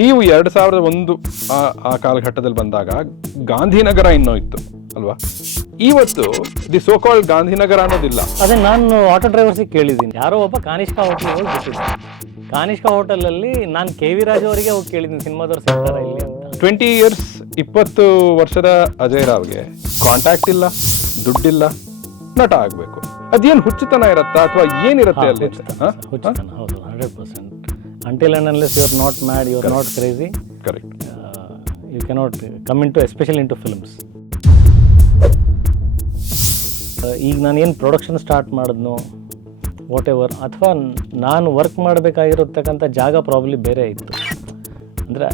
ನೀವು 2001 ಆ ಕಾಲಘಟ್ಟದಲ್ಲಿ ಬಂದಾಗ ಗಾಂಧಿನಗರ ಇನ್ನೂ ಇತ್ತು ಅಲ್ವಾ? ಇವತ್ತು ದಿ ಸೋ ಕಾಲ್ಡ್ ಗಾಂಧಿನಗರ ಅನ್ನೋದಿಲ್ಲ. ಅದೇ ನಾನು ಆಟೋ ಡ್ರೈವರ್ಸಿಗೆ ಕೇಳಿದ್ದೀನಿ, ಯಾರೋ ಒಬ್ಬ ಕಾನಿಷ್ಕಾ ಹೋಟೆಲ್ ಹೋಗಿ ಬಿಟ್ಟಿದ್ದೆ. ಕಾನಿಷ್ಕಾ ಹೋಟೆಲಲ್ಲಿ ನಾನು ಕೆ ವಿ ರಾಜ್ ಅವರಿಗೆ ಹೋಗಿ ಕೇಳಿದ್ದೀನಿ, ಸಿನಿಮಾದವ್ರು ಸಿಗ್ತಾರ ಇಲ್ಲಿ ಅಂತ. 20 years 20 ವರ್ಷದ ಅಜಯ್ ರಾವ್ಗೆ ಕಾಂಟ್ಯಾಕ್ಟ್ ಇಲ್ಲ, ದುಡ್ಡಿಲ್ಲ, ನಟ ಆಗ್ಬೇಕು. ಅದೇನು ಹುಚ್ಚುತನ ಇರತ್ತಾ ಅಥವಾ ಏನಿರುತ್ತೆ ಅಲ್ಲಿ? ಹುಚ್ಚುತನ, ಹೌದು, 100%. Until and unless you are not mad, you are not crazy, correct, you cannot come into, especially into films. ಈಗ ನಾನೇನು ಪ್ರೊಡಕ್ಷನ್ ಸ್ಟಾರ್ಟ್ ಮಾಡಿದ್ನೋ ವಾಟ್ ಎವರ್, ಅಥವಾ ನಾನು ವರ್ಕ್ ಮಾಡಬೇಕಾಗಿರತಕ್ಕಂಥ ಜಾಗ ಪ್ರಾಬ್ಲಿ ಬೇರೆ ಇತ್ತು. ಅಂದರೆ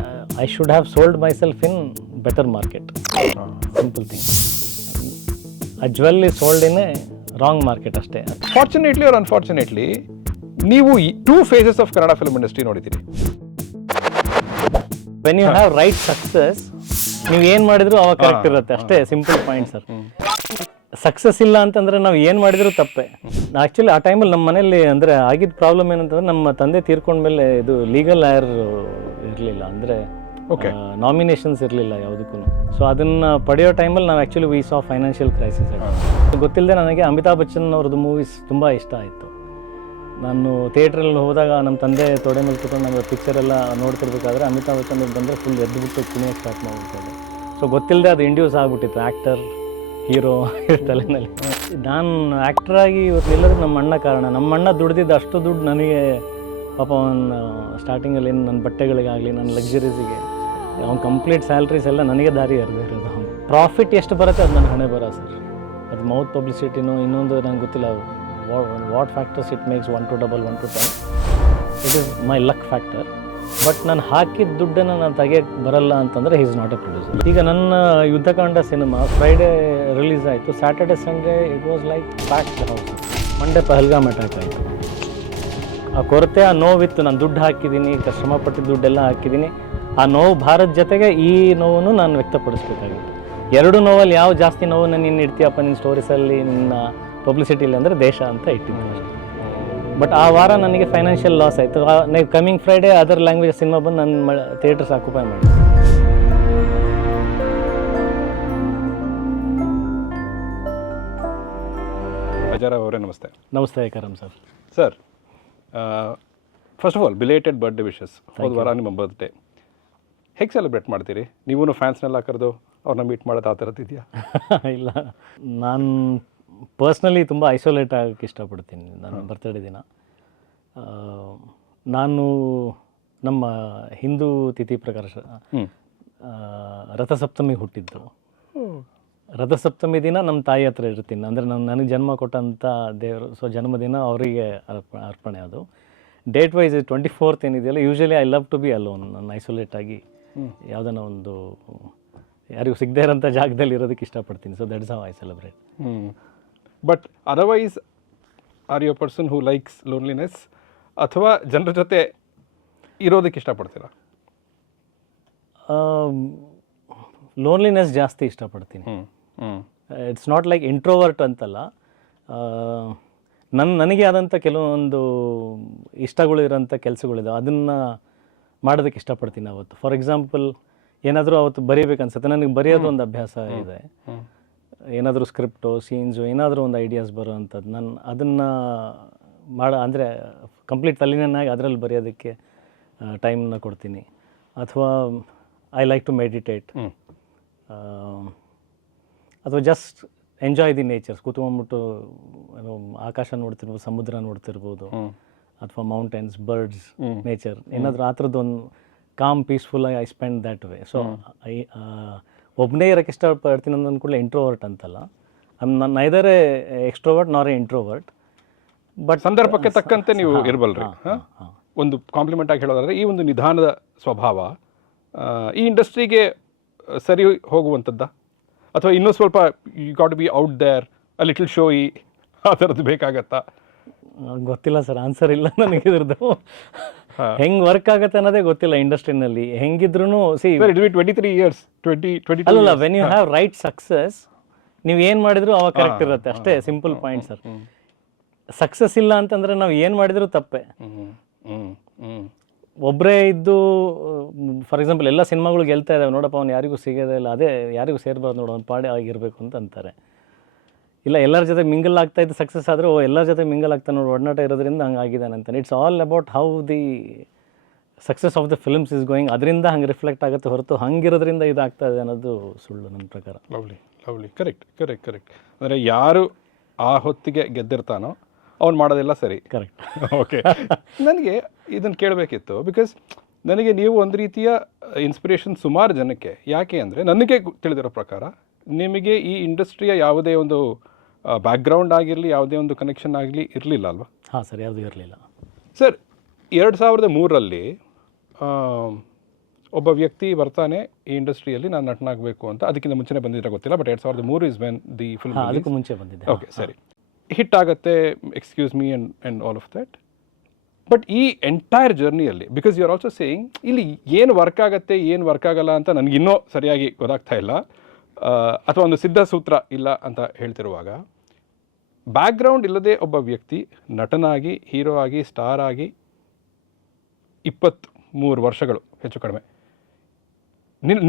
I should have sold myself in better market, simple thing. A jewel is sold in a wrong market ಅಷ್ಟೇ. ಫಾರ್ಚುನೇಟ್ಲಿ ಆರ್ ಅನ್ಫಾರ್ಚುನೇಟ್ಲಿ ನೀವು 2 phases of Kannada film industry ನೋಡಿದ್ದೀರಿ. When you have right success, ನೀವು ಏನು ಮಾಡಿದ್ರು ಅವಾಗ correct ಇರುತ್ತೆ ಅಷ್ಟೇ, simple point sir. Success ಇಲ್ಲ ಅಂತಂದ್ರೆ ನಾವು ಏನು ಮಾಡಿದ್ರು ತಪ್ಪೆ. ಆ್ಯಕ್ಚುಲಿ ಆ ಟೈಮಲ್ಲಿ ನಮ್ಮ ಮನೇಲಿ ಅಂದರೆ ಆಗಿದ್ದ ಪ್ರಾಬ್ಲಮ್ ಏನಂತಂದ್ರೆ, ನಮ್ಮ ತಂದೆ ತೀರ್ಕೊಂಡ್ಮೇಲೆ ಇದು ಲೀಗಲ್ ಲಾಯರ್ ಇರಲಿಲ್ಲ, ಅಂದರೆ ನಾಮಿನೇಷನ್ಸ್ ಇರಲಿಲ್ಲ ಯಾವುದಕ್ಕೂ. ಸೊ ಅದನ್ನು ಪಡೆಯೋ ಟೈಮಲ್ಲಿ ನಾವು actually we saw financial crisis. ಗೊತ್ತಿಲ್ಲದೆ ನನಗೆ ಅಮಿತಾಬ್ ಬಚ್ಚನ್ ಅವ್ರದ್ದು ಮೂವೀಸ್ ತುಂಬ ಇಷ್ಟ ಆಯಿತು. ನಾನು ಥಿಯೇಟ್ರಲ್ಲಿ ಹೋದಾಗ ನಮ್ಮ ತಂದೆ ತೊಡೆ ಮೇಲೆ ಕೂತ್ಕೊಂಡು ನಮಗೆ ಪಿಕ್ಚರ್ ಎಲ್ಲ ನೋಡ್ತಿರ್ಬೇಕಾದ್ರೆ ಅಮಿತಾಬ್ ಬಚ್ಚನ್ ಬಂದರೆ ಫುಲ್ ಎದ್ದುಬಿಟ್ಟು ಕುಣಿಯೋಕ್ಕೆ ಸ್ಟಾರ್ಟ್ ಮಾಡಿಬಿಡ್ತಾರೆ. ಸೊ ಗೊತ್ತಿಲ್ಲದೆ ಅದು ಇಂಡ್ಯೂಸ್ ಆಗಿಬಿಟ್ಟಿತ್ತು, ಆ್ಯಕ್ಟರ್ ಹೀರೋ ತಲೆನಲ್ಲಿ. ನಾನು ಆ್ಯಕ್ಟ್ರಾಗಿ ಇವತ್ತು ಎಲ್ಲರೂ ನಮ್ಮ ಅಣ್ಣ ಕಾರಣ. ನಮ್ಮ ಅಣ್ಣ ದುಡ್ದಿದ್ದು ಅಷ್ಟು ದುಡ್ಡು ನನಗೆ, ಪಾಪ ಅವನು ಸ್ಟಾರ್ಟಿಂಗಲ್ಲಿ ಏನು ನನ್ನ ಬಟ್ಟೆಗಳಿಗಾಗಲಿ, ನನ್ನ ಲಕ್ಸುರೀಸಿಗೆ ಅವ್ನು ಕಂಪ್ಲೀಟ್ ಸ್ಯಾಲ್ರೀಸ್ ಎಲ್ಲ ನನಗೆ ದಾರಿ ಎರೆದಿರೋದು. ಪ್ರಾಫಿಟ್ ಎಷ್ಟು ಬರುತ್ತೆ ಅದು ನನ್ನ ಹಣೆ ಬರ ಸರ್. ಅದು ಮೌತ್ ಪಬ್ಲಿಸಿಟಿನೋ ಇನ್ನೊಂದು ನಂಗೆ ಗೊತ್ತಿಲ್ಲ, what factors it makes 1 to double 1 to 10. It is my luck factor. But ನಾನು ಹಾಕಿದ ದುಡ್ಡನ್ನು ನಾನು ತೆಗಿಯೋಕ್ಕೆ ಬರಲ್ಲ ಅಂತಂದರೆ he is not A producer. ಈಗ ನನ್ನ ಯುದ್ಧಕಾಂಡ ಸಿನಿಮಾ ಫ್ರೈಡೇ ರಿಲೀಸ್ ಆಯಿತು, Saturday Sunday it was like packed house. Monday Pahalgam attack ಆಯಿತು. ಆ ಕೊರತೆ, ಆ ನೋವಿತ್ತು. ನಾನು ದುಡ್ಡು ಹಾಕಿದ್ದೀನಿ, ಶ್ರಮಪಟ್ಟಿದ್ದ ದುಡ್ಡೆಲ್ಲ ಹಾಕಿದ್ದೀನಿ. ಆ ನೋವು ಭಾರತ ಜೊತೆಗೆ ಈ ನೋವನ್ನು ನಾನು ವ್ಯಕ್ತಪಡಿಸ್ಬೇಕಾಗಿತ್ತು. 2 ನೋವಲ್ಲಿ ಯಾವ ಜಾಸ್ತಿ ನೋವನ್ನು ನೀನು ಇಡ್ತೀಯಪ್ಪ ನಿನ್ನ ಸ್ಟೋರೀಸಲ್ಲಿ, ನಿನ್ನ ಪಬ್ಲಿಸಿಟಿಲಿ ಅಂದರೆ ದೇಶ ಅಂತ ಇಟ್ಟಿದ್ದೀನಿ. ಬಟ್ ಆ ವಾರ ನನಗೆ ಫೈನಾನ್ಷಿಯಲ್ ಲಾಸ್ ಆಯಿತು. Coming Friday other language cinema ಬಂದು ನನ್ನ ಥಿಯೇಟರ್ಸ್ ಆಕ್ಯುಪೈ ಮಾಡಿ. ಅಜಯ್ ರಾವ್ ಅವರೇ ನಮಸ್ತೆ. ನಮಸ್ತೆ Karam sir. Sir, first of all belated birthday wishes. ಹೋದ ವಾರ ನಿಮ್ಮ ಬರ್ತ್ಡೇ ಹೇಗೆ ಸೆಲೆಬ್ರೇಟ್ ಮಾಡ್ತೀರಿ? ನೀವೂ ಫ್ಯಾನ್ಸ್ನೆಲ್ಲ ಕರೆದು ಅವ್ರನ್ನ ಮೀಟ್ ಮಾಡೋದು ಆ ಥರದ್ದು ಇದೆಯಾ? ಇಲ್ಲ, ನಾನು ಪರ್ಸ್ನಲಿ ತುಂಬ ಐಸೋಲೇಟ್ ಆಗೋಕ್ಕೆ ಇಷ್ಟಪಡ್ತೀನಿ. ನನ್ನ ಬರ್ತಡೇ ದಿನ ನಾನು ನಮ್ಮ ಹಿಂದೂ ತಿಥಿ ಪ್ರಕಾರ ರಥಸಪ್ತಮಿ ಹುಟ್ಟಿದ್ದು. ರಥಸಪ್ತಮಿ ದಿನ ನಮ್ಮ ತಾಯಿ ಹತ್ರ ಇರ್ತೀನಿ, ಅಂದರೆ ನನಗೆ ಜನ್ಮ ಕೊಟ್ಟಂಥ ದೇವರು. ಸೊ ಜನ್ಮದಿನ ಅವರಿಗೆ ಅರ್ಪಣೆ. ಅದು ಡೇಟ್ ವೈಸ್ 24th ಏನಿದೆಯಲ್ಲ, usually I love to be alone. ನಾನು ಐಸೋಲೇಟ್ ಆಗಿ ಯಾವುದನ್ನ ಒಂದು ಯಾರಿಗೂ ಸಿಗದೇ ಇರೋಂಥ ಜಾಗದಲ್ಲಿ ಇರೋದಕ್ಕೆ ಇಷ್ಟಪಡ್ತೀನಿ. So that is how I celebrate. But otherwise are you a person who likes loneliness, ಅಥವಾ ಜನರ ಜೊತೆ ಇರೋದಕ್ಕೆ ಇಷ್ಟಪಡ್ತೀರಾ? ಲೋನ್ಲಿನೆಸ್ ಜಾಸ್ತಿ ಇಷ್ಟಪಡ್ತೀನಿ. ಇಟ್ಸ್ ನಾಟ್ ಲೈಕ್ ಇಂಟ್ರೋವರ್ಟ್ ಅಂತಲ್ಲ. ನನಗೆ ಆದಂಥ ಕೆಲವೊಂದು ಇಷ್ಟಗಳು ಇರೋಂಥ ಕೆಲಸಗಳಿದಾವೆ, ಅದನ್ನು ಮಾಡೋದಕ್ಕೆ ಇಷ್ಟಪಡ್ತೀನಿ ಅವತ್ತು. ಫಾರ್ ಎಕ್ಸಾಂಪಲ್, ಏನಾದರೂ ಅವತ್ತು ಬರೀಬೇಕನ್ಸುತ್ತೆ, ನನಗೆ ಬರೆಯೋದು ಒಂದು ಅಭ್ಯಾಸ ಇದೆ. ಏನಾದರೂ ಸ್ಕ್ರಿಪ್ಟು, ಸೀನ್ಸು, ಏನಾದರೂ ಒಂದು ಐಡಿಯಾಸ್ ಬರೋ ಅಂಥದ್ದು, ನಾನು ಅದನ್ನು ಅಂದರೆ ಕಂಪ್ಲೀಟ್ ತಲೆನಾಗಿ ಅದರಲ್ಲಿ ಬರೆಯೋದಕ್ಕೆ ಟೈಮನ್ನ ಕೊಡ್ತೀನಿ. ಅಥವಾ ಐ ಲೈಕ್ ಟು ಮೆಡಿಟೇಟ್, ಅಥವಾ ಜಸ್ಟ್ ಎಂಜಾಯ್ ದಿ ನೇಚರ್ಸ್. ಕೂತ್ಕೊಂಡ್ಬಿಟ್ಟು ಆಕಾಶ ನೋಡ್ತಿರ್ಬೋದು, ಸಮುದ್ರ ನೋಡ್ತಿರ್ಬೋದು, ಅಥವಾ ಮೌಂಟೇನ್ಸ್, ಬರ್ಡ್ಸ್, ನೇಚರ್, ಏನಾದರೂ ಆ ಥರದ್ದು ಒಂದು ಕಾಮ್ ಪೀಸ್ಫುಲ್ಲಾಗಿ I spend that way. So ಒಬ್ಬನೇ ಇರೋಕ್ಕೆ ಇಷ್ಟಪಡ್ತೀನಿ ಅಂತ ಅಂದ್ಕೊಳ್ಳಿ. ಇಂಟ್ರೋವರ್ಟ್ ಅಂತಲ್ಲ, ನಾನು neither extrovert nor introvert. But ಸಂದರ್ಭಕ್ಕೆ ತಕ್ಕಂತೆ ನೀವು ಇರಬಲ್ರಿ. ಒಂದು ಕಾಂಪ್ಲಿಮೆಂಟ್ ಆಗಿ ಹೇಳೋದಾದ್ರೆ, ಈ ಒಂದು ನಿಧಾನದ ಸ್ವಭಾವ ಈ ಇಂಡಸ್ಟ್ರಿಗೆ ಸರಿ ಹೋಗುವಂಥದ್ದ, ಅಥವಾ ಇನ್ನೂ ಸ್ವಲ್ಪ you got to be out there, a little show, ಆ ಥರದ್ದು ಬೇಕಾಗತ್ತಾ? ಗೊತ್ತಿಲ್ಲ ಸರ್, ಆನ್ಸರ್ ಇಲ್ಲ ನನಗೆ ಇದ್ರದ್ದು. ಹೆಂಗೆ ವರ್ಕ್ ಆಗುತ್ತೆ ಅನ್ನೋದೇ ಗೊತ್ತಿಲ್ಲ ಇಂಡಸ್ಟ್ರಿನಲ್ಲಿ. ಹೆಂಗಿದ್ರು ಸಿ 23 years, 22 ಅಲ್ಲ, when you have right success, ನೀವು ಏನು ಮಾಡಿದ್ರು ಅವಾಗ ಕರೆಕ್ಟ್ ಇರುತ್ತೆ ಅಷ್ಟೇ, ಸಿಂಪಲ್ ಪಾಯಿಂಟ್ ಸರ್. ಸಕ್ಸಸ್ ಇಲ್ಲ ಅಂತಂದರೆ ನಾವು ಏನು ಮಾಡಿದ್ರು ತಪ್ಪೆ. ಒಬ್ಬರೇ ಇದ್ದು ಫಾರ್ ಎಕ್ಸಾಂಪಲ್ ಎಲ್ಲ ಸಿನಿಮಾಗಳು ಗೆಲ್ತಾ ಇದ್ದಾವೆ, ನೋಡಪ್ಪ ಅವ್ನು ಯಾರಿಗೂ ಸಿಗೋದೇ ಇಲ್ಲ, ಅದೇ ಯಾರಿಗೂ ಸೇರಬಾರ್ದು ನೋಡು, ಅವ್ನು ಪಾಡೆ ಆಗಿರಬೇಕು ಅಂತ ಅಂತಾರೆ. ಇಲ್ಲ ಎಲ್ಲರ ಜೊತೆ ಮಿಂಗಲ್ ಆಗ್ತಾ ಇದ್ದು ಸಕ್ಸಸ್ ಆದರೆ ಎಲ್ಲರ ಜೊತೆ ಮಿಂಗಲ್ ಆಗ್ತಾ ನೋಡಿ ಒಡನಾಟ ಇರೋದ್ರಿಂದ ಹಂಗೆ ಆಗಿದ್ದಾನೆ ಅಂತಾನೆ. It's all about how the success of the films is going, ಅದರಿಂದ ಹಂಗೆ ರಿಫ್ಲೆಕ್ಟ್ ಆಗುತ್ತೆ ಹೊರತು ಹಂಗಿರೋದ್ರಿಂದ ಇದಾಗ್ತಾ ಇದೆ ಅನ್ನೋದು ಸುಳ್ಳು ನನ್ನ ಪ್ರಕಾರ. Lovely lovely, correct correct correct. ಅಂದರೆ ಯಾರು ಆ ಹೊತ್ತಿಗೆ ಗೆದ್ದಿರ್ತಾನೋ ಅವ್ನು ಮಾಡೋದೆಲ್ಲ ಸರಿ. ಕರೆಕ್ಟ್. ಓಕೆ, ನನಗೆ ಇದನ್ನು ಕೇಳಬೇಕಿತ್ತು ಬಿಕಾಸ್ ನನಗೆ ನೀವು ಒಂದು ರೀತಿಯ ಇನ್ಸ್ಪಿರೇಷನ್ ಸುಮಾರು ಜನಕ್ಕೆ. ಯಾಕೆ ಅಂದರೆ ನನಗೆ ತಿಳಿದಿರೋ ಪ್ರಕಾರ ನಿಮಗೆ ಈ ಇಂಡಸ್ಟ್ರಿಯ ಯಾವುದೇ ಒಂದು ಬ್ಯಾಕ್ಗ್ರೌಂಡ್ ಆಗಿರಲಿ, ಯಾವುದೇ ಒಂದು ಕನೆಕ್ಷನ್ ಆಗಲಿ ಇರಲಿಲ್ಲ ಅಲ್ವಾ? ಹಾಂ ಸರ್, ಯಾವುದೂ ಇರಲಿಲ್ಲ ಸರ್. 2003ರಲ್ಲಿ ಒಬ್ಬ ವ್ಯಕ್ತಿ ಬರ್ತಾನೆ ಈ ಇಂಡಸ್ಟ್ರಿಯಲ್ಲಿ ನಾನು ನಟನಾಗಬೇಕು ಅಂತ. ಅದಕ್ಕಿಂತ ಮುಂಚೆನೇ ಬಂದಿದ್ರೆ ಗೊತ್ತಿಲ್ಲ, but 2003 is when the film. ಅದಕ್ಕೂ ಮುಂಚೆ ಬಂದಿದೆ. ಓಕೆ ಸರಿ, ಹಿಟ್ ಆಗುತ್ತೆ, excuse me and all of that. But ಈ ಎಂಟೈರ್ ಜರ್ನಿಯಲ್ಲಿ because you are also saying ಇಲ್ಲಿ ಏನು ವರ್ಕ್ ಆಗುತ್ತೆ ಏನು ವರ್ಕ್ ಆಗಲ್ಲ ಅಂತ ನನಗಿನ್ನೂ ಸರಿಯಾಗಿ ಗೊತ್ತಾಗ್ತಾ ಇಲ್ಲ, ಅಥವಾ ಒಂದು ಸಿದ್ಧ ಸೂತ್ರ ಇಲ್ಲ ಅಂತ ಹೇಳ್ತಿರುವಾಗ, ಬ್ಯಾಕ್ಗ್ರೌಂಡ್ ಇಲ್ಲದೆ ಒಬ್ಬ ವ್ಯಕ್ತಿ ನಟನಾಗಿ, ಹೀರೋ ಆಗಿ, ಸ್ಟಾರ್ ಆಗಿ 23 ವರ್ಷಗಳು ಹೆಚ್ಚು ಕಡಿಮೆ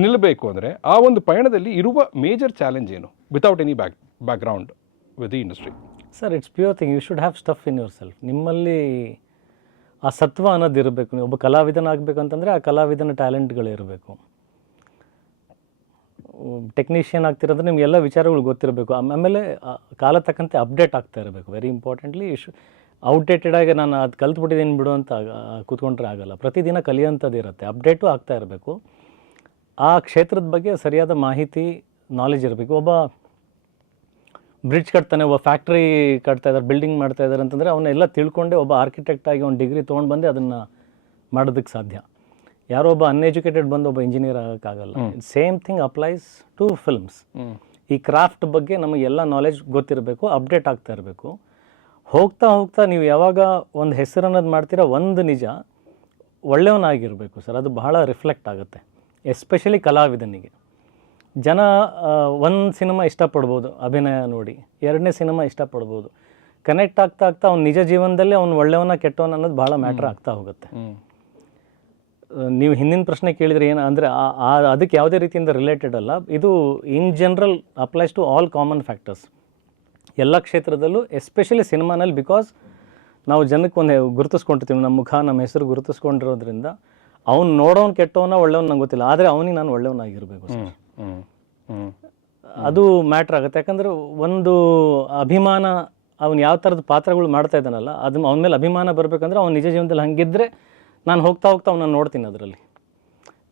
ನಿಲ್ಲಬೇಕು ಅಂದರೆ ಆ ಒಂದು ಪಯಣದಲ್ಲಿ ಇರುವ ಮೇಜರ್ ಚಾಲೆಂಜ್ ಏನು without any background with the industry? Sir, it's pure thing. You should have stuff in yourself. ನಿಮ್ಮಲ್ಲಿ ಆ ಸತ್ವ ಅನ್ನೋದು ಇರಬೇಕು. ನೀವು ಒಬ್ಬ ಕಲಾವಿದನಾಗಬೇಕಂತಂದರೆ ಆ ಕಲಾವಿದನ ಟ್ಯಾಲೆಂಟ್ಗಳಿರಬೇಕು. ಟೆಕ್ನಿಷಿಯನ್ ಆಗ್ತಿರೋದ್ರೆ ನಿಮಗೆಲ್ಲ ವಿಚಾರಗಳು ಗೊತ್ತಿರಬೇಕು. ಆಮೇಲೆ ಕಾಲ ತಕ್ಕಂತೆ ಅಪ್ಡೇಟ್ ಆಗ್ತಾ ಇರಬೇಕು. ವೆರಿ ಇಂಪಾರ್ಟೆಂಟ್ಲಿ ಔಟ್ಡೇಟೆಡಾಗಿ ನಾನು ಅದು ಕಲ್ತ್ಬಿಟ್ಟಿದ್ದೀನಿ ಬಿಡು ಅಂತ ಕೂತ್ಕೊಂಡ್ರೆ ಆಗಲ್ಲ. ಪ್ರತಿದಿನ ಕಲಿಯೋಂಥದ್ದು ಇರುತ್ತೆ, ಅಪ್ಡೇಟು ಆಗ್ತಾ ಇರಬೇಕು. ಆ ಕ್ಷೇತ್ರದ ಬಗ್ಗೆ ಸರಿಯಾದ ಮಾಹಿತಿ, ನಾಲೆಜ್ ಇರಬೇಕು. ಒಬ್ಬ ಬ್ರಿಡ್ಜ್ ಕಟ್ತಾನೆ, ಒಬ್ಬ ಫ್ಯಾಕ್ಟ್ರಿ ಕಟ್ತಾ ಇದ್ದಾರೆ, ಬಿಲ್ಡಿಂಗ್ ಮಾಡ್ತಾ ಇದ್ದಾರೆ ಅಂತಂದರೆ ಅವನ್ನೆಲ್ಲ ತಿಳ್ಕೊಂಡೆ ಒಬ್ಬ ಆರ್ಕಿಟೆಕ್ಟ್ ಆಗಿ ಒಂದು ಡಿಗ್ರಿ ತೊಗೊಂಡು ಬಂದು ಅದನ್ನು ಮಾಡೋದಕ್ಕೆ ಸಾಧ್ಯ. ಯಾರೋ ಒಬ್ಬ ಅನ್ಎಜುಕೇಟೆಡ್ ಬಂದು ಒಬ್ಬ ಇಂಜಿನಿಯರ್ ಆಗೋಕ್ಕಾಗಲ್ಲ. Same thing applies to films. ಈ ಕ್ರಾಫ್ಟ್ ಬಗ್ಗೆ ನಮಗೆಲ್ಲ ನಾಲೆಜ್ ಗೊತ್ತಿರಬೇಕು, ಅಪ್ಡೇಟ್ ಆಗ್ತಾ ಇರಬೇಕು. ಹೋಗ್ತಾ ಹೋಗ್ತಾ ನೀವು ಯಾವಾಗ ಒಂದು ಹೆಸರನ್ನೋದು ಮಾಡ್ತೀರಾ, ಒಂದು ನಿಜ ಒಳ್ಳೆಯವನಾಗಿರಬೇಕು ಸರ್. ಅದು ಬಹಳ ರಿಫ್ಲೆಕ್ಟ್ ಆಗುತ್ತೆ, ಎಸ್ಪೆಷಲಿ ಕಲಾವಿದನಿಗೆ. ಜನ ಒಂದು ಸಿನಿಮಾ ಇಷ್ಟಪಡ್ಬೋದು ಅಭಿನಯ ನೋಡಿ, ಎರಡನೇ ಸಿನಿಮಾ ಇಷ್ಟಪಡ್ಬೋದು. ಕನೆಕ್ಟ್ ಆಗ್ತಾ ಆಗ್ತಾ ಅವ್ನ ನಿಜ ಜೀವನದಲ್ಲಿ ಅವ್ನು ಒಳ್ಳೆಯವನ ಕೆಟ್ಟವನ ಅನ್ನೋದು ಭಾಳ ಮ್ಯಾಟ್ರ್ ಆಗ್ತಾ ಹೋಗುತ್ತೆ. ನೀವು ಹಿಂದಿನ ಪ್ರಶ್ನೆ ಕೇಳಿದರೆ ಏನು ಅಂದರೆ ಅದಕ್ಕೆ ಯಾವುದೇ ರೀತಿಯಿಂದ ರಿಲೇಟೆಡ್ ಅಲ್ಲ. ಇದು in general applies to all common factors, ಎಲ್ಲ ಕ್ಷೇತ್ರದಲ್ಲೂ, ಎಸ್ಪೆಷಲಿ ಸಿನಿಮಾನಲ್ಲಿ. ಬಿಕಾಸ್ ನಾವು ಜನಕ್ಕೆ ಒಂದು ಗುರುತಿಸ್ಕೊಂಡಿರ್ತೀವಿ, ನಮ್ಮ ಮುಖ, ನಮ್ಮ ಹೆಸರು ಗುರುತಿಸ್ಕೊಂಡಿರೋದ್ರಿಂದ ಅವ್ನು ನೋಡೋನು ಕೆಟ್ಟವನ ಒಳ್ಳೆಯವನು ನಂಗೆ ಗೊತ್ತಿಲ್ಲ, ಆದರೆ ಅವನಿಗೆ ನಾನು ಒಳ್ಳೆಯವನಾಗಿರಬೇಕು ಸರ್. ಅದು ಮ್ಯಾಟ್ರ್ ಆಗುತ್ತೆ. ಯಾಕಂದರೆ ಒಂದು ಅಭಿಮಾನ, ಅವ್ನು ಯಾವ ಥರದ ಪಾತ್ರಗಳು ಮಾಡ್ತಾ ಇದ್ದಾನಲ್ಲ, ಅದು ಅವನ ಮೇಲೆ ಅಭಿಮಾನ ಬರಬೇಕಂದ್ರೆ ಅವ್ನು ನಿಜ ಜೀವನದಲ್ಲಿ ಹಂಗಿದ್ರೆ ನಾನು ಹೋಗ್ತಾ ಹೋಗ್ತಾ ಅವನ್ನ ನೋಡ್ತೀನಿ ಅದರಲ್ಲಿ,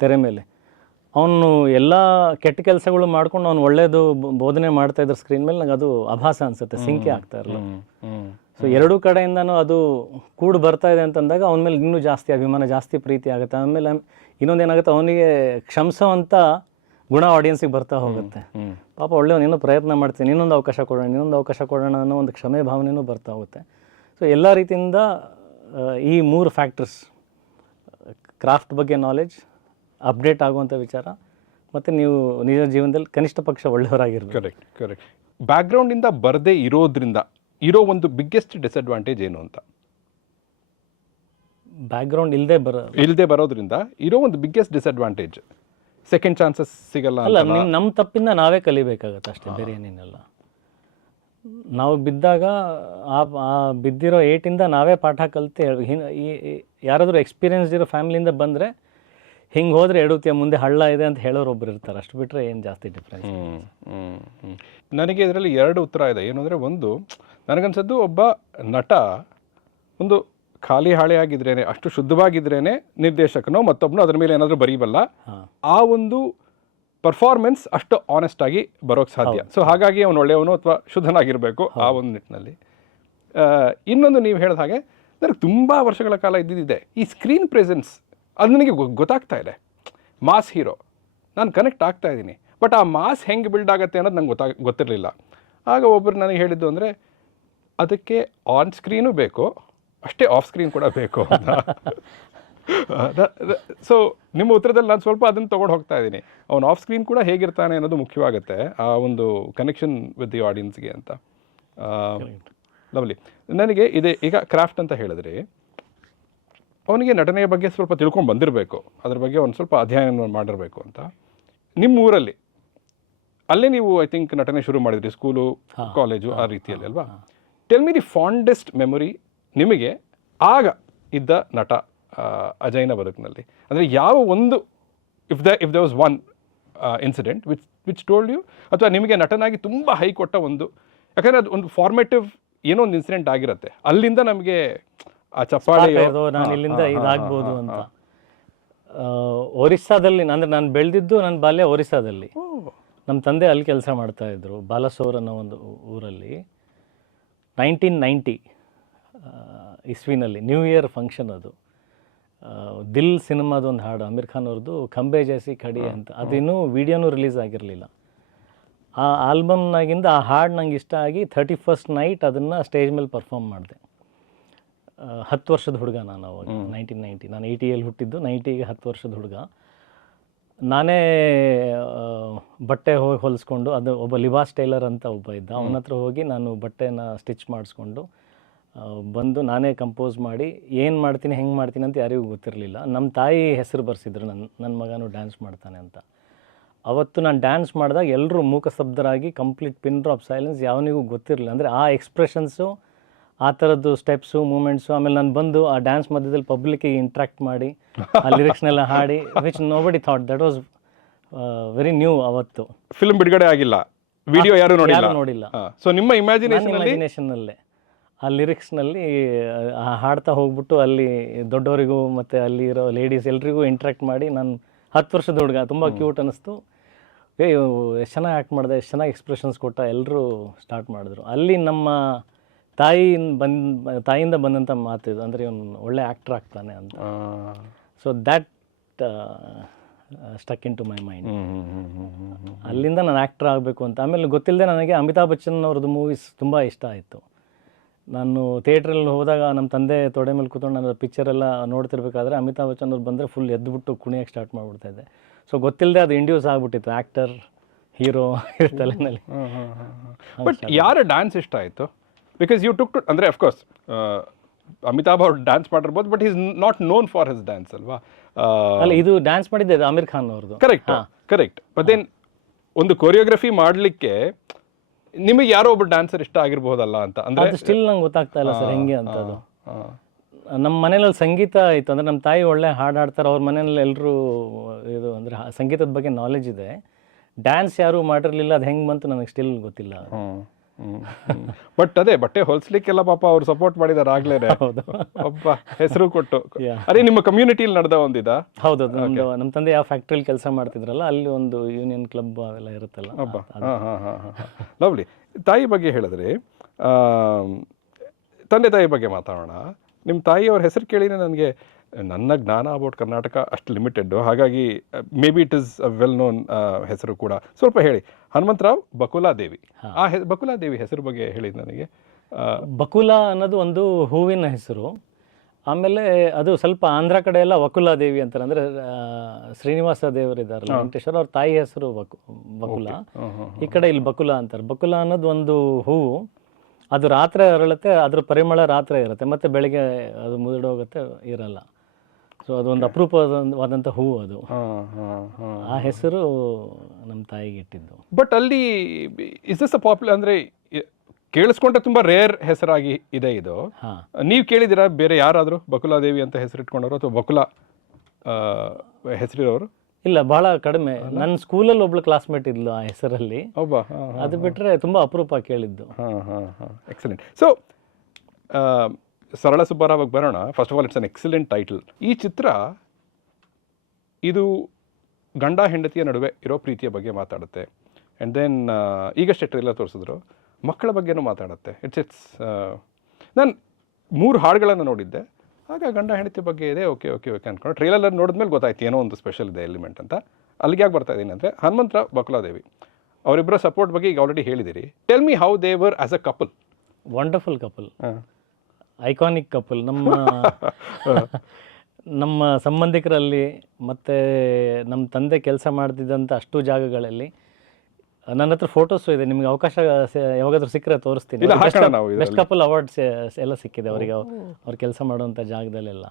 ತೆರೆ ಮೇಲೆ. ಅವನು ಎಲ್ಲ ಕೆಟ್ಟ ಕೆಲಸಗಳು ಮಾಡ್ಕೊಂಡು ಅವ್ನು ಒಳ್ಳೇದು ಬೋಧನೆ ಮಾಡ್ತಾ ಇದ್ರೆ ಸ್ಕ್ರೀನ್ ಮೇಲೆ, ನಂಗೆ ಅದು ಅಭಾಸ ಅನಿಸುತ್ತೆ, ಸಿಂಕೆ ಆಗ್ತಾ ಇರಲ್ಲ. ಸೊ ಎರಡೂ ಕಡೆಯಿಂದನೂ ಅದು ಕೂಡು ಬರ್ತಾ ಇದೆ ಅಂತಂದಾಗ ಅವನ ಮೇಲೆ ಇನ್ನೂ ಜಾಸ್ತಿ ಅಭಿಮಾನ, ಜಾಸ್ತಿ ಪ್ರೀತಿ ಆಗುತ್ತೆ. ಆಮೇಲೆ ಇನ್ನೊಂದೇನಾಗುತ್ತೆ, ಅವನಿಗೆ ಕ್ಷಮಿಸೋವಂಥ ಗುಣ ಆಡಿಯನ್ಸಿಗೆ ಬರ್ತಾ ಹೋಗುತ್ತೆ. ಪಾಪ ಒಳ್ಳೆಯವನು, ಇನ್ನೂ ಪ್ರಯತ್ನ ಮಾಡ್ತೀನಿ, ಇನ್ನೊಂದು ಅವಕಾಶ ಕೊಡೋಣ ಅನ್ನೋ ಒಂದು ಕ್ಷಮೆ ಭಾವನೆಯೂ ಬರ್ತಾ ಹೋಗುತ್ತೆ. ಸೊ ಎಲ್ಲ ರೀತಿಯಿಂದ ಈ 3 ಫ್ಯಾಕ್ಟರ್ಸ್, ಕ್ರಾಫ್ಟ್ ಬಗ್ಗೆ ನಾಲೆಜ್, ಅಪ್ಡೇಟ್ ಆಗುವಂಥ ವಿಚಾರ, ಮತ್ತು ನೀವು ನಿಜ ಜೀವನದಲ್ಲಿ ಕನಿಷ್ಠ ಪಕ್ಷ ಒಳ್ಳೆಯವರಾಗಿರ್ಬೇಕು. Correct correct. ಬ್ಯಾಕ್ಗ್ರೌಂಡಿಂದ ಬರದೇ ಇರೋದ್ರಿಂದ ಇರೋ ಒಂದು ಬಿಗ್ಗೆಸ್ಟ್ ಡಿಸ್ಅಡ್ವಾಂಟೇಜ್ ಏನು ಅಂತ? ಬ್ಯಾಕ್ಗ್ರೌಂಡ್ ಇಲ್ಲದೆ ಬರೋದ್ರಿಂದ ಇರೋ ಒಂದು ಬಿಗ್ಗೆಸ್ಟ್ ಡಿಸ್ಅಡ್ವಾಂಟೇಜ್, ಸೆಕೆಂಡ್ ಚಾನ್ಸಸ್ ಸಿಗಲ್ಲ ಅಲ್ಲ. ನಮ್ಮ ತಪ್ಪಿಂದ ನಾವೇ ಕಲಿಬೇಕಾಗತ್ತೆ ಅಷ್ಟೇ, ಬೇರೆ ಏನೇನಲ್ಲ. ನಾವು ಬಿದ್ದಾಗ ಆ ಬಿದ್ದಿರೋ ಏಟಿಂದ ನಾವೇ ಪಾಠ ಕಲಿತು ಯಾರಾದರೂ ಎಕ್ಸ್ಪೀರಿಯನ್ಸ್ ಇರೋ ಫ್ಯಾಮಿಲಿಯಿಂದ ಬಂದರೆ ಹಿಂಗೆ ಹೋದರೆ ಎಡುತ್ತೀಯ, ಮುಂದೆ ಹಳ್ಳ ಇದೆ ಅಂತ ಹೇಳೋರು ಒಬ್ರು ಇರ್ತಾರೆ, ಅಷ್ಟು ಬಿಟ್ಟರೆ ಏನು ಜಾಸ್ತಿ ಡಿಫ್ರೆನ್ಸ್. ನನಗೆ ಇದರಲ್ಲಿ 2 ಉತ್ತರ ಇದೆ. ಏನು ಅಂದರೆ, ಒಂದು ನನಗನ್ಸದ್ದು ಒಬ್ಬ ನಟ ಒಂದು ಖಾಲಿ ಹಾಳೆಯಾಗಿದ್ರೇ, ಅಷ್ಟು ಶುದ್ಧವಾಗಿದ್ರೇ ನಿರ್ದೇಶಕನೋ ಮತ್ತೊಬ್ಬನೋ ಅದ್ರ ಮೇಲೆ ಏನಾದರೂ ಬರೀಬಲ್ಲ. ಆ ಒಂದು ಪರ್ಫಾರ್ಮೆನ್ಸ್ ಅಷ್ಟು ಆನೆಸ್ಟ್ ಆಗಿ ಬರೋಕ್ಕೆ ಸಾಧ್ಯ. ಸೊ ಹಾಗಾಗಿ ಅವನು ಒಳ್ಳೆಯವನು ಅಥವಾ ಶುದ್ಧನಾಗಿರಬೇಕು ಆ ಒಂದು ನಿಟ್ಟಿನಲ್ಲಿ. ಇನ್ನೊಂದು, ನೀವು ಹೇಳಿದ ಹಾಗೆ ನನಗೆ ತುಂಬ ವರ್ಷಗಳ ಕಾಲ ಇದ್ದಿದ್ದಿದೆ ಈ ಸ್ಕ್ರೀನ್ ಪ್ರೆಸೆನ್ಸ್, ಅದು ನನಗೆ ಗೊತ್ತಾಗ್ತಾ ಇದೆ. ಮಾಸ್ ಹೀರೋ, ನಾನು ಕನೆಕ್ಟ್ ಆಗ್ತಾ ಇದ್ದೀನಿ, ಬಟ್ ಆ ಮಾಸ್ ಹೆಂಗೆ ಬಿಲ್ಡ್ ಆಗುತ್ತೆ ಅನ್ನೋದು ನಂಗೆ ಗೊತ್ತಿರಲಿಲ್ಲ. ಆಗ ಒಬ್ಬರು ನನಗೆ ಹೇಳಿದ್ದು ಅಂದರೆ, ಅದಕ್ಕೆ ಆನ್ ಸ್ಕ್ರೀನು ಬೇಕು, ಅಷ್ಟೇ ಆಫ್ ಸ್ಕ್ರೀನ್ ಕೂಡ ಬೇಕು ಅಂತ. ಸೊ ನಿಮ್ಮ ಉತ್ತರದಲ್ಲಿ ನಾನು ಸ್ವಲ್ಪ ಅದನ್ನು ತೊಗೊಂಡು ಹೋಗ್ತಾ ಇದ್ದೀನಿ. ಅವನು ಆಫ್ ಸ್ಕ್ರೀನ್ ಕೂಡ ಹೇಗಿರ್ತಾನೆ ಅನ್ನೋದು ಮುಖ್ಯವಾಗುತ್ತೆ, ಆ ಒಂದು ಕನೆಕ್ಷನ್ ವಿತ್ ದಿ ಆಡಿಯನ್ಸ್ಗೆ ಅಂತ. ಲವ್ಲಿ. ನನಗೆ ಇದೆ ಈಗ ಕ್ರಾಫ್ಟ್ ಅಂತ ಹೇಳಿದ್ರಿ, ಅವನಿಗೆ ನಟನೆಯ ಬಗ್ಗೆ ಸ್ವಲ್ಪ ತಿಳ್ಕೊಂಡು ಬಂದಿರಬೇಕು, ಅದ್ರ ಬಗ್ಗೆ ಒಂದು ಸ್ವಲ್ಪ ಅಧ್ಯಯನ ಮಾಡಿರಬೇಕು ಅಂತ. ನಿಮ್ಮ ಊರಲ್ಲಿ ಅಲ್ಲೇ ನೀವು ಐ ಥಿಂಕ್ ನಟನೆ ಶುರು ಮಾಡಿದ್ರಿ, ಸ್ಕೂಲು ಕಾಲೇಜು ಆ ರೀತಿಯಲ್ಲಿ ಅಲ್ವಾ? Tell me the fondest memory ನಿಮಗೆ ಆಗ ಇದ್ದ ನಟ ಅಜಯ್ನ ಬದುಕಿನಲ್ಲಿ. ಅಂದರೆ ಯಾವ ಒಂದು if the was one incident which told you, ಅಥವಾ ನಿಮಗೆ ನಟನಾಗಿ ತುಂಬ ಹೈ ಕೊಟ್ಟ ಒಂದು, ಯಾಕಂದರೆ ಅದು ಒಂದು ಫಾರ್ಮೇಟಿವ್ ಏನೋ ಒಂದು ಇನ್ಸಿಡೆಂಟ್ ಆಗಿರುತ್ತೆ, ಅಲ್ಲಿಂದ ನಮಗೆ ಆ ಚಪ್ಪಾಳೆ ನಾನು ಇಲ್ಲಿಂದ ಇದಾಗ್ಬೋದು ಅಂತ. ಒರಿಸ್ಸಾದಲ್ಲಿ ಅಂದರೆ ನಾನು ಬೆಳೆದಿದ್ದು ನನ್ನ ಬಾಲ್ಯ ಒರಿಸ್ಸಾದಲ್ಲಿ. ನಮ್ಮ ತಂದೆ ಅಲ್ಲಿ ಕೆಲಸ ಮಾಡ್ತಾಯಿದ್ರು, ಬಾಲಸೋರ್ ಅನ್ನೋ ಒಂದು ಊರಲ್ಲಿ. 1990 ಇಸ್ವಿನಲ್ಲಿ ನ್ಯೂ ಇಯರ್ ಫಂಕ್ಷನ್ ಅದು. ದಿಲ್ ಸಿನಿಮಾದ ಒಂದು ಹಾಡು ಅಮೀರ್ ಖಾನ್ ಅವ್ರದ್ದು, ಖಂಬೆ ಜೈಸಿ ಖಡಿ ಅಂತ. ಅದಿನ್ನೂ ವಿಡಿಯೋನೂ ರಿಲೀಸ್ ಆಗಿರಲಿಲ್ಲ. ಆ ಆಲ್ಬಮ್ನಾಗಿಂದ ಆ ಹಾಡು ನಂಗೆ ಇಷ್ಟ ಆಗಿ 31st ನೈಟ್ ಅದನ್ನು ಸ್ಟೇಜ್ ಮೇಲೆ ಪರ್ಫಾರ್ಮ್ ಮಾಡಿದೆ. 10 ವರ್ಷದ ಹುಡುಗ ನಾನು ಅವಾಗ. 1990, ನಾನು 80ಯಲ್ಲಿ ಹುಟ್ಟಿದ್ದು, 90ಗೆ 10 ವರ್ಷದ ಹುಡುಗ. ನಾನೇ ಬಟ್ಟೆ ಹೋಗಿ ಹೊಲಿಸ್ಕೊಂಡು, ಅದು ಒಬ್ಬ ಲಿಬಾಸ್ ಟೈಲರ್ ಅಂತ ಒಬ್ಬ ಇದ್ದ, ಅವನ ಹತ್ರ ಹೋಗಿ ನಾನು ಬಟ್ಟೆನ ಸ್ಟಿಚ್ ಮಾಡಿಸ್ಕೊಂಡು ಬಂದು ನಾನೇ ಕಂಪೋಸ್ ಮಾಡಿ ಏನು ಮಾಡ್ತೀನಿ ಹೆಂಗೆ ಮಾಡ್ತೀನಿ ಅಂತ ಯಾರಿಗೂ ಗೊತ್ತಿರಲಿಲ್ಲ. ನಮ್ಮ ತಾಯಿ ಹೆಸರು ಬರ್ಸಿದ್ರು, ನನ್ನ ಮಗನೂ ಡ್ಯಾನ್ಸ್ ಮಾಡ್ತಾನೆ ಅಂತ. ಅವತ್ತು ನಾನು ಡ್ಯಾನ್ಸ್ ಮಾಡಿದಾಗ ಎಲ್ಲರೂ ಮೂಕಸ್ತಬ್ಧರಾಗಿ, ಕಂಪ್ಲೀಟ್ ಪಿನ್ ಡ್ರಾಪ್ ಸೈಲೆನ್ಸ್, ಯಾವನಿಗೂ ಗೊತ್ತಿರಲಿಲ್ಲ. ಅಂದರೆ ಆ ಎಕ್ಸ್ಪ್ರೆಷನ್ಸು, ಆ ಥರದ್ದು ಸ್ಟೆಪ್ಸು, ಮೂಮೆಂಟ್ಸು. ಆಮೇಲೆ ನಾನು ಬಂದು ಆ ಡ್ಯಾನ್ಸ್ ಮಧ್ಯದಲ್ಲಿ ಪಬ್ಲಿಕ್ಕಿಗೆ ಇಂಟ್ರಾಕ್ಟ್ ಮಾಡಿ ಆ ಲಿರಿಕ್ಸ್ನೆಲ್ಲ ಹಾಡಿ, which nobody thought, that was very new. ಅವತ್ತು ಫಿಲ್ಮ್ ಬಿಡುಗಡೆ ಆಗಿಲ್ಲ, ವಿಡಿಯೋ ಯಾರು ನೋಡಿಲ್ಲ. ಸೊ ನಿಮ್ಮ ಇಮ್ಯಾಜಿನೇಷನ್ನಲ್ಲಿ ಆ ಲಿರಿಕ್ಸ್ನಲ್ಲಿ ಹಾಡ್ತಾ ಹೋಗ್ಬಿಟ್ಟು ಅಲ್ಲಿ ದೊಡ್ಡವರಿಗೂ ಮತ್ತು ಅಲ್ಲಿ ಇರೋ ಲೇಡೀಸ್ ಎಲ್ರಿಗೂ ಇಂಟ್ರಾಕ್ಟ್ ಮಾಡಿ, ನಾನು 10 ವರ್ಷದ ಹುಡುಗ, ತುಂಬ ಕ್ಯೂಟ್ ಅನ್ನಿಸ್ತು. ಎಷ್ಟು ಚೆನ್ನಾಗಿ ಆ್ಯಕ್ಟ್ ಮಾಡಿದೆ, ಎಷ್ಟು ಚೆನ್ನಾಗಿ ಎಕ್ಸ್ಪ್ರೆಷನ್ಸ್ ಕೊಟ್ಟ, ಎಲ್ಲರೂ ಸ್ಟಾರ್ಟ್ ಮಾಡಿದ್ರು. ಅಲ್ಲಿ ನಮ್ಮ ತಾಯಿಯಿಂದ ಬಂದಂಥ ಮಾತಿದು, ಅಂದರೆ ಇವನು ಒಳ್ಳೆ ಆ್ಯಕ್ಟರ್ ಆಗ್ತಾನೆ ಅಂತ. So that stuck into my mind. ಅಲ್ಲಿಂದ ನಾನು ಆ್ಯಕ್ಟರ್ ಆಗಬೇಕು ಅಂತ. ಆಮೇಲೆ ಗೊತ್ತಿಲ್ಲದೆ ನನಗೆ ಅಮಿತಾಬ್ ಬಚ್ಚನ್ ಅವ್ರದ್ದು ಮೂವೀಸ್ ತುಂಬ ಇಷ್ಟ ಆಯಿತು. ನಾನು ಥಿಯೇಟ್ರಲ್ಲಿ ಹೋದಾಗ ನಮ್ಮ ತಂದೆ ತೊಡೆ ಮೇಲೆ ಕೂತ್ಕೊಂಡು ನಾನು ಪಿಕ್ಚರೆಲ್ಲ ನೋಡ್ತಿರ್ಬೇಕಾದ್ರೆ ಅಮಿತಾಬ್ ಬಚ್ಚನ್ ಅವ್ರು ಬಂದರೆ ಫುಲ್ ಎದ್ದುಬಿಟ್ಟು ಕುಣಿಯೋಕ್ಕೆ ಸ್ಟಾರ್ಟ್ ಮಾಡಿಬಿಡ್ತಾಯಿದ್ದೆ. ಸೊ ಗೊತ್ತಿಲ್ಲದೆ ಅದು ಇಂಡ್ಯೂಸ್ ಆಗಿಬಿಟ್ಟಿತ್ತು, ಆ್ಯಕ್ಟರ್ ಹೀರೋ ತಲೆನಲ್ಲಿ. ಬಟ್ ಯಾರ ಡ್ಯಾನ್ಸ್ ಇಷ್ಟ ಆಯಿತು? ಬಿಕಾಸ್ ಯು ಟುಕ್ ಟು, ಅಂದರೆ ಅಫ್ಕೋರ್ಸ್ ಅಮಿತಾಬ್ ಅವ್ರು ಡ್ಯಾನ್ಸ್ ಮಾಡಿರ್ಬೋದು, but is not known for his dance ಅಲ್ವಾ? ಅಲ್ಲ, ಇದು ಡ್ಯಾನ್ಸ್ ಮಾಡಿದ್ದೆ ಅಮೀರ್ ಖಾನ್ ಅವ್ರದ್ದು. ಕರೆಕ್ಟ್. ಬಟ್ ದೆನ್ ಒಂದು ಕೊರಿಯೋಗ್ರಫಿ ಮಾಡಲಿಕ್ಕೆ ನಿಮಗೆ ಯಾರೋ ಒಬ್ಬ ಡ್ಯಾನ್ಸರ್ ಇಷ್ಟ ಆಗಿರ್ಬೋದಲ್ಲ ಅಂತ. ಅಂದರೆ ಅದು ಸ್ಟಿಲ್ ನಂಗೆ ಗೊತ್ತಾಗ್ತಾ ಇಲ್ಲ ಸರ್ ಹೆಂಗೆ ಅಂತ. ಅದು ನಮ್ಮ ಮನೇಲಿ ಸಂಗೀತ ಇತ್ತು, ಅಂದರೆ ನಮ್ಮ ತಾಯಿ ಒಳ್ಳೆ ಹಾಡು ಹಾಡ್ತಾರೆ, ಅವ್ರ ಮನೇಲಿ ಎಲ್ಲರೂ ಇದು ಅಂದರೆ ಸಂಗೀತದ ಬಗ್ಗೆ ನಾಲೆಜ್ ಇದೆ. ಡ್ಯಾನ್ಸ್ ಯಾರೂ ಮಾಡಿರಲಿಲ್ಲ, ಅದು ಹೆಂಗೆ ಬಂತು ನನಗೆ ಸ್ಟಿಲ್ ಗೊತ್ತಿಲ್ಲ. ಬಟ್ ಅದೇ ಬಟ್ಟೆ ಹೊಲಿಸ್ಲಿಕ್ಕೆಲ್ಲ ಪಾಪ ಅವ್ರು ಸಪೋರ್ಟ್ ಮಾಡಿದಾರೆ ಆಗ್ಲೇ, ಒಬ್ಬ ಹೆಸರು ಕೊಟ್ಟು. ಅದೇ ನಿಮ್ಮ ಕಮ್ಯುನಿಟಿಯಲ್ಲಿ ನಡೆದ ಒಂದಿದ? ಹೌದು, ನಮ್ಮ ತಂದೆ ಯಾವ ಫ್ಯಾಕ್ಟ್ರಿಯಲ್ಲಿ ಕೆಲಸ ಮಾಡ್ತಿದ್ರಲ್ಲ, ಅಲ್ಲಿ ಒಂದು ಯೂನಿಯನ್ ಕ್ಲಬ್ ಅವೆಲ್ಲ ಇರುತ್ತಲ್ಲ. ಲವ್ಲಿ. ತಾಯಿ ಬಗ್ಗೆ ಹೇಳಿದ್ರೆ, ತಂದೆ ತಾಯಿ ಬಗ್ಗೆ ಮಾತಾಡೋಣ. ನಿಮ್ಮ ತಾಯಿಯವ್ರ ಹೆಸರು ಕೇಳಿನೇ ನನಗೆ, ನನ್ನ ಜ್ಞಾನ ಅಬೌಟ್ ಕರ್ನಾಟಕ ಅಷ್ಟು ಲಿಮಿಟೆಡ್ಡು, ಹಾಗಾಗಿ may be it is a well known ಹೆಸರು ಕೂಡ. ಸ್ವಲ್ಪ ಹೇಳಿ, ಹನುಮಂತರಾವ್ ಬಕುಲಾದೇವಿ. ಆ ಬಕುಲಾದೇವಿ ಹೆಸರು ಬಗ್ಗೆ ಹೇಳಿ ನನಗೆ. ಬಕುಲಾ ಅನ್ನೋದು ಒಂದು ಹೂವಿನ ಹೆಸರು. ಆಮೇಲೆ ಅದು ಸ್ವಲ್ಪ ಆಂಧ್ರ ಕಡೆ ಎಲ್ಲ ವಕುಲಾದೇವಿ ಅಂತಾರೆ. ಅಂದರೆ ಶ್ರೀನಿವಾಸ ದೇವರಿದ್ದಾರಲ್ಲ, ವೆಂಕಟೇಶ್ವರ, ಅವ್ರ ತಾಯಿ ಹೆಸರು ಬಕುಲ. ಈ ಕಡೆ ಇಲ್ಲಿ ಬಕುಲ ಅಂತಾರೆ. ಬಕುಲ ಅನ್ನೋದು ಒಂದು ಹೂವು, ಅದು ರಾತ್ರಿ ಅರಳುತ್ತೆ, ಅದ್ರ ಪರಿಮಳ ರಾತ್ರಿ ಇರುತ್ತೆ, ಮತ್ತು ಬೆಳಗ್ಗೆ ಅದು ಮುದುಡೋಗುತ್ತೆ, ಇರಲ್ಲ. ಸೊ ಅದೊಂದು ಅಪರೂಪವಾದಂಥ ಹೂವು ಅದು. ಆ ಹೆಸರು ನಮ್ಮ ತಾಯಿಗೆ ಇಟ್ಟಿದ್ದು. ಬಟ್ ಅಲ್ಲಿ ಇಸ್ ದಿಸ್ ಅ ಪಾಪ್ಯುಲರ್, ಅಂದರೆ ಕೇಳಿಸ್ಕೊಂಡ್ರೆ ತುಂಬ ರೇರ್ ಹೆಸರಾಗಿ ಇದೆ ಇದು. ನೀವು ಕೇಳಿದ್ದೀರಾ ಬೇರೆ ಯಾರಾದರೂ ಬಕುಲಾದೇವಿ ಅಂತ ಹೆಸರಿಟ್ಕೊಂಡವರು, ಅಥವಾ ಬಕುಲ ಹೆಸರಿರೋರು? ಇಲ್ಲ, ಬಹಳ ಕಡಿಮೆ. ನನ್ನ ಸ್ಕೂಲಲ್ಲಿ ಒಬ್ಳು ಕ್ಲಾಸ್ಮೇಟ್ ಇದ್ಲು ಆ ಹೆಸರಲ್ಲಿ. ಅದು ಬಿಟ್ಟರೆ ತುಂಬ ಅಪರೂಪ ಕೇಳಿದ್ದು. ಎಕ್ಸಲೆಂಟ್. ಸೊ ಸರಳ ಸುಬ್ಬಾರಾವ್ ಬರೋಣ. First of all, it's an excellent title. ಈ ಚಿತ್ರ ಇದು ಗಂಡ ಹೆಂಡತಿಯ ನಡುವೆ ಇರೋ ಪ್ರೀತಿಯ ಬಗ್ಗೆ ಮಾತಾಡುತ್ತೆ. ಆ್ಯಂಡ್ ದೆನ್ ಈಗಷ್ಟೇ ಟ್ರೇಲರ್ ತೋರಿಸಿದ್ರು, ಮಕ್ಕಳ ಬಗ್ಗೆನೂ ಮಾತಾಡುತ್ತೆ. ಇಟ್ಸ್ ನಾನು 3 ಹಾಡುಗಳನ್ನು ನೋಡಿದ್ದೆ, ಆಗ ಗಂಡ ಹೆಂಡತಿ ಬಗ್ಗೆ ಇದೆ. ಓಕೆ ಅಂದ್ಕೊಂಡು ಟ್ರೇಲರ್ ನೋಡಿದ್ಮೇಲೆ ಗೊತ್ತಾಯ್ತು ಏನೋ ಒಂದು ಸ್ಪೆಷಲ್ ಇದೆ ಎಲಿಮೆಂಟ್ ಅಂತ. ಅಲ್ಲಿಗೆ ಯಾಕೆ ಬರ್ತಾ ಇದ್ದೀನಿ ಅಂದರೆ, ಹನುಮಂತರಾವ್ ಬಕುಲಾದೇವಿ ಅವರಿಬ್ಬರ ಸಪೋರ್ಟ್ ಬಗ್ಗೆ ಈಗ ಆಲ್ರೆಡಿ ಹೇಳಿದಿರಿ. Tell me how they were as a couple. Wonderful couple, iconic couple. ನಮ್ಮ ಸಂಬಂಧಿಕರಲ್ಲಿ ಮತ್ತು ನಮ್ಮ ತಂದೆ ಕೆಲಸ ಮಾಡ್ತಿದ್ದಂಥ ಅಷ್ಟು ಜಾಗಗಳಲ್ಲಿ ನನ್ನ ಹತ್ರ ಫೋಟೋಸು ಇದೆ. ನಿಮ್ಗೆ ಅವಕಾಶ ಯಾವಾಗಾದ್ರೂ ಸಿಕ್ಕರೆ ತೋರಿಸ್ತೀನಿ. ಬೆಸ್ಟ್ ಕಪಲ್ ಅವಾರ್ಡ್ಸ್ ಎಲ್ಲ ಸಿಕ್ಕಿದೆ ಅವರಿಗೆ, ಅವ್ರು ಕೆಲಸ ಮಾಡುವಂಥ ಜಾಗದಲ್ಲೆಲ್ಲ.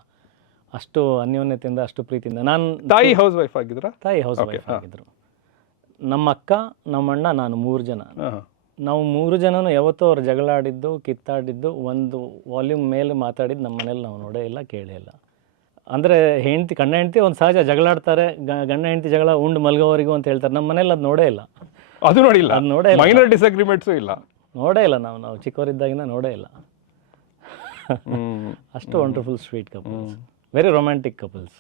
ಅಷ್ಟು ಅನ್ಯೋನ್ಯತೆಯಿಂದ ಅಷ್ಟು ಪ್ರೀತಿಯಿಂದ. ನಾನು ತಾಯಿ ಹೌಸ್ ವೈಫ್ ಆಗಿದ್ರಾ? ತಾಯಿ ಹೌಸ್ ವೈಫ್ ಆಗಿದ್ರು. ನಮ್ಮ ಅಕ್ಕ, ನಮ್ಮಣ್ಣ, ನಾನು 3 ಜನ. ನಾವು 3 ಜನನು ಯಾವತ್ತೂ ಅವ್ರು ಜಗಳ ಆಡಿದ್ದು, ಕಿತ್ತಾಡಿದ್ದು, ಒಂದು ವಾಲ್ಯೂಮ್ ಮೇಲೆ ಮಾತಾಡಿದ್ದು ನಮ್ಮ ಮನೇಲಿ ನಾವು ನೋಡೇ ಇಲ್ಲ, ಕೇಳೇ ಇಲ್ಲ. ಅಂದರೆ ಗಂಡ ಹೆಂಡತಿ ಒಂದು ಸಹಜ ಜಗಳಾಡ್ತಾರೆ, ಗಂಡ ಹೆಂಡತಿ ಜಗಳ ಉಂಡು ಮಲ್ಗೋವರೆಗೂ ಅಂತ ಹೇಳ್ತಾರೆ. ನಮ್ಮ ಮನೇಲಿ ಅದು ನೋಡೇ ಇಲ್ಲ. ಅದು ನೋಡಿಲ್ಲ, ಅದು ನೋಡೇ ಇಲ್ಲ, ಮೈನರ್ ಡಿಸಗ್ರಿಮೆಂಟ್ಸು ಇಲ್ಲ, ನೋಡೇ ಇಲ್ಲ. ನಾವು ಚಿಕ್ಕವರಿದ್ದಾಗಿನ ನೋಡೇ ಇಲ್ಲ. ಅಷ್ಟು wonderful sweet couples, very romantic couples.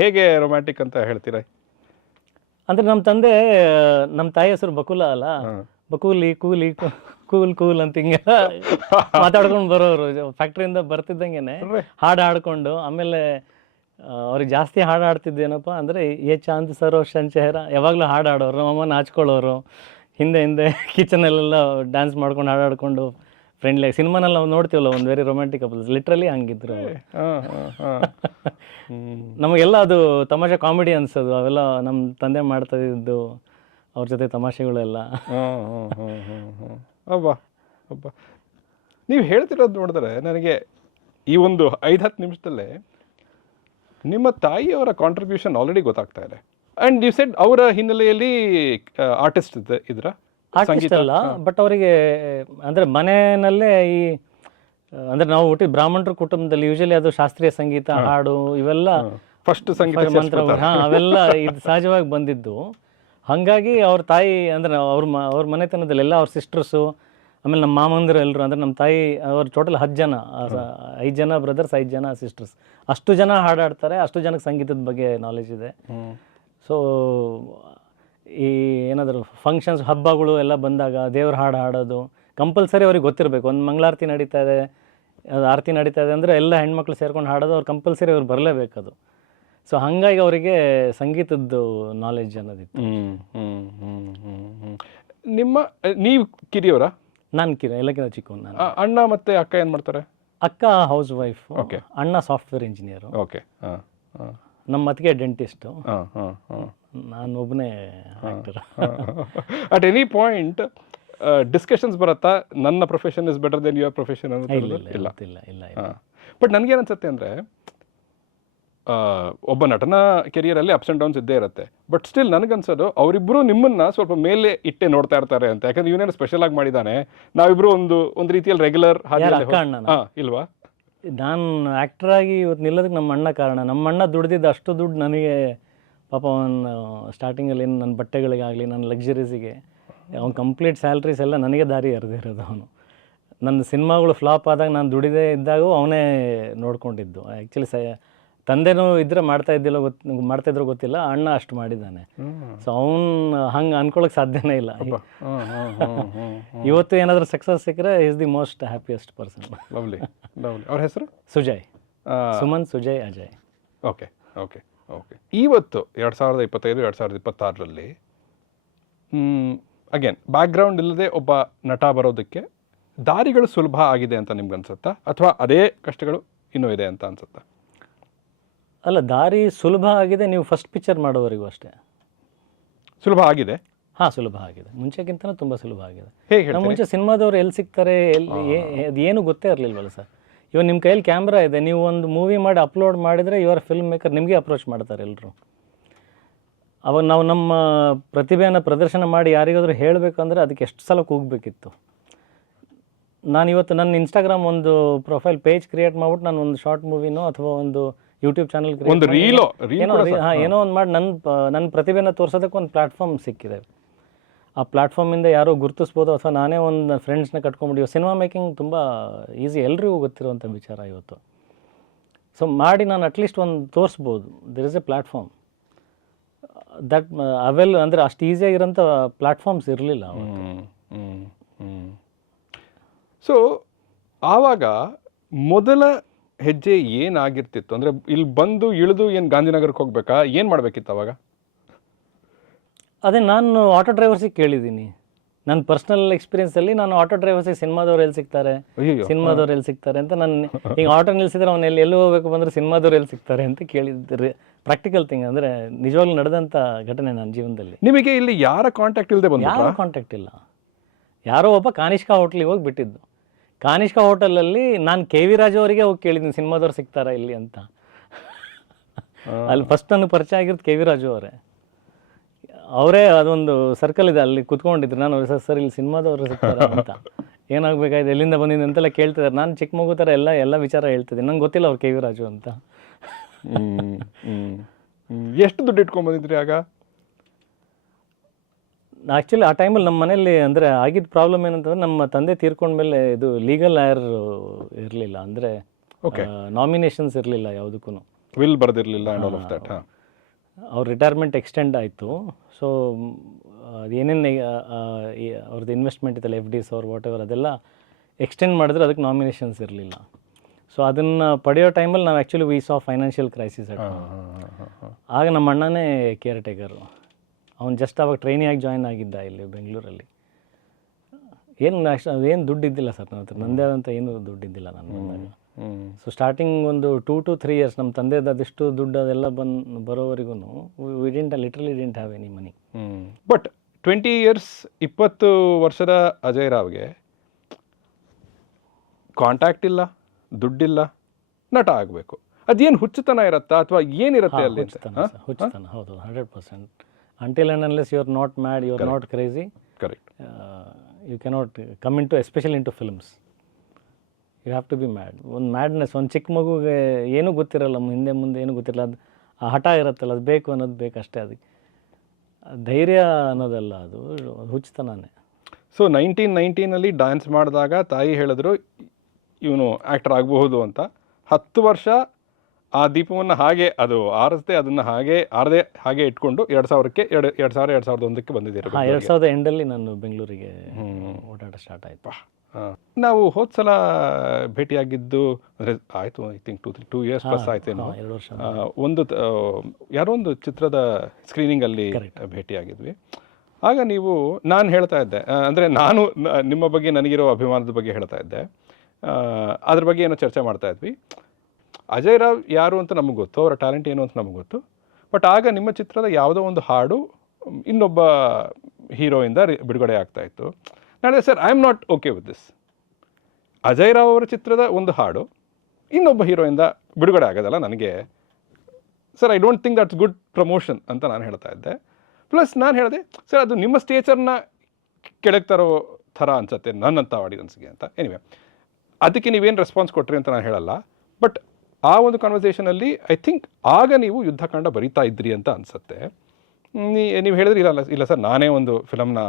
ಹೇಗೆ ರೊಮ್ಯಾಂಟಿಕ್ ಅಂತ ಹೇಳ್ತೀರಾ? ಅಂದರೆ ನಮ್ಮ ತಂದೆ, ನಮ್ಮ ತಾಯಿ ಹೆಸರು ಬಕುಲ ಅಲ್ಲ, ಬಕೂಲಿ ಕೂಲಿ ಕೂಲ್ ಅಂತ ಹಿಂಗೆಲ್ಲ ಮಾತಾಡ್ಕೊಂಡು ಬರೋರು. ಫ್ಯಾಕ್ಟ್ರಿಯಿಂದ ಬರ್ತಿದ್ದಂಗೆನೆ ಹಾಡು ಹಾಡ್ಕೊಂಡು, ಆಮೇಲೆ ಅವ್ರಿಗೆ ಜಾಸ್ತಿ ಹಾಡು ಹಾಡ್ತಿದ್ದೇನಪ್ಪ ಅಂದರೆ ಏ ಚಾಂದ್ ಸರೋ ಶಂಚೆಹರ, ಯಾವಾಗಲೂ ಹಾಡು ಹಾಡೋರು. ನಮ್ಮಮ್ಮ ನಾಚ್ಕೊಳ್ಳೋರು, ಹಿಂದೆ ಕಿಚನಲ್ಲೆಲ್ಲ ಡ್ಯಾನ್ಸ್ ಮಾಡ್ಕೊಂಡು ಹಾಡಾಡ್ಕೊಂಡು ಫ್ರೆಂಡ್ಲಿ. ಸಿನಿಮಾನಲ್ಲಿ ನಾವು ನೋಡ್ತೀವಲ್ಲ ಒಂದು ವೆರಿ ರೊಮ್ಯಾಂಟಿಕ್ ಕಪಲ್ಸ್, ಲಿಟ್ರಲಿ ಹಂಗಿದ್ರು. ನಮಗೆಲ್ಲ ಅದು ತಮಾಷೆ ಕಾಮಿಡಿ ಅನ್ಸೋದು ಅವೆಲ್ಲ ನಮ್ಮ ತಂದೆ ಮಾಡ್ತಾ ಇದ್ದು, ಅವ್ರ ಜೊತೆ ತಮಾಷೆಗಳೆಲ್ಲ. ಅಬ್ಬಾ ಅಬ್ಬಾ, ನೀವು ಹೇಳ್ತಿರೋದು ನೋಡಿದ್ರೆ ನನಗೆ ಈ ಒಂದು 5-10 ನಿಮಿಷದಲ್ಲೇ ನಿಮ್ಮ ತಾಯಿಯವರ ಕಾಂಟ್ರಿಬ್ಯೂಷನ್ ಆಲ್ರೆಡಿ ಗೊತ್ತಾಗ್ತಾ ಇದೆ. ಆ್ಯಂಡ್ ಯು ಸೆಡ್ ಅವರ ಹಿನ್ನೆಲೆಯಲ್ಲಿ ಆರ್ಟಿಸ್ಟ್ ಇದ್ರ? ಆರ್ಟಿಸ್ಟ್ ಅಲ್ಲ, ಬಟ್ ಅವರಿಗೆ ಅಂದರೆ ಮನೆಯಲ್ಲೇ ಈ ಅಂದರೆ ನಾವು ಹುಟ್ಟಿ ಬ್ರಾಹ್ಮಣರ ಕುಟುಂಬದಲ್ಲಿ ಯೂಶಲಿ ಅದು ಶಾಸ್ತ್ರೀಯ ಸಂಗೀತ, ಹಾಡು ಇವೆಲ್ಲ ಫಸ್ಟ್ ಸಂಗೀತ ಮಂತ್ರ, ಅವೆಲ್ಲ ಇದು ಸಹಜವಾಗಿ ಬಂದಿದ್ದು. ಹಾಗಾಗಿ ಅವ್ರ ತಾಯಿ ಅಂದರೆ ಅವ್ರ ಮನೆತನದಲ್ಲಿ ಎಲ್ಲ ಅವ್ರ ಸಿಸ್ಟರ್ಸು, ಆಮೇಲೆ ನಮ್ಮ ಮಾಮಂದಿರು ಎಲ್ಲರೂ, ಅಂದರೆ ನಮ್ಮ ತಾಯಿ ಅವ್ರು ಟೋಟಲ್ 10 ಜನ, 5 ಜನ ಬ್ರದರ್ಸ್, 5 ಜನ ಸಿಸ್ಟರ್ಸ್. ಅಷ್ಟು ಜನ ಹಾಡಾಡ್ತಾರೆ, ಅಷ್ಟು ಜನಕ್ಕೆ ಸಂಗೀತದ ಬಗ್ಗೆ ನಾಲೆಜ್ ಇದೆ. ಸೊ ಈ ಏನಾದರೂ ಫಂಕ್ಷನ್ಸ್, ಹಬ್ಬಗಳು ಎಲ್ಲ ಬಂದಾಗ ದೇವ್ರ ಹಾಡು ಹಾಡೋದು ಕಂಪಲ್ಸರಿ ಅವ್ರಿಗೆ ಗೊತ್ತಿರಬೇಕು. ಒಂದು ಮಂಗಳಾರತಿ ನಡೀತಾ ಇದೆ, ಆರತಿ ನಡೀತಾ ಇದೆ ಅಂದರೆ ಎಲ್ಲ ಹೆಣ್ಮಕ್ಳು ಸೇರ್ಕೊಂಡು ಹಾಡೋದು ಅವ್ರು ಕಂಪಲ್ಸರಿ ಅವ್ರು ಬರಲೇಬೇಕದು. ಸೊ ಹಾಗಾಗಿ ಅವರಿಗೆ ಸಂಗೀತದ್ದು ನಾಲೆಜ್ ಅನ್ನೋದಿತ್ತು. ನೀವು ಕಿರಿಯವರಾ? ನಾನು ಎಲ್ಲಕ್ಕಿಂತ ಚಿಕ್ಕವನು. ನಾನು ಅಣ್ಣ ಮತ್ತೆ ಅಕ್ಕ ಏನು ಮಾಡ್ತಾರೆ? ಅಕ್ಕ ಹೌಸ್ ವೈಫ್, ಅಣ್ಣ ಸಾಫ್ಟ್ವೇರ್ ಇಂಜಿನಿಯರು, ಓಕೆ. ನಮ್ಮ ಅತ್ತಿಗೆ ಡೆಂಟಿಸ್ಟು, ನಾನು ಒಬ್ಬನೇ actor. At any point discussions ಬರುತ್ತಾ, ನನ್ನ profession is better than your profession ಅನ್ನೋದು? ಇಲ್ಲ. ಬಟ್ ನನಗೇನು ಅನ್ಸುತ್ತೆ ಅಂದರೆ, ಒಬ್ಬ ನಟನ ಕೆರಿಯರಲ್ಲಿ ಅಪ್ಸ್ ಆ್ಯಂಡ್ ಡೌನ್ಸ್ ಇದ್ದೇ ಇರುತ್ತೆ. ಬಟ್ ಸ್ಟಿಲ್ ನನಗನ್ಸೋದು ಅವರಿಬ್ಬರು ನಿಮ್ಮನ್ನ ಸ್ವಲ್ಪ ಮೇಲೆ ಇಟ್ಟೆ ನೋಡ್ತಾ ಇರ್ತಾರೆ ಅಂತ. ಯಾಕಂದ್ರೆ ಇವನೇನು ಸ್ಪೆಷಲ್ ಆಗಿ ಮಾಡಿದ್ದಾನೆ, ನಾವಿಬ್ರು ಒಂದು ರೀತಿಯಲ್ಲಿ ರೆಗ್ಯುಲರ್ ಇಲ್ವಾ? ನಾನು ಆ್ಯಕ್ಟ್ರಾಗಿ ಇವತ್ತು ನಿಲ್ಲೋದಕ್ಕೆ ನಮ್ಮ ಅಣ್ಣ ಕಾರಣ. ನಮ್ಮ ಅಣ್ಣ ದುಡ್ದಿದ್ದು ಅಷ್ಟು ದುಡ್ಡು ನನಗೆ ಪಾಪ ಅವನು ಸ್ಟಾರ್ಟಿಂಗಲ್ಲಿ ಏನು ನನ್ನ ಬಟ್ಟೆಗಳಿಗಾಗಲಿ, ನನ್ನ ಲಕ್ಸುರೀಸಿಗೆ ಅವ್ನು ಕಂಪ್ಲೀಟ್ ಸ್ಯಾಲ್ರೀಸ್ ಎಲ್ಲ ನನಗೆ ದಾರಿ ಎರೆದಿರೋದು. ಅವನು ನನ್ನ ಸಿನಿಮಾಗಳು ಫ್ಲಾಪ್ ಆದಾಗ ನಾನು ದುಡಿದೇ ಇದ್ದಾಗೂ ಅವನೇ ನೋಡ್ಕೊಂಡಿದ್ದು. ಆ್ಯಕ್ಚುಲಿ ತಂದೆನೂ ಇದ್ದರೆ ಮಾಡ್ತಾಯಿದ್ರು ಗೊತ್ತಿಲ್ಲ, ಅಣ್ಣ ಅಷ್ಟು ಮಾಡಿದ್ದಾನೆ. ಸೊ ಅವ್ನು ಹಂಗೆ ಅನ್ಕೊಳಕ್ಕೆ ಸಾಧ್ಯನೇ ಇಲ್ಲ. ಇವತ್ತು ಏನಾದರೂ ಸಕ್ಸಸ್ ಸಿಕ್ಕರೆ is the most happiest person. Lovely. ಅವ್ರ ಹೆಸರು ಸುಜಯ್, ಸುಮನ್ ಸುಜಯ್ ಅಜಯ್. ಓಕೆ. ಇವತ್ತು 2025-2026ರಲ್ಲಿ ಅಗೇನ್ ಬ್ಯಾಕ್ಗ್ರೌಂಡ್ ಇಲ್ಲದೆ ಒಬ್ಬ ನಟ ಬರೋದಕ್ಕೆ ದಾರಿಗಳು ಸುಲಭ ಆಗಿದೆ ಅಂತ ನಿಮ್ಗೆ ಅನ್ಸುತ್ತಾ, ಅಥವಾ ಅದೇ ಕಷ್ಟಗಳು ಇನ್ನೂ ಇದೆ ಅಂತ ಅನ್ಸುತ್ತಾ? ಅಲ್ಲ, ದಾರಿ ಸುಲಭ ಆಗಿದೆ ನೀವು ಫಸ್ಟ್ ಪಿಕ್ಚರ್ ಮಾಡೋವರೆಗೂ ಅಷ್ಟೇ. ಸುಲಭ ಆಗಿದೆ? ಹಾಂ, ಸುಲಭ ಆಗಿದೆ. ಮುಂಚೆಗಿಂತನೂ ತುಂಬ ಸುಲಭ ಆಗಿದೆ. ಹೇಗೆ? ಮುಂಚೆ ಸಿನಿಮಾದವ್ರು ಎಲ್ಲಿ ಸಿಗ್ತಾರೆ, ಅದು ಏನು ಗೊತ್ತೇ ಇರಲಿಲ್ವಲ್ಲ ಸರ್. ಇವಾಗ ನಿಮ್ಮ ಕೈಯಲ್ಲಿ ಕ್ಯಾಮ್ರಾ ಇದೆ, ನೀವು ಒಂದು ಮೂವಿ ಮಾಡಿ ಅಪ್ಲೋಡ್ ಮಾಡಿದರೆ ಇವರ ಫಿಲ್ಮ್ ಮೇಕರ್ ನಿಮಗೆ ಅಪ್ರೋಚ್ ಮಾಡ್ತಾರೆ ಎಲ್ಲರೂ. ಅವಾಗ ನಾವು ನಮ್ಮ ಪ್ರತಿಭೆಯನ್ನು ಪ್ರದರ್ಶನ ಮಾಡಿ ಯಾರಿಗಾದರೂ ಹೇಳಬೇಕಂದ್ರೆ ಅದಕ್ಕೆ ಎಷ್ಟು ಸಲ ಕೂಗಬೇಕಿತ್ತು. ನಾನಿವತ್ತು ನನ್ನ ಇನ್ಸ್ಟಾಗ್ರಾಮ್ ಒಂದು ಪ್ರೊಫೈಲ್ ಪೇಜ್ ಕ್ರಿಯೇಟ್ ಮಾಡ್ಬಿಟ್ಟು ನಾನು ಒಂದು ಶಾರ್ಟ್ ಮೂವಿನೋ ಅಥವಾ ಒಂದು ಯೂಟ್ಯೂಬ್ ಚಾನಲ್ ಏನೋ ಒಂದು ಮಾಡಿ ನನ್ನ ಪ್ರತಿಭೆನ ತೋರಿಸೋದಕ್ಕೆ ಒಂದು ಪ್ಲ್ಯಾಟ್ಫಾರ್ಮ್ ಸಿಕ್ಕಿದೆ. ಆ ಪ್ಲ್ಯಾಟ್ಫಾರ್ಮಿಂದ ಯಾರೋ ಗುರುತಿಸ್ಬೋದು, ಅಥವಾ ನಾನೇ ಒಂದು ಫ್ರೆಂಡ್ಸ್ನ ಕಟ್ಕೊಂಡ್ಬಿಟ್ಟು. ಸಿನಿಮಾ ಮೇಕಿಂಗ್ ತುಂಬ ಈಸಿ, ಎಲ್ರಿಗೂ ಗೊತ್ತಿರುವಂಥ ವಿಚಾರ ಇವತ್ತು. ಸೊ ಮಾಡಿ ನಾನು ಅಟ್ಲೀಸ್ಟ್ ಒಂದು ತೋರಿಸ್ಬೋದು. There is a platform that ಅಂದರೆ ಅಷ್ಟು ಈಸಿಯಾಗಿರೋಂಥ ಪ್ಲ್ಯಾಟ್ಫಾರ್ಮ್ಸ್ ಇರಲಿಲ್ಲ ಅವತ್ತು. ಸೊ ಆವಾಗ ಮೊದಲ ಹೆಜ್ಜೆ ಏನಾಗಿರ್ತಿತ್ತು? ಅಂದರೆ ಇಲ್ಲಿ ಬಂದು ಇಳಿದು ಏನು ಗಾಂಧಿನಗರಕ್ಕೆ ಹೋಗ್ಬೇಕಾ, ಏನು ಮಾಡಬೇಕಿತ್ತು ಅವಾಗ? ಅದೇ ನಾನು ಆಟೋ ಡ್ರೈವರ್ಸಿಗೆ ಕೇಳಿದ್ದೀನಿ. ನನ್ನ ಪರ್ಸ್ನಲ್ ಎಕ್ಸ್ಪೀರಿಯನ್ಸಲ್ಲಿ ನಾನು ಆಟೋ ಡ್ರೈವರ್ಸಿಗೆ ಸಿನಿಮಾದವ್ರು ಎಲ್ಲಿ ಸಿಗ್ತಾರೆ ಅಂತ ನಾನು ಈಗ ಆಟೋ ನಿಲ್ಸಿದ್ರೆ ಅವ್ನು ಎಲ್ಲೂ ಹೋಗ್ಬೇಕು ಬಂದರೆ ಸಿನಿಮಾದವ್ರು ಎಲ್ಲಿ ಸಿಗ್ತಾರೆ ಅಂತ ಕೇಳಿದ್ರಿ. ಪ್ರಾಕ್ಟಿಕಲ್ ಥಿಂಗ್, ಅಂದರೆ ನಿಜವಾಗ್ಲೂ ನಡೆದಂಥ ಘಟನೆ ನನ್ನ ಜೀವನದಲ್ಲಿ. ನಿಮಗೆ ಇಲ್ಲಿ ಯಾರ ಕಾಂಟ್ಯಾಕ್ಟ್ ಇಲ್ಲದೆ ಬಂದು? ಯಾರ ಕಾಂಟ್ಯಾಕ್ಟ್ ಇಲ್ಲ. ಯಾರೋ ಒಬ್ಬ ಕಾನಿಷ್ಕಾ ಹೋಟ್ಲಿಗೆ ಹೋಗಿ ಬಿಟ್ಟಿದ್ದು. ಕಾನಿಷ್ಕ ಹೋಟೆಲಲ್ಲಿ ನಾನು ಕೆ ವಿ ರಾಜು ಅವರಿಗೆ ಹೋಗಿ ಕೇಳಿದ್ದೀನಿ ಸಿನಿಮಾದವ್ರು ಸಿಗ್ತಾರಾ ಇಲ್ಲಿ ಅಂತ. ಅಲ್ಲಿ ಫಸ್ಟ್ ನನಗೆ ಪರಿಚಯ ಆಗಿರೋದು ಕೆ ವಿ ರಾಜು ಅವರೇ. ಅವರೇ ಅದೊಂದು ಸರ್ಕಲ್ ಇದೆ ಅಲ್ಲಿ ಕುತ್ಕೊಂಡಿದ್ರು. ನಾನು ಸರ್ ಇಲ್ಲಿ ಸಿನಿಮಾದವರು ಸಿಗ್ತಾರೆ ಅಂತ, ಏನಾಗಬೇಕಾಯ್ತು, ಎಲ್ಲಿಂದ ಬಂದಿದ್ದು ಅಂತೆಲ್ಲ ಕೇಳ್ತಿದ್ದಾರೆ. ನಾನು ಚಿಕ್ಕ ಮಗು ಥರ ಎಲ್ಲ ವಿಚಾರ ಹೇಳ್ತಿದ್ದೀನಿ. ನಂಗೆ ಗೊತ್ತಿಲ್ಲ ಅವ್ರು ಕೆ ವಿ ರಾಜು ಅಂತ. ಎಷ್ಟು ದುಡ್ಡು ಇಟ್ಕೊಂಡ್ಬಂದಿದ್ರಿ ಆಗ? ಆ್ಯಕ್ಚುಲಿ ಆ ಟೈಮಲ್ಲಿ ನಮ್ಮ ಮನೇಲಿ ಅಂದರೆ ಆಗಿದ್ದ ಪ್ರಾಬ್ಲಮ್ ಏನಂತಂದ್ರೆ, ನಮ್ಮ ತಂದೆ ತೀರ್ಕೊಂಡ್ಮೇಲೆ ಇದು ಲೀಗಲ್ ಲಾಯರ್ ಇರಲಿಲ್ಲ, ಅಂದರೆ ನಾಮಿನೇಷನ್ಸ್ ಇರಲಿಲ್ಲ ಯಾವುದಕ್ಕೂ, ವಿಲ್ ಬರ್ದಿರಲಿಲ್ಲ ಆ್ಯಂಡ್ ಆಲ್ ಆಫ್ ದಟ್. ಅವ್ರ ರಿಟೈರ್ಮೆಂಟ್ ಎಕ್ಸ್ಟೆಂಡ್ ಆಯಿತು. ಸೊ ಅದೇನೇನು ಅವ್ರದ್ದು ಇನ್ವೆಸ್ಟ್ಮೆಂಟ್ ಇತ್ತಲ್ಲ, ಎಫ್ ಡಿಸ್ ಅವ್ರು ವಾಟ್ ಎವರ್, ಅದೆಲ್ಲ ಎಕ್ಸ್ಟೆಂಡ್ ಮಾಡಿದ್ರೆ ಅದಕ್ಕೆ ನಾಮಿನೇಷನ್ಸ್ ಇರಲಿಲ್ಲ. ಸೊ ಅದನ್ನು ಪಡೆಯೋ ಟೈಮಲ್ಲಿ ನಾವು actually we saw financial crisis ಆಗ ನಮ್ಮ ಅಣ್ಣನೇ ಕೇರ್ ಟೇಕರು. ಅವ್ನು ಜಸ್ಟ್ ಅವಾಗ ಟ್ರೈನಿಯಾಗಿ ಜಾಯ್ನ್ ಆಗಿದ್ದ ಇಲ್ಲಿ ಬೆಂಗಳೂರಲ್ಲಿ. ಅದೇನು ದುಡ್ಡು ಇದ್ದಿಲ್ಲ ಸರ್ ನನ್ನ ಹತ್ರ, ನನ್ನದೇ ಆದಂಥ ಏನು ದುಡ್ಡು ಇದ್ದಿಲ್ಲ ನಾನು. ಸೊ ಸ್ಟಾರ್ಟಿಂಗ್ ಒಂದು 2 to 3 years ನಮ್ಮ ತಂದೆದು ಅದೆಷ್ಟು ದುಡ್ಡು ಅದೆಲ್ಲ ಬರೋವರೆಗೂ literally didn't have any money. But 20 years 20 ವರ್ಷದ ಅಜಯ್ ರಾವ್ಗೆ ಕಾಂಟ್ಯಾಕ್ಟ್ ಇಲ್ಲ, ದುಡ್ಡಿಲ್ಲ, ನಟ ಆಗಬೇಕು. ಅದೇನು ಹುಚ್ಚುತನ ಇರುತ್ತಾ ಅಥವಾ ಏನಿರುತ್ತೆ ಅಲ್ಲಿ? ಹುಚ್ಚುತನ, ಹೌದು, 100%. Until and unless you are not mad, you are not crazy, correct, you cannot come into, especially into films. You have to be mad. ಒಂದು ಮ್ಯಾಡ್ನೆಸ್, ಒಂದು ಚಿಕ್ಕ ಮಗುಗೆ ಏನೂ ಗೊತ್ತಿರಲ್ಲ, ಹಿಂದೆ ಮುಂದೆ ಏನೂ ಗೊತ್ತಿರಲ್ಲ, ಅದು ಆ ಹಠ ಇರುತ್ತಲ್ಲ, ಅದು ಬೇಕು ಅನ್ನೋದು ಬೇಕಷ್ಟೇ. ಅದಕ್ಕೆ ಧೈರ್ಯ ಅನ್ನೋದಲ್ಲ, ಅದು ಹುಚ್ಚುತನನೇ. ಸೊ 1919 ಡ್ಯಾನ್ಸ್ ಮಾಡಿದಾಗ ತಾಯಿ ಹೇಳಿದ್ರು ಇವನು ಆ್ಯಕ್ಟರ್ ಆಗಬಹುದು ಅಂತ. 10 ವರ್ಷ ಆ ದೀಪವನ್ನು ಹಾಗೆ ಅದು ಆರಿಸದೆ, ಅದನ್ನು ಹಾಗೆ ಇಟ್ಕೊಂಡು 2001ಕ್ಕೆ ಬಂದಿದ್ದೀರಿ. 2000 ಎಂಡಲ್ಲಿ ನಾನು ಬೆಂಗಳೂರಿಗೆ ಓಡಾಟ ಸ್ಟಾರ್ಟ್ ಆಯಿತು. ನಾವು ಹೋದ ಸಲ ಭೇಟಿಯಾಗಿದ್ದು ಅಂದರೆ ಆಯಿತು, ಐ ಥಿಂಕ್ 2 years ಪ್ಲಸ್ ಆಯ್ತೇನೋ. 2 ವರ್ಷ. ಯಾರೋ ಒಂದು ಚಿತ್ರದ ಸ್ಕ್ರೀನಿಂಗಲ್ಲಿ ಭೇಟಿಯಾಗಿದ್ವಿ. ಆಗ ನಾನು ಹೇಳ್ತಾ ಇದ್ದೆ, ಅಂದರೆ ನಾನು ನಿಮ್ಮ ಬಗ್ಗೆ ನನಗಿರೋ ಅಭಿಮಾನದ ಬಗ್ಗೆ ಹೇಳ್ತಾ ಇದ್ದೆ, ಅದ್ರ ಬಗ್ಗೆ ಏನೋ ಚರ್ಚೆ ಮಾಡ್ತಾ ಇದ್ವಿ. ಅಜಯ್ ರಾವ್ ಯಾರು ಅಂತ ನಮಗೆ ಗೊತ್ತು, ಅವರ ಟ್ಯಾಲೆಂಟ್ ಏನು ಅಂತ ನಮಗೆ ಗೊತ್ತು. ಬಟ್ ಆಗ ನಿಮ್ಮ ಚಿತ್ರದ ಯಾವುದೋ ಒಂದು ಹಾಡು ಇನ್ನೊಬ್ಬ ಹೀರೋಯಿಂದ ಬಿಡುಗಡೆ ಆಗ್ತಾಯಿತ್ತು. ನಾನು sir, I am not okay with this. Ajay Rao ಅವರ ಚಿತ್ರದ ಒಂದು ಹಾಡು ಇನ್ನೊಬ್ಬ ಹೀರೋಯಿಂದ ಬಿಡುಗಡೆ ಆಗೋದಲ್ಲ ನನಗೆ sir, I don't think that's good promotion ಅಂತ ನಾನು ಹೇಳ್ತಾ ಇದ್ದೆ. ಪ್ಲಸ್ ನಾನು ಹೇಳಿದೆ, ಸರ್ ಅದು ನಿಮ್ಮ ಸ್ಟೇಚರ್ನ ಕೆಳಗೆ ತರೋ ಥರ ಅನ್ಸುತ್ತೆ ನನ್ನಂಥ ಆಡಿಯನ್ಸ್ಗೆ ಅಂತ. ಎನಿವೆ, ಅದಕ್ಕೆ ನೀವೇನು ರೆಸ್ಪಾನ್ಸ್ ಕೊಟ್ರಿ ಅಂತ ನಾನು ಹೇಳಲ್ಲ. ಬಟ್ ಆ ಒಂದು ಕಾನ್ವರ್ಸೇಷನಲ್ಲಿ ಐ ಥಿಂಕ್ ಆಗ ನೀವು ಯುದ್ಧಕಾಂಡ ಬರೀತಾ ಇದ್ರಿ ಅಂತ ಅನಿಸುತ್ತೆ. ನೀವು ಹೇಳಿದ್ರಿ ಇಲ್ಲ ಸರ್, ನಾನೇ ಒಂದು ಫಿಲಮ್ನ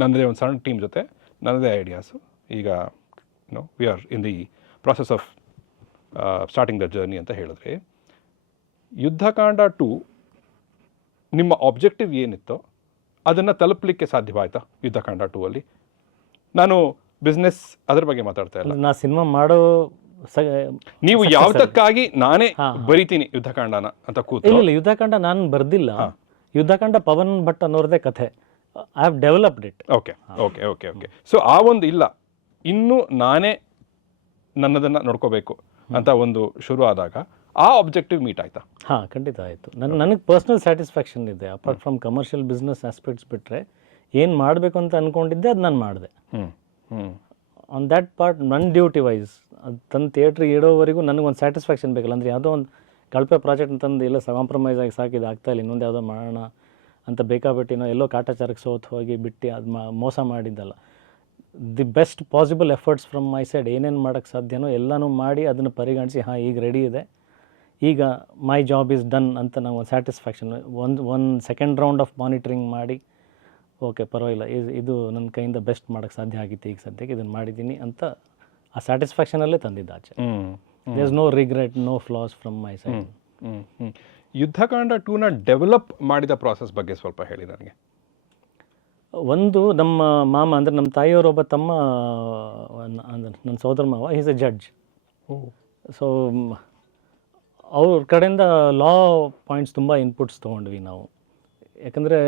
ನನ್ನದೇ ಒಂದು ಸಣ್ಣ ಟೀಮ್ ಜೊತೆ ನನ್ನದೇ ಐಡಿಯಾಸು, ಈಗ we are in the process of starting the journey ಅಂತ ಹೇಳಿದ್ರಿ. ಯುದ್ಧಕಾಂಡ 2 ನಿಮ್ಮ ಆಬ್ಜೆಕ್ಟಿವ್ ಏನಿತ್ತೋ ಅದನ್ನು ತಲುಪಲಿಕ್ಕೆ ಸಾಧ್ಯವಾಯಿತಾ ಯುದ್ಧಕಾಂಡ 2 ಅಲ್ಲಿ? ನಾನು ಬಿಸ್ನೆಸ್ ಅದ್ರ ಬಗ್ಗೆ ಮಾತಾಡ್ತಾ ಇಲ್ಲ. ನಾ ಸಿನಿಮಾ ಮಾಡೋ ನೀವು ಯಾವುದಕ್ಕಾಗಿ ನಾನೇ ಬರಿತೀನಿ ಯುದ್ಧಕಾಂಡನ ಅಂತ ಕೂತು? ಇಲ್ಲ, ಯುದ್ಧಕಾಂಡ ನಾನು ಬರ್ದಿಲ್ಲ. ಯುದ್ಧಕಾಂಡ ಪವನ್ ಭಟ್ ಅನ್ನೋರದೇ ಕಥೆ. I have developed it. Okay. So ಆ ಒಂದು ಇಲ್ಲ, ಇನ್ನೂ ನಾನೇ ನನ್ನದನ್ನು ನೋಡ್ಕೋಬೇಕು ಅಂತ ಒಂದು ಶುರು ಆದಾಗ ಆ ಆಬ್ಜೆಕ್ಟಿವ್ ಮೀಟ್ ಆಯ್ತಾ? ಖಂಡಿತ ಆಯಿತು. ನನಗೆ ಪರ್ಸ್ನಲ್ ಸ್ಯಾಟಿಸ್ಫ್ಯಾಕ್ಷನ್ ಇದೆ. Apart from commercial business aspects ಬಿಟ್ಟರೆ ಏನು ಮಾಡಬೇಕು ಅಂತ ಅಂದ್ಕೊಂಡಿದ್ದೆ ಅದು ನಾನು ಮಾಡಿದೆ. ಆನ್ ದ್ಯಾಟ್ ಪಾರ್ಟ್ ನನ್ನ ಡ್ಯೂಟಿ ವೈಸ್ ಅದು ತಂದು ಥಿಯೇಟ್ರಿಗೆ ಇಡೋವರೆಗೂ ನನಗೊಂದು ಸ್ಯಾಟಿಸ್ಫ್ಯಾಕ್ಷನ್ ಬೇಕಲ್ಲ. ಅಂದರೆ ಯಾವುದೋ ಒಂದು ಕಳಪೆ ಪ್ರಾಜೆಕ್ಟ್ ಅಂತಂದು ಎಲ್ಲ ಕಾಂಪ್ರಮೈಸ್ ಆಗಿ ಸಾಕಿದ್ದು ಆಗ್ತಾಯಿಲ್ಲ, ಇನ್ನೊಂದು ಯಾವುದೋ ಮಾಡೋಣ ಅಂತ ಬೇಕಾಬಿಟ್ಟಿನೋ ಎಲ್ಲೋ ಕಾಟಾಚಾರಕ್ಕೆ ಸೋತು ಹೋಗಿ ಬಿಟ್ಟು ಅದು ಮೋಸ ಮಾಡಿದ್ದಲ್ಲ. The best possible efforts from my side, ಏನೇನು ಮಾಡೋಕ್ಕೆ ಸಾಧ್ಯನೋ ಎಲ್ಲನೂ ಮಾಡಿ ಅದನ್ನು ಪರಿಗಣಿಸಿ ಈಗ ರೆಡಿ ಇದೆ, ಈಗ ಮೈ ಜಾಬ್ ಈಸ್ ಡನ್ ಅಂತ ನಾವು ಒಂದು ಸ್ಯಾಟಿಸ್ಫ್ಯಾಕ್ಷನ್, ಒಂದು ಸೆಕೆಂಡ್ ರೌಂಡ್ ಆಫ್ ಮಾನಿಟ್ರಿಂಗ್ ಮಾಡಿ ಓಕೆ ಪರವಾಗಿಲ್ಲ, ಇದು ನನ್ನ ಕೈಯಿಂದ ಬೆಸ್ಟ್ ಮಾಡೋಕ್ಕೆ ಸಾಧ್ಯ ಆಗಿತ್ತು, ಈಗ ಸದ್ಯಕ್ಕೆ ಇದನ್ನು ಮಾಡಿದ್ದೀನಿ ಅಂತ ಆ ಸ್ಯಾಟಿಸ್ಫ್ಯಾಕ್ಷನಲ್ಲೇ ತಂದಿದ್ದ ಆಚೆ. There is no regret, no flaws from my side. Yuddhakaanda 2ನ ಡೆವಲಪ್ ಮಾಡಿದ ಪ್ರಾಸೆಸ್ ಬಗ್ಗೆ ಸ್ವಲ್ಪ ಹೇಳಿ ನನಗೆ. ಒಂದು ನಮ್ಮ ಮಾಮ ಅಂದರೆ ನಮ್ಮ ತಾಯಿಯವರೊಬ್ಬ ತಮ್ಮ, ನನ್ನ ಸೋದರ ಮಾವ, ಈಸ್ ಎ ಜಡ್ಜ್. ಸೊ ಅವ್ರ ಕಡೆಯಿಂದ ಲಾ ಪಾಯಿಂಟ್ಸ್ ತುಂಬ ಇನ್ಪುಟ್ಸ್ ತೊಗೊಂಡ್ವಿ ನಾವು. ಯಾಕಂದರೆ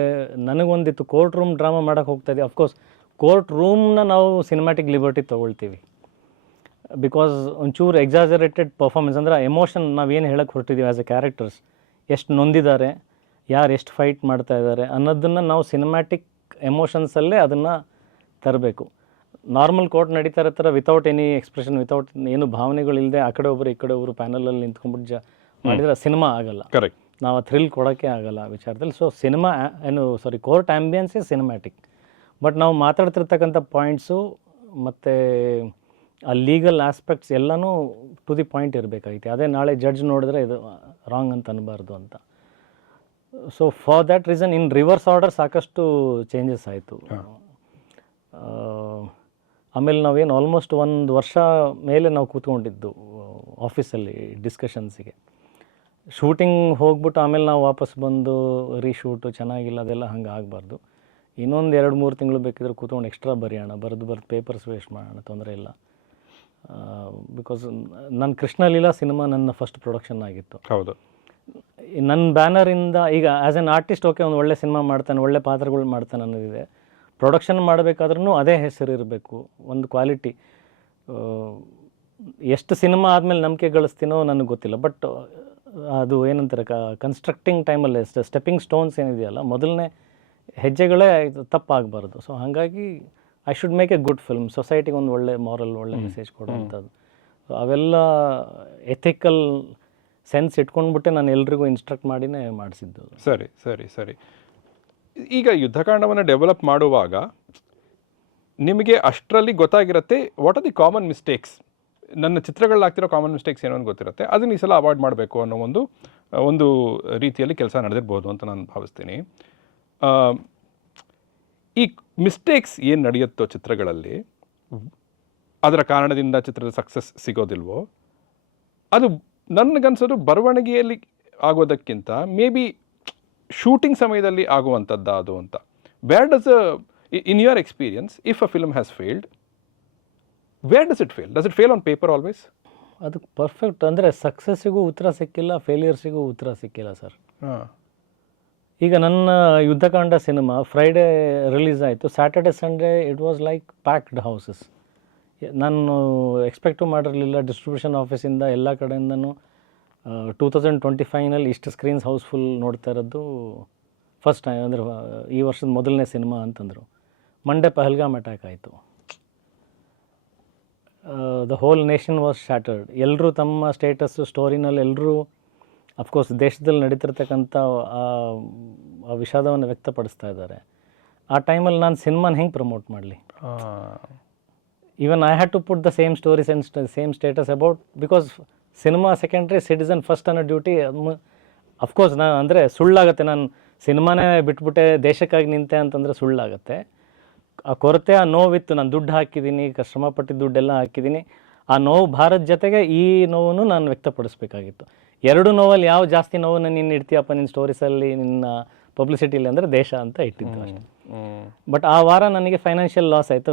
ನನಗೊಂದಿತ್ತು ಕೋರ್ಟ್ ರೂಮ್ ಡ್ರಾಮಾ ಮಾಡೋಕ್ಕೆ ಹೋಗ್ತಾಯಿದ್ದೆ. ಅಫ್ಕೋರ್ಸ್ ಕೋರ್ಟ್ ರೂಮ್ನ ನಾವು ಸಿನಿಮ್ಯಾಟಿಕ್ ಲಿಬರ್ಟಿ ತೊಗೊಳ್ತೀವಿ, ಬಿಕಾಸ್ ಒಂಚೂರು ಎಕ್ಸಾಜರೇಟೆಡ್ ಪರ್ಫಾರ್ಮೆನ್ಸ್, ಅಂದರೆ ಎಮೋಷನ್ ನಾವೇನು ಹೇಳಕ್ಕೆ ಹೊರಟಿದ್ದೀವಿ ಆ್ಯಸ್ ಎ ಕ್ಯಾರೆಕ್ಟರ್ಸ್, ಎಷ್ಟು ನೊಂದಿದ್ದಾರೆ, ಯಾರು ಎಷ್ಟು ಫೈಟ್ ಮಾಡ್ತಾ ಇದ್ದಾರೆ ಅನ್ನೋದನ್ನು ನಾವು ಸಿನಿಮ್ಯಾಟಿಕ್ ಎಮೋಷನ್ಸಲ್ಲೇ ಅದನ್ನು ತರಬೇಕು. ನಾರ್ಮಲ್ ಕೋರ್ಟ್ ನಡೀತಾ ಇರೋ ಥರ ವಿತೌಟ್ ಎನಿ ಎಕ್ಸ್ಪ್ರೆಷನ್, ವಿತೌಟ್ ಏನು ಭಾವನೆಗಳಿಲ್ಲದೆ ಆ ಕಡೆ ಒಬ್ಬರು ಈ ಕಡೆ ಒಬ್ಬರು ಪ್ಯಾನಲಲ್ಲಿ ನಿಂತ್ಕೊಂಡ್ಬಿಟ್ಟು ಮಾಡಿದ್ರೆ ಸಿನಿಮಾ ಆಗಲ್ಲ. ಕರೆಕ್ಟ್. ನಾವು ಥ್ರಿಲ್ ಕೊಡೋಕ್ಕೆ ಆಗಲ್ಲ ಆ ವಿಚಾರದಲ್ಲಿ. So cinema court ambience is cinematic. But ನಾವು ಮಾತಾಡ್ತಿರ್ತಕ್ಕಂಥ ಪಾಯಿಂಟ್ಸು ಮತ್ತು ಆ ಲೀಗಲ್ ಆಸ್ಪೆಕ್ಟ್ಸ್ ಎಲ್ಲನೂ ಟು ದಿ ಪಾಯಿಂಟ್ ಇರಬೇಕಾಗಿತ್ತು. ಅದೇ ನಾಳೆ ಜಡ್ಜ್ ನೋಡಿದ್ರೆ ಇದು ರಾಂಗ್ ಅಂತ ಅನ್ನಬಾರ್ದು ಅಂತ. So for that reason in reverse order ಸಾಕಷ್ಟು ಚೇಂಜಸ್ ಆಯಿತು. ಆಮೇಲೆ ನಾವೇನು ಆಲ್ಮೋಸ್ಟ್ 1 ವರ್ಷ ಮೇಲೆ ನಾವು ಕೂತ್ಕೊಂಡಿದ್ದು ಆಫೀಸಲ್ಲಿ ಡಿಸ್ಕಷನ್ಸಿಗೆ. ಶೂಟಿಂಗ್ ಹೋಗ್ಬಿಟ್ಟು ಆಮೇಲೆ ನಾವು ವಾಪಸ್ ಬಂದು ರೀಶೂಟು ಚೆನ್ನಾಗಿಲ್ಲ ಅದೆಲ್ಲ ಹಂಗೆ ಆಗಬಾರ್ದು. ಇನ್ನೊಂದು 2-3 ತಿಂಗಳು ಬೇಕಿದ್ರೆ ಕೂತ್ಕೊಂಡು ಎಕ್ಸ್ಟ್ರಾ ಬರೆಯೋಣ, ಬರೆದು ಪೇಪರ್ಸ್ ವೇಸ್ಟ್ ಮಾಡೋಣ, ತೊಂದರೆ ಇಲ್ಲ. ಬಿಕಾಸ್ ನನ್ನ ಕೃಷ್ಣಲೀಲಾ ಸಿನಿಮಾ ನನ್ನ ಫಸ್ಟ್ ಪ್ರೊಡಕ್ಷನ್ ಆಗಿತ್ತು. ಹೌದು. ನನ್ನ ಬ್ಯಾನರಿಂದ ಈಗ ಆ್ಯಸ್ ಎನ್ ಆರ್ಟಿಸ್ಟ್ ಓಕೆ ಒಂದು ಒಳ್ಳೆ ಸಿನಿಮಾ ಮಾಡ್ತಾನೆ, ಒಳ್ಳೆ ಪಾತ್ರಗಳು ಮಾಡ್ತಾನೆ ಅನ್ನೋದಿದೆ. ಪ್ರೊಡಕ್ಷನ್ ಮಾಡಬೇಕಾದ್ರೂ ಅದೇ ಹೆಸರು ಇರಬೇಕು, ಒಂದು ಕ್ವಾಲಿಟಿ. ಎಷ್ಟು ಸಿನಿಮಾ ಆದಮೇಲೆ ನಂಬಿಕೆ ಗಳಿಸ್ತೀನೋ ನನಗೆ ಗೊತ್ತಿಲ್ಲ. ಬಟ್ ಅದು ಏನಂತಾರೆ ಕನ್ಸ್ಟ್ರಕ್ಟಿಂಗ್ ಟೈಮಲ್ಲಿ ಸ್ಟೆಪ್ಪಿಂಗ್ ಸ್ಟೋನ್ಸ್ ಏನಿದೆಯಲ್ಲ, ಮೊದಲನೇ ಹೆಜ್ಜೆಗಳೇ ತಪ್ಪಾಗಬಾರ್ದು. ಸೊ ಹಾಗಾಗಿ I should make A good film, ಸೊಸೈಟಿಗೆ ಒಂದು ಒಳ್ಳೆ ಮಾರಲ್, ಒಳ್ಳೆ ಮೆಸೇಜ್ ಕೊಡುವಂಥದ್ದು. ಅವೆಲ್ಲ ಎಥಿಕಲ್ ಸೆನ್ಸ್ ಇಟ್ಕೊಂಡ್ಬಿಟ್ಟೆ ನಾನು ಎಲ್ರಿಗೂ ಇನ್ಸ್ಟ್ರಕ್ಟ್ ಮಾಡಿನೇ ಮಾಡಿಸಿದ್ದು. ಸರಿ ಸರಿ ಸರಿ. ಈಗ ಯುದ್ಧಕಾಂಡವನ್ನು ಡೆವಲಪ್ ಮಾಡುವಾಗ ನಿಮಗೆ ಅಷ್ಟರಲ್ಲಿ ಗೊತ್ತಾಗಿರುತ್ತೆ what are the common mistakes, ನನ್ನ ಚಿತ್ರಗಳಾಗ್ತಿರೋ ಕಾಮನ್ ಮಿಸ್ಟೇಕ್ಸ್ ಏನೋ ಅಂತ ಗೊತ್ತಿರುತ್ತೆ, ಅದನ್ನು ಈ ಸಲ ಅವಾಯ್ಡ್ ಮಾಡಬೇಕು ಅನ್ನೋ ಒಂದು ರೀತಿಯಲ್ಲಿ ಕೆಲಸ ನಡೆದಿರ್ಬೋದು ಅಂತ ನಾನು ಭಾವಿಸ್ತೀನಿ. ಈ ಮಿಸ್ಟೇಕ್ಸ್ ಏನು ನಡೆಯುತ್ತೋ ಚಿತ್ರಗಳಲ್ಲಿ, ಅದರ ಕಾರಣದಿಂದ ಚಿತ್ರದ ಸಕ್ಸಸ್ ಸಿಗೋದಿಲ್ವೋ, ಅದು ನನಗನ್ಸೋದು ಬರವಣಿಗೆಯಲ್ಲಿ ಆಗೋದಕ್ಕಿಂತ ಮೇ ಬಿ ಶೂಟಿಂಗ್ ಸಮಯದಲ್ಲಿ ಆಗುವಂಥದ್ದು ಅದು ಅಂತ. Where does in your experience if a film has failed, where does it fail? Does it fail on paper always? ಅದು ಪರ್ಫೆಕ್ಟ್ ಅಂದರೆ ಸಕ್ಸಸ್ಸಿಗೂ ಉತ್ತರ ಸಿಕ್ಕಿಲ್ಲ, ಫೇಲಿಯರ್ಸಿಗೂ ಉತ್ತರ ಸಿಕ್ಕಿಲ್ಲ ಸರ್. ಈಗ ನನ್ನ ಯುದ್ಧಕಾಂಡ ಸಿನಿಮಾ ಫ್ರೈಡೇ ರಿಲೀಸ್ ಆಯಿತು, Saturday Sunday it was like packed houses. ನಾನು ಎಕ್ಸ್ಪೆಕ್ಟು ಮಾಡಿರಲಿಲ್ಲ. ಡಿಸ್ಟ್ರಿಬ್ಯೂಷನ್ ಆಫೀಸಿಂದ ಎಲ್ಲ ಕಡೆಯಿಂದನೂ 2025ನಲ್ಲಿ ಇಷ್ಟು ಸ್ಕ್ರೀನ್ಸ್ ಹೌಸ್ಫುಲ್ ನೋಡ್ತಾ ಇರೋದು ಫಸ್ಟ್ ಟೈಮ್, ಅಂದರೆ ಈ ವರ್ಷದ ಮೊದಲನೇ ಸಿನಿಮಾ ಅಂತಂದರು. ಮಂಡೇ ಪಹಲ್ಗಾಮ್ ಅಟ್ಯಾಕ್ ಆಯಿತು. The whole nation was shattered. ಎಲ್ಲರೂ ತಮ್ಮ ಸ್ಟೇಟಸ್ಸು ಸ್ಟೋರಿನಲ್ಲಿ ಎಲ್ಲರೂ ಅಫ್ಕೋರ್ಸ್ ದೇಶದಲ್ಲಿ ನಡೀತಿರ್ತಕ್ಕಂಥ ಆ ವಿಷಾದವನ್ನು ವ್ಯಕ್ತಪಡಿಸ್ತಾ ಇದ್ದಾರೆ. ಆ ಟೈಮಲ್ಲಿ ನಾನು ಸಿನಿಮಾನ ಹೆಂಗೆ ಪ್ರಮೋಟ್ ಮಾಡಲಿ? Even I had to put the same stories and same status about, because cinema secondary, citizen first ಅನ್ನೋ ಡ್ಯೂಟಿ. ಅಫ್ಕೋರ್ಸ್ ನಾನು ಅಂದರೆ ಸುಳ್ಳಾಗತ್ತೆ, ನಾನು ಸಿನಿಮಾನೇ ಬಿಟ್ಬಿಟ್ಟೆ ದೇಶಕ್ಕಾಗಿ ನಿಂತೆ ಅಂತಂದರೆ ಸುಳ್ಳಾಗತ್ತೆ. ಆ ಕೊರತೆ, ಆ ನೋವಿತ್ತು. ನಾನು ದುಡ್ಡು ಹಾಕಿದ್ದೀನಿ, ಶ್ರಮಪಟ್ಟಿದ್ದ ದುಡ್ಡೆಲ್ಲ ಹಾಕಿದ್ದೀನಿ. ಆ ನೋವು ಭಾರತ ಜೊತೆಗೆ ಈ ನೋವನ್ನು ನಾನು ವ್ಯಕ್ತಪಡಿಸ್ಬೇಕಾಗಿತ್ತು. 2 ನೋವಲ್ಲಿ ಯಾವ ಜಾಸ್ತಿ ನೋವನ್ನು ನೀನು ಇಡ್ತೀಯಪ್ಪ ನಿನ್ನ ಸ್ಟೋರೀಸಲ್ಲಿ, ನಿನ್ನ ಪಬ್ಲಿಸಿಟಿಲಿ ಅಂದರೆ ದೇಶ ಅಂತ ಇಟ್ಟಿದ್ದು ಅಷ್ಟೇ. ಬಟ್ ಆ ವಾರ ನನಗೆ ಫೈನಾನ್ಷಿಯಲ್ ಲಾಸ್ ಆಯಿತು.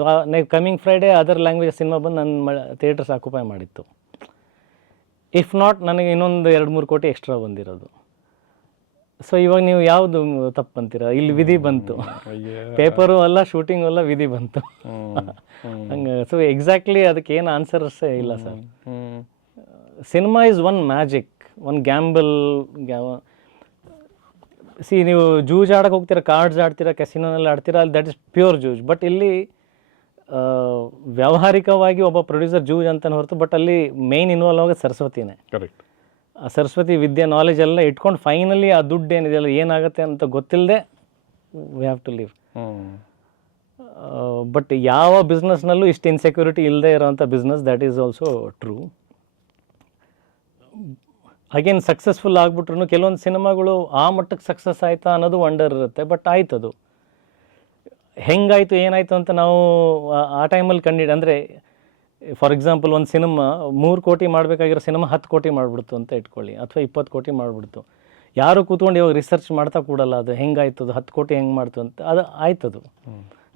Coming Friday other language cinema ಬಂದು ನನ್ನ ಥಿಯೇಟರ್ಸ್ ಆಕ್ಯುಪೈ ಮಾಡಿತ್ತು. ಇಫ್ ನಾಟ್ ನನಗೆ ಇನ್ನೊಂದು 2-3 ಕೋಟಿ ಎಕ್ಸ್ಟ್ರಾ ಬಂದಿರೋದು. ಸೊ ಇವಾಗ ನೀವು ಯಾವುದು ತಪ್ಪು ಅಂತೀರಾ? ಇಲ್ಲಿ ವಿಧಿ ಬಂತು, ಪೇಪರು ಅಲ್ಲ, ಶೂಟಿಂಗು ಅಲ್ಲ, ವಿಧಿ ಬಂತು. ಹಂಗೆ ಸೊ ಎಕ್ಸಾಕ್ಟ್ಲಿ ಅದಕ್ಕೆ ಏನು ಆನ್ಸರ್ಸೇ ಇಲ್ಲ sir. Cinema is one magic, one gamble. ನೀವು ಜೂಜ್ ಆಡಕ್ಕೆ ಹೋಗ್ತೀರಾ, ಕಾರ್ಡ್ಸ್ ಆಡ್ತೀರಾ, ಕೆಸಿನೋನಲ್ಲಿ ಆಡ್ತೀರಾ, ಅಲ್ಲಿ ದಟ್ ಇಸ್ ಪ್ಯೂರ್ ಜೂಜ್. ಬಟ್ ಇಲ್ಲಿ ವ್ಯಾವಹಾರಿಕವಾಗಿ ಒಬ್ಬ ಪ್ರೊಡ್ಯೂಸರ್ ಜೂಜ್ ಅಂತಾನೆ ಹೊರತು, ಬಟ್ ಅಲ್ಲಿ ಮೇಯ್ನ್ ಇನ್ವಾಲ್ವ್ ಆಗೋದು ಸರಸ್ವತಿನೇ. ಕರೆಕ್ಟ್. ಆ ಸರಸ್ವತಿ ವಿದ್ಯೆ, ನಾಲೆಜ್ ಎಲ್ಲ ಇಟ್ಕೊಂಡು ಫೈನಲಿ ಆ ದುಡ್ಡು ಏನಿದೆಯಲ್ಲ ಏನಾಗುತ್ತೆ ಅಂತ ಗೊತ್ತಿಲ್ಲದೆ we have to leave. But ಯಾವ ಬಿಸ್ನೆಸ್ನಲ್ಲೂ ಇಷ್ಟು ಇನ್ಸೆಕ್ಯೂರಿಟಿ ಇಲ್ಲದೆ ಇರೋವಂಥ business, that is also true. Again successful ಆಗಿಬಿಟ್ರು ಕೆಲವೊಂದು ಸಿನಿಮಾಗಳು ಆ ಮಟ್ಟಕ್ಕೆ ಸಕ್ಸಸ್ ಆಯಿತಾ ಅನ್ನೋದು ವಂಡರ್ ಇರುತ್ತೆ. ಬಟ್ ಆಯ್ತದು ಹೆಂಗಾಯಿತು ಏನಾಯಿತು ಅಂತ ನಾವು ಆ ಟೈಮಲ್ಲಿ ಅಂದರೆ ಫಾರ್ ಎಕ್ಸಾಂಪಲ್ ಒಂದು ಸಿನಿಮಾ 3 ಕೋಟಿ ಮಾಡಬೇಕಾಗಿರೋ ಸಿನಿಮಾ 10 ಕೋಟಿ ಮಾಡಿಬಿಡ್ತು ಅಂತ ಇಟ್ಕೊಳ್ಳಿ, ಅಥವಾ 20 ಕೋಟಿ ಮಾಡಿಬಿಡ್ತು. ಯಾರು ಕೂತ್ಕೊಂಡು ಇವಾಗ ರಿಸರ್ಚ್ ಮಾಡ್ತಾ ಕೂಡಲ್ಲ ಅದು ಹೆಂಗಾಯ್ತದು, 10 ಕೋಟಿ ಹೆಂಗೆ ಮಾಡ್ತು ಅಂತ. ಅದು ಆಯ್ತದು.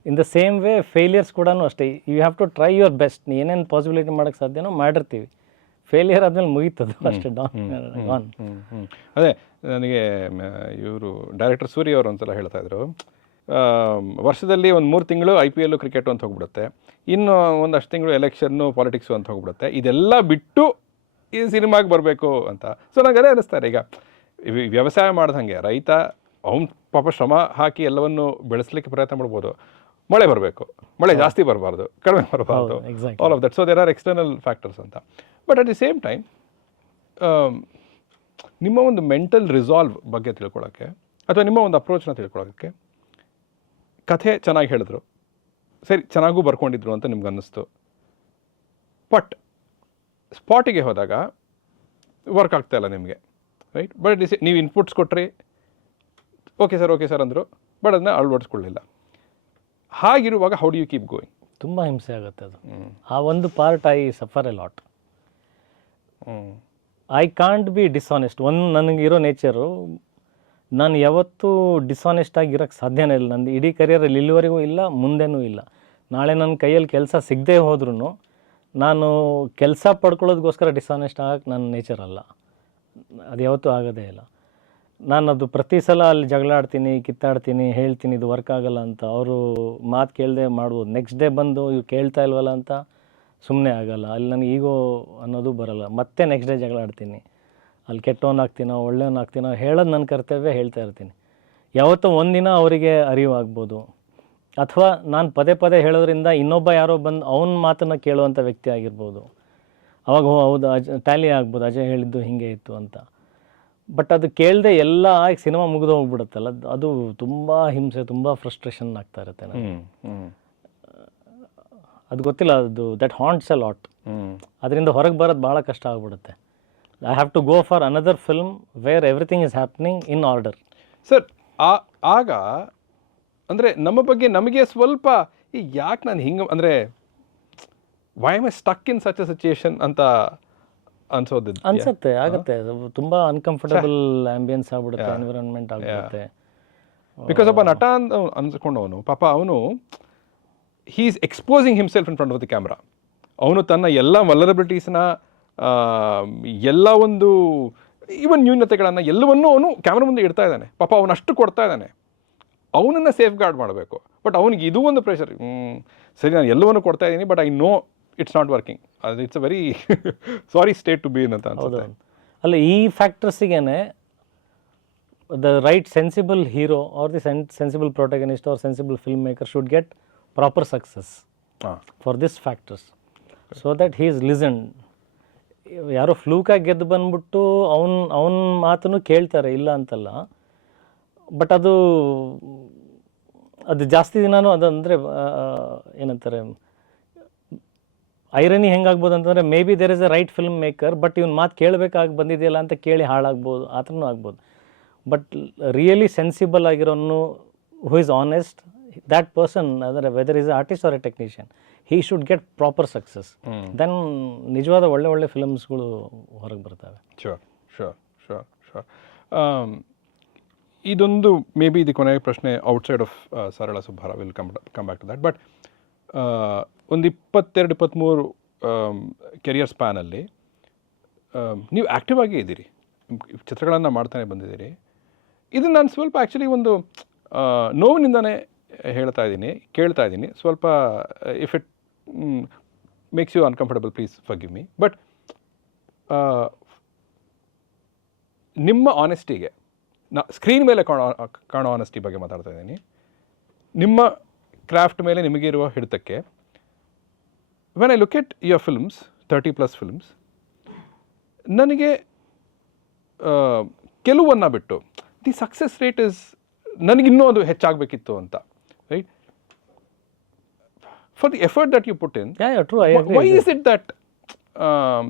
In the same way failures ಕೂಡ ಅಷ್ಟೇ. You have to try your best. ಏನೇನು ಪಾಸಿಬಿಲಿಟಿ ಮಾಡೋಕ್ಕೆ ಸಾಧ್ಯನೋ ಮಾಡಿರ್ತೀವಿ. ಫೇಲಿಯರ್ ಆದಮೇಲೆ ಮುಗೀತದು ಅಷ್ಟೇ. ಅದೇ ನನಗೆ ಇವರು ಡೈರೆಕ್ಟರ್ ಸೂರ್ಯ ಅವರು ಒಂದ್ಸಲ ಹೇಳ್ತಾ ಇದ್ರು, ವರ್ಷದಲ್ಲಿ ಒಂದು 3 ತಿಂಗಳು IPL ಕ್ರಿಕೆಟು ಅಂತ ಹೋಗ್ಬಿಡುತ್ತೆ, ಇನ್ನು ಒಂದಷ್ಟು ತಿಂಗಳು ಎಲೆಕ್ಷನ್ನು ಪಾಲಿಟಿಕ್ಸು ಅಂತ ಹೋಗ್ಬಿಡುತ್ತೆ, ಇದೆಲ್ಲ ಬಿಟ್ಟು ಈ ಸಿನಿಮಾಗೆ ಬರಬೇಕು ಅಂತ. ಸೊ ನನಗೆ ಅದೇ ಅನ್ನಿಸ್ತಾರೆ. ಈಗ ವ್ಯವಸಾಯ ಮಾಡ್ದಂಗೆ ರೈತ ಅವ್ನು ಪಾಪ ಶ್ರಮ ಹಾಕಿ ಎಲ್ಲವನ್ನು ಬೆಳೆಸಲಿಕ್ಕೆ ಪ್ರಯತ್ನ ಮಾಡ್ಬೋದು. ಮಳೆ ಬರಬೇಕು, ಮಳೆ ಜಾಸ್ತಿ ಬರಬಾರ್ದು, ಕಡಿಮೆ ಬರಬಾರ್ದು, exact all of that. So there are external factors ಅಂತ. But at the same time ನಿಮ್ಮ ಒಂದು ಮೆಂಟಲ್ ರಿಸಾಲ್ವ್ ಬಗ್ಗೆ ತಿಳ್ಕೊಳ್ಳೋಕ್ಕೆ ಅಥವಾ ನಿಮ್ಮ ಒಂದು ಅಪ್ರೋಚ್ನ ತಿಳ್ಕೊಳ್ಳೋಕ್ಕೆ, ಕಥೆ ಚೆನ್ನಾಗಿ ಹೇಳಿದ್ರು, ಸರಿ ಚೆನ್ನಾಗೂ ಬರ್ಕೊಂಡಿದ್ರು ಅಂತ ನಿಮ್ಗೆ ಅನ್ನಿಸ್ತು, ಬಟ್ ಸ್ಪಾಟಿಗೆ ಹೋದಾಗ ವರ್ಕ್ ಆಗ್ತಾ ಇಲ್ಲ ನಿಮಗೆ, ರೈಟ್? ಬಟ್ ನೀವು ಇನ್ಪುಟ್ಸ್ ಕೊಟ್ಟರೆ ಓಕೆ ಸರ್ ಅಂದರು, ಬಟ್ ಅದನ್ನ ಅಳವಡಿಸ್ಕೊಳ್ಳಿಲ್ಲ. ಹಾಗಿರುವಾಗ how do you keep going? ತುಂಬ ಹಿಂಸೆ ಆಗುತ್ತೆ ಅದು. ಆ ಒಂದು part I suffer a lot. I can't be dishonest. ನನಗಿರೋ ನೇಚರು, ನಾನು ಯಾವತ್ತೂ ಡಿಸಾನೆಸ್ಟ್ ಆಗಿರೋಕ್ಕೆ ಸಾಧ್ಯನೇ ಇಲ್ಲ. ನಂದು ಇಡೀ ಕರಿಯರಲ್ಲಿ ಇಲ್ಲಿವರೆಗೂ ಇಲ್ಲ, ಮುಂದೆನೂ ಇಲ್ಲ. ನಾಳೆ ನನ್ನ ಕೈಯಲ್ಲಿ ಕೆಲಸ ಸಿಗದೆ ಹೋದ್ರೂ ನಾನು ಕೆಲಸ ಪಡ್ಕೊಳ್ಳೋದಕ್ಕೋಸ್ಕರ ಡಿಸಾನೆಸ್ಟ್ ಆಗಕ್ಕೆ ನನ್ನ ನೇಚರ್ ಅಲ್ಲ, ಅದು ಯಾವತ್ತೂ ಆಗೋದೇ ಇಲ್ಲ. ನಾನು ಅದು ಪ್ರತಿ ಸಲ ಅಲ್ಲಿ ಜಗಳಾಡ್ತೀನಿ, ಕಿತ್ತಾಡ್ತೀನಿ, ಹೇಳ್ತೀನಿ ಇದು ವರ್ಕ್ ಆಗಲ್ಲ ಅಂತ. ಅವರು ಮಾತು ಕೇಳದೆ ಮಾಡ್ಬೋದು. ನೆಕ್ಸ್ಟ್ ಡೇ ಬಂದು ಇವು ಕೇಳ್ತಾ ಇಲ್ವಲ್ಲ ಅಂತ ಸುಮ್ಮನೆ ಆಗಲ್ಲ. ಅಲ್ಲಿ ನನಗೆ ಈಗೋ ಅನ್ನೋದು ಬರಲ್ಲ. ಮತ್ತೆ ನೆಕ್ಸ್ಟ್ ಡೇ ಜಗಳಾಡ್ತೀನಿ. ಅಲ್ಲಿ ಕೆಟ್ಟವನಾಗ್ತೀನೋ ಒಳ್ಳೆಯವನಾಗ್ತೀನೋ ಹೇಳೋದು ನನ್ನ ಕರ್ತವ್ಯ, ಹೇಳ್ತಾ ಇರ್ತೀನಿ. ಯಾವತ್ತೋ ಒಂದಿನ ಅವರಿಗೆ ಅರಿವಾಗ್ಬೋದು, ಅಥವಾ ನಾನು ಪದೇ ಪದೇ ಹೇಳೋದ್ರಿಂದ ಇನ್ನೊಬ್ಬ ಯಾರೋ ಬಂದು ಅವನ ಮಾತನ್ನು ಕೇಳುವಂಥ ವ್ಯಕ್ತಿ ಆಗಿರ್ಬೋದು. ಅವಾಗ ಹೌದು ಟ್ಯಾಲಿ ಆಗ್ಬೋದು, ಅಜಯ್ ಹೇಳಿದ್ದು ಹೀಗೆ ಇತ್ತು ಅಂತ. ಬಟ್ ಅದು ಕೇಳದೆ ಎಲ್ಲ ಆಗಿ ಸಿನಿಮಾ ಮುಗಿದು ಹೋಗ್ಬಿಡುತ್ತಲ್ಲ, ಅದು ತುಂಬ ಹಿಂಸೆ, ತುಂಬ ಫ್ರಸ್ಟ್ರೇಷನ್ ಆಗ್ತಾ ಇರುತ್ತೆ ನನಗೆ. ಅದು ಗೊತ್ತಿಲ್ಲ, ಅದು ದಟ್ ಹಾಂಟ್ಸ್ ಅ ಲಾಟ್. ಅದರಿಂದ ಹೊರಗೆ ಬರೋದು ಭಾಳ ಕಷ್ಟ ಆಗ್ಬಿಡುತ್ತೆ. I have to go for another film where everything is happening in order. Sir, ಆಗ ಅಂದರೆ ನಮ್ಮ ಬಗ್ಗೆ ನಮಗೆ ಸ್ವಲ್ಪ ಯಾಕೆ ನಾನು ಹಿಂಗೆ ಅಂದರೆ why am I stuck in such a situation ಅಂತ ಅನ್ಸುತ್ತೆ. ಆಗುತ್ತೆ, ತುಂಬ ಅನ್ಕಂಫರ್ಟಬಲ್ ಆಂಬಿಯನ್ಸ್ ಆಗ್ಬಿಡುತ್ತೆ, ಎನ್ವಿರಾನ್ಮೆಂಟ್ ಆಗ್ಬಿಡುತ್ತೆ. ಬಿಕಾಸ್ ಒಬ್ಬ ನಟ ಅಂತ ಅನ್ಸ್ಕೊಂಡವನು ಪಾಪ, ಅವನು he is exposing himself in front of the camera. ಅವನು ತನ್ನ ಎಲ್ಲ ವಲ್ನರಬಿಲಿಟೀಸ್ನ, ಎಲ್ಲ ಒಂದು ಈವನ್ ನ್ಯೂನತೆಗಳನ್ನು ಎಲ್ಲವನ್ನೂ ಅವನು ಕ್ಯಾಮ್ರಾ ಮುಂದೆ ಇಡ್ತಾ ಇದ್ದಾನೆ. ಪಾಪ ಅವನಷ್ಟು ಕೊಡ್ತಾ ಇದ್ದಾನೆ, ಅವನನ್ನು ಸೇಫ್ ಗಾರ್ಡ್ ಮಾಡಬೇಕು. ಬಟ್ ಅವನಿಗೆ ಇದು ಒಂದು ಪ್ರೆಷರ್, ಸರಿ ನಾನು ಎಲ್ಲವನ್ನೂ ಕೊಡ್ತಾ ಇದ್ದೀನಿ, but I know it's not working. ಅದು it's a very sorry state to be in ಅಂತ ಅನ್ಸುತ್ತೆ. ಅಲ್ಲ, ಈ ಫ್ಯಾಕ್ಟರ್ಸಿಗೇನೆ the right sensible hero or the sensible protagonist or sensible film maker should get proper success for this factors, so that he is listen. ಯಾರೋ ಫ್ಲೂಕಾಗಿ ಗೆದ್ದು ಬಂದ್ಬಿಟ್ಟು ಅವನ ಮಾತನ್ನು ಕೇಳ್ತಾರೆ, ಇಲ್ಲ ಅಂತಲ್ಲ. ಬಟ್ ಅದು ಜಾಸ್ತಿ ದಿನಾನು ಅದಂದರೆ ಏನಂತಾರೆ, ಐರನಿ ಹೆಂಗಾಗ್ಬೋದು ಅಂತಂದರೆ, maybe there is a right filmmaker, but ಇವ್ನ ಮಾತು ಕೇಳಬೇಕಾಗಿ ಬಂದಿದೆಯಲ್ಲ ಅಂತ ಕೇಳಿ ಹಾಳಾಗ್ಬೋದು, ಆ ಥರನೂ ಆಗ್ಬೋದು. ಬಟ್ ರಿಯಲಿ ಸೆನ್ಸಿಬಲ್ ಆಗಿರೋನು, who is honest, that person, ಅಂದರೆ whether is a artist or a technician, he should get proper success. Then ನಿಜವಾದ ಒಳ್ಳೆ ಫಿಲಮ್ಸ್ಗಳು ಹೊರಗೆ ಬರ್ತವೆ. ಶೋರ್ ಶೋರ್ ಶೋರ್ ಶೋರ್ ಇದೊಂದು ಮೇ ಬಿ ಇದು ಕೊನೆಯ ಪ್ರಶ್ನೆ outside of Sarala Subbarao, will come back to that. But ಒಂದು 22-23 ಕೆರಿಯರ್ ಸ್ಪ್ಯಾನಲ್ಲಿ ನೀವು ಆ್ಯಕ್ಟಿವ್ ಆಗೇ ಇದ್ದೀರಿ, ಚಿತ್ರಗಳನ್ನು ಮಾಡ್ತಾನೆ ಬಂದಿದ್ದೀರಿ. ಇದನ್ನು ನಾನು ಸ್ವಲ್ಪ ಆ್ಯಕ್ಚುಲಿ ಒಂದು ನೋವಿನಿಂದನೇ ಕೇಳ್ತಾ ಇದ್ದೀನಿ. ಸ್ವಲ್ಪ if it makes you uncomfortable, please forgive me. But ನಿಮ್ಮ ಆನೆಸ್ಟಿಗೆ, ಸ್ಕ್ರೀನ್ ಮೇಲೆ ಕಾಣೋ ಆನೆಸ್ಟಿ ಬಗ್ಗೆ ಮಾತಾಡ್ತಾ ಇದ್ದೀನಿ. ನಿಮ್ಮ ಕ್ರಾಫ್ಟ್ ಮೇಲೆ ನಿಮಗೆ ಇರುವ ಹಿಡಿತಕ್ಕೆ, when I look at your films, 30+ films, ನನಗೆ ಕೆಲವನ್ನ ಬಿಟ್ಟು ದಿ ಸಕ್ಸಸ್ ರೇಟ್ ಇಸ್, ನನಗಿನ್ನೂ ಅದು ಹೆಚ್ಚಾಗಬೇಕಿತ್ತು ಅಂತ, right? For the effort that you put in, why is it that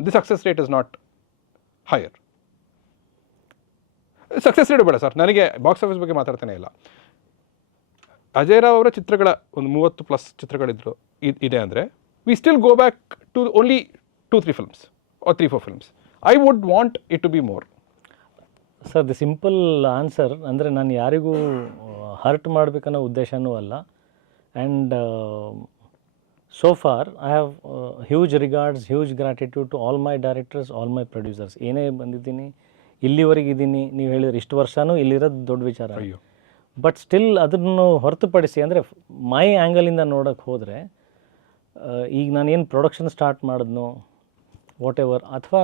the success rate is not higher? Success rate ಬೇಡ sir, ನನಗೆ box office ಬಗ್ಗೆ ಮಾತಾಡ್ತಾನೆ ಇಲ್ಲ. ಅಜಯ್ ರಾವ್ ಅವರ ಚಿತ್ರಗಳ ಒಂದು 30+ ಚಿತ್ರಗಳಿದ್ರು ಇದೆ ಅಂದರೆ, we still go back to only 2-3 films or 3-4 films. I would want it to be more. Sir, the simple answer ಅಂದರೆ, ನಾನು ಯಾರಿಗೂ ಹರ್ಟ್ ಮಾಡಬೇಕನ್ನೋ ಉದ್ದೇಶನೂ ಅಲ್ಲ. And so for I have huge regards, huge gratitude to all my directors, all my producers. ಏನೇ ಬಂದಿದ್ದೀನಿ, ಇಲ್ಲಿವರೆಗಿದ್ದೀನಿ. ನೀವು ಹೇಳಿದ್ರೆ ಇಷ್ಟು ವರ್ಷವೂ ಇಲ್ಲಿರೋದು ದೊಡ್ಡ ವಿಚಾರ. ಬಟ್ ಸ್ಟಿಲ್ ಅದನ್ನು ಹೊರತುಪಡಿಸಿ, ಅಂದರೆ ಮೈ ಆ್ಯಂಗಲಿಂದ ನೋಡೋಕ್ಕೆ ಹೋದರೆ, ಈಗ ನಾನೇನು ಪ್ರೊಡಕ್ಷನ್ ಸ್ಟಾರ್ಟ್ ಮಾಡಿದ್ನೋ ವಾಟ್ ಎವರ್, ಅಥವಾ